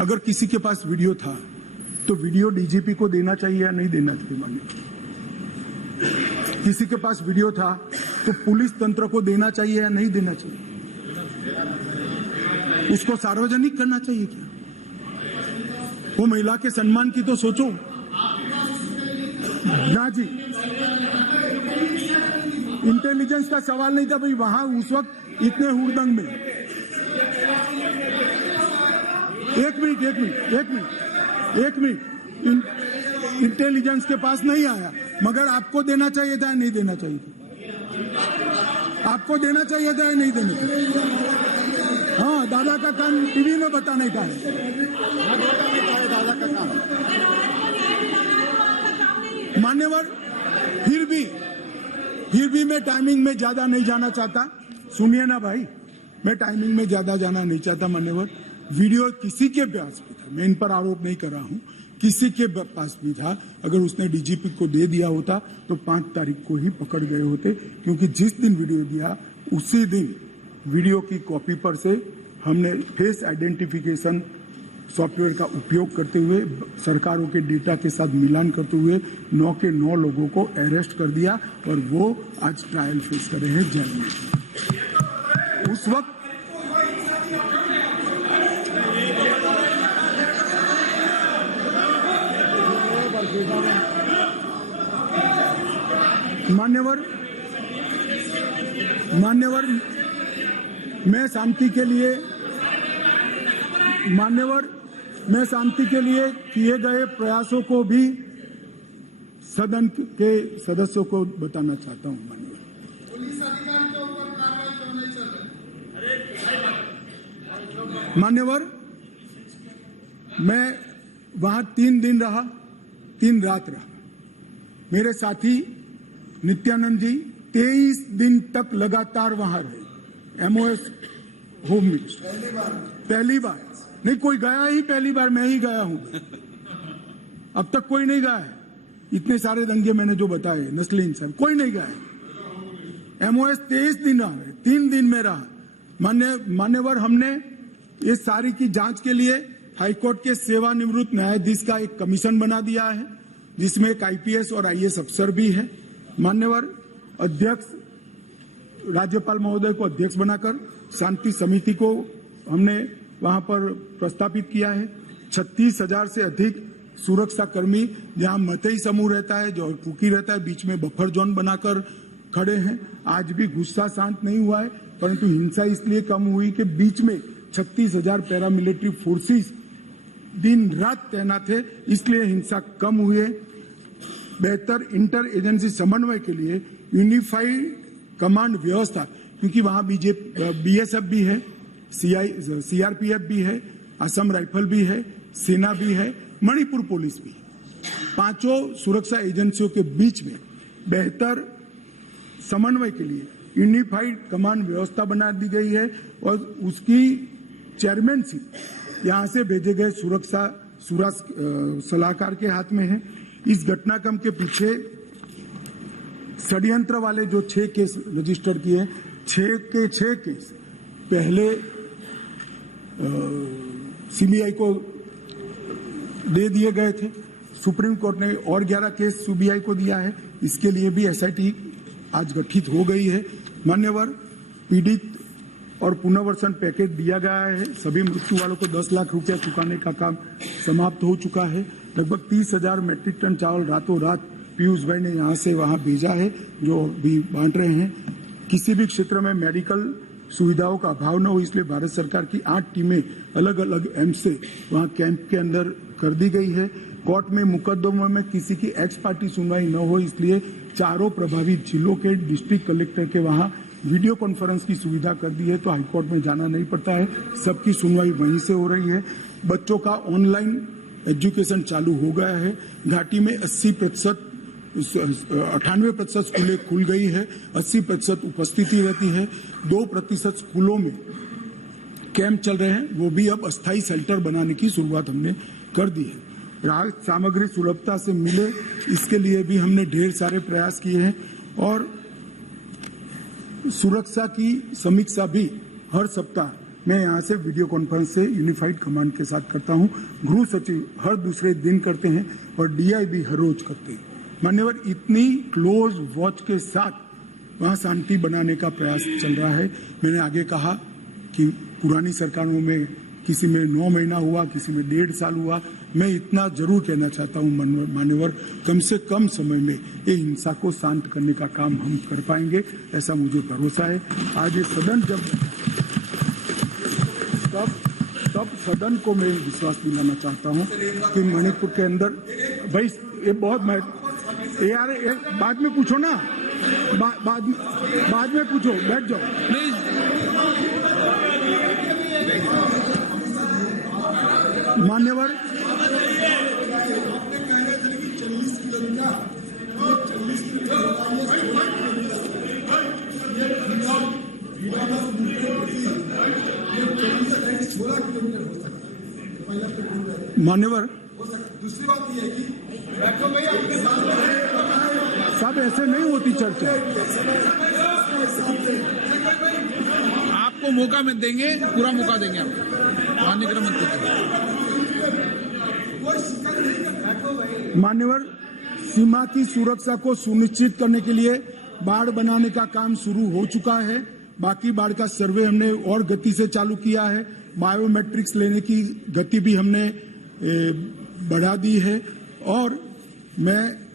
अगर किसी के पास वीडियो था तो वीडियो डीजीपी को देना चाहिए या नहीं देना चाहिए? मानिए, किसी के पास वीडियो था तो पुलिस तंत्र को देना चाहिए या नहीं देना चाहिए? उसको सार्वजनिक करना चाहिए क्या? वो महिला के सम्मान की तो सोचो ना जी। इंटेलिजेंस का सवाल नहीं था भाई, वहां उस वक्त इतने हुड़दंग में। एक मिनट, इंटेलिजेंस के पास नहीं आया, मगर आपको देना चाहिए था या नहीं देना चाहिए था? आपको देना चाहिए था या नहीं देना चाहिए? हाँ, दादा का काम टीवी में बताने का है। दादा का काम। मान्यवर, फिर भी मैं टाइमिंग में ज्यादा नहीं जाना चाहता। सुनिए ना भाई, मैं टाइमिंग में ज्यादा जाना नहीं चाहता। मान्यवर, वीडियो किसी के पास भी था, मैं इन पर आरोप नहीं कर रहा हूं, किसी के पास भी था। अगर उसने डीजीपी को दे दिया होता तो 5 तारीख को ही पकड़ गए होते, क्योंकि जिस दिन वीडियो दिया उसी दिन वीडियो की कॉपी पर से हमने फेस आइडेंटिफिकेशन सॉफ्टवेयर का उपयोग करते हुए, सरकारों के डेटा के साथ मिलान करते हुए 9 के 9 लोगों को अरेस्ट कर दिया और वो आज ट्रायल फेस कर रहे हैं जेल में। उस वक्त मान्यवर, मैं शांति के लिए किए गए प्रयासों को भी सदन के सदस्यों को बताना चाहता हूं। मान्यवर, पुलिस अधिकारी के ऊपर कार्रवाई क्यों नहीं चल रही? मान्यवर, मैं वहां 3 दिन रहा, 3 रात रहा। मेरे साथी नित्यानंद जी 23 दिन तक लगातार वहां रहे। एमओएस होम मिनिस्टर पहली बार नहीं कोई गया ही, पहली बार मैं ही गया हूं। अब तक कोई नहीं गया है। इतने सारे दंगे मैंने जो बताए, नस्ली इंसान, कोई नहीं गया है। एमओएस 23 दिन रहा है, 3 दिन में रहा। मान्यवर, हमने ये सारी की जांच के लिए हाईकोर्ट के सेवानिवृत्त न्यायाधीश का एक कमीशन बना दिया है, जिसमें एक आईपीएस और आईएएस अफसर भी है। मान्यवर, अध्यक्ष राज्यपाल महोदय को अध्यक्ष बनाकर शांति समिति को हमने वहां पर प्रस्तापित किया है। 36,000 से अधिक सुरक्षा कर्मी, जहां मतई समूह रहता है, जो कुकी रहता है, बीच में बफर जोन बनाकर खड़े हैं। आज भी गुस्सा शांत नहीं हुआ है, परंतु हिंसा इसलिए कम हुई कि बीच में 36,000 पैरामिलिट्री फोर्सेस दिन रात तैनात है, इसलिए हिंसा कम हुई है। बेहतर इंटर एजेंसी समन्वय के लिए यूनिफाइड कमांड व्यवस्था, क्योंकि वहां बीएसएफ भी है, सीआरपीएफ भी है, असम राइफल भी है, सेना भी है, मणिपुर पुलिस भी है। 5 सुरक्षा एजेंसियों के बीच में बेहतर समन्वय के लिए यूनिफाइड कमांड व्यवस्था बना दी गई है और उसकी चेयरमैनशिप यहां से भेजे गए सुरक्षा सलाहकार के हाथ में है। इस घटनाक्रम के पीछे षड्यंत्र वाले जो 6 केस रजिस्टर किए, 6 केस पहले सीबीआई को दे दिए गए थे। सुप्रीम कोर्ट ने और 11 केस सीबीआई को दिया है। इसके लिए भी एसआईटी आज गठित हो गई है। मान्यवर, पीड़ित और पुनर्वसन पैकेज दिया गया है। सभी मृत्यु वालों को 10 लाख रुपया चुकाने का काम समाप्त हो चुका है। लगभग 30,000 मैट्रिक टन चावल रातों रात पीयूष भाई ने यहाँ से वहाँ भेजा है, जो भी बांट रहे हैं। किसी भी क्षेत्र में मेडिकल सुविधाओं का अभाव न हो, इसलिए भारत सरकार की 8 टीमें अलग अलग एम्स से वहाँ कैंप के अंदर कर दी गई है। कोर्ट में मुकदमों में किसी की एक्स पार्टी सुनवाई न हो, इसलिए चारों प्रभावित जिलों के डिस्ट्रिक्ट कलेक्टर के वहाँ वीडियो कॉन्फ्रेंस की सुविधा कर दी है, तो हाईकोर्ट में जाना नहीं पड़ता है। सबकी सुनवाई वहीं से हो रही है। बच्चों का ऑनलाइन एजुकेशन चालू हो गया है। घाटी में 98% स्कूलें खुल गई है। 80% उपस्थिति रहती है। 2% स्कूलों में कैंप चल रहे हैं, वो भी अब अस्थायी शेल्टर बनाने की शुरुआत हमने कर दी है। राहत सामग्री सुलभता से मिले, इसके लिए भी हमने ढेर सारे प्रयास किए हैं। और सुरक्षा की समीक्षा भी हर सप्ताह मैं यहाँ से वीडियो कॉन्फ्रेंस से यूनिफाइड कमांड के साथ करता हूँ। गृह सचिव हर दूसरे दिन करते हैं और डीआई भी हर रोज करते हैं। मान्यवर, इतनी क्लोज वॉच के साथ वहाँ शांति बनाने का प्रयास चल रहा है। मैंने आगे कहा कि पुरानी सरकारों में किसी में 9 महीना हुआ, किसी में 1.5 साल हुआ। मैं इतना जरूर कहना चाहता हूँ मान्यवर, कम से कम समय में ये हिंसा को शांत करने का काम हम कर पाएंगे, ऐसा मुझे भरोसा है। आज ये सदन तब सदन को मैं विश्वास दिलाना चाहता हूँ कि मणिपुर के अंदर भाई ये बहुत यार बाद में पूछो ना, बाद में पूछो, बैठ जाओ प्लीज। मान्यवर, दूसरी बात यह है कि सब ऐसे नहीं होती चर्चा। आपको मौका में देंगे, पूरा मौका देंगे आपको, माननीय गृह मंत्री। मान्यवर, सीमा की सुरक्षा को सुनिश्चित करने के लिए बाड़ बनाने का काम शुरू हो चुका है। बाकी बाड़ का सर्वे हमने और गति से चालू किया है। बायोमेट्रिक्स लेने की गति भी हमने बढ़ा दी है। और मैं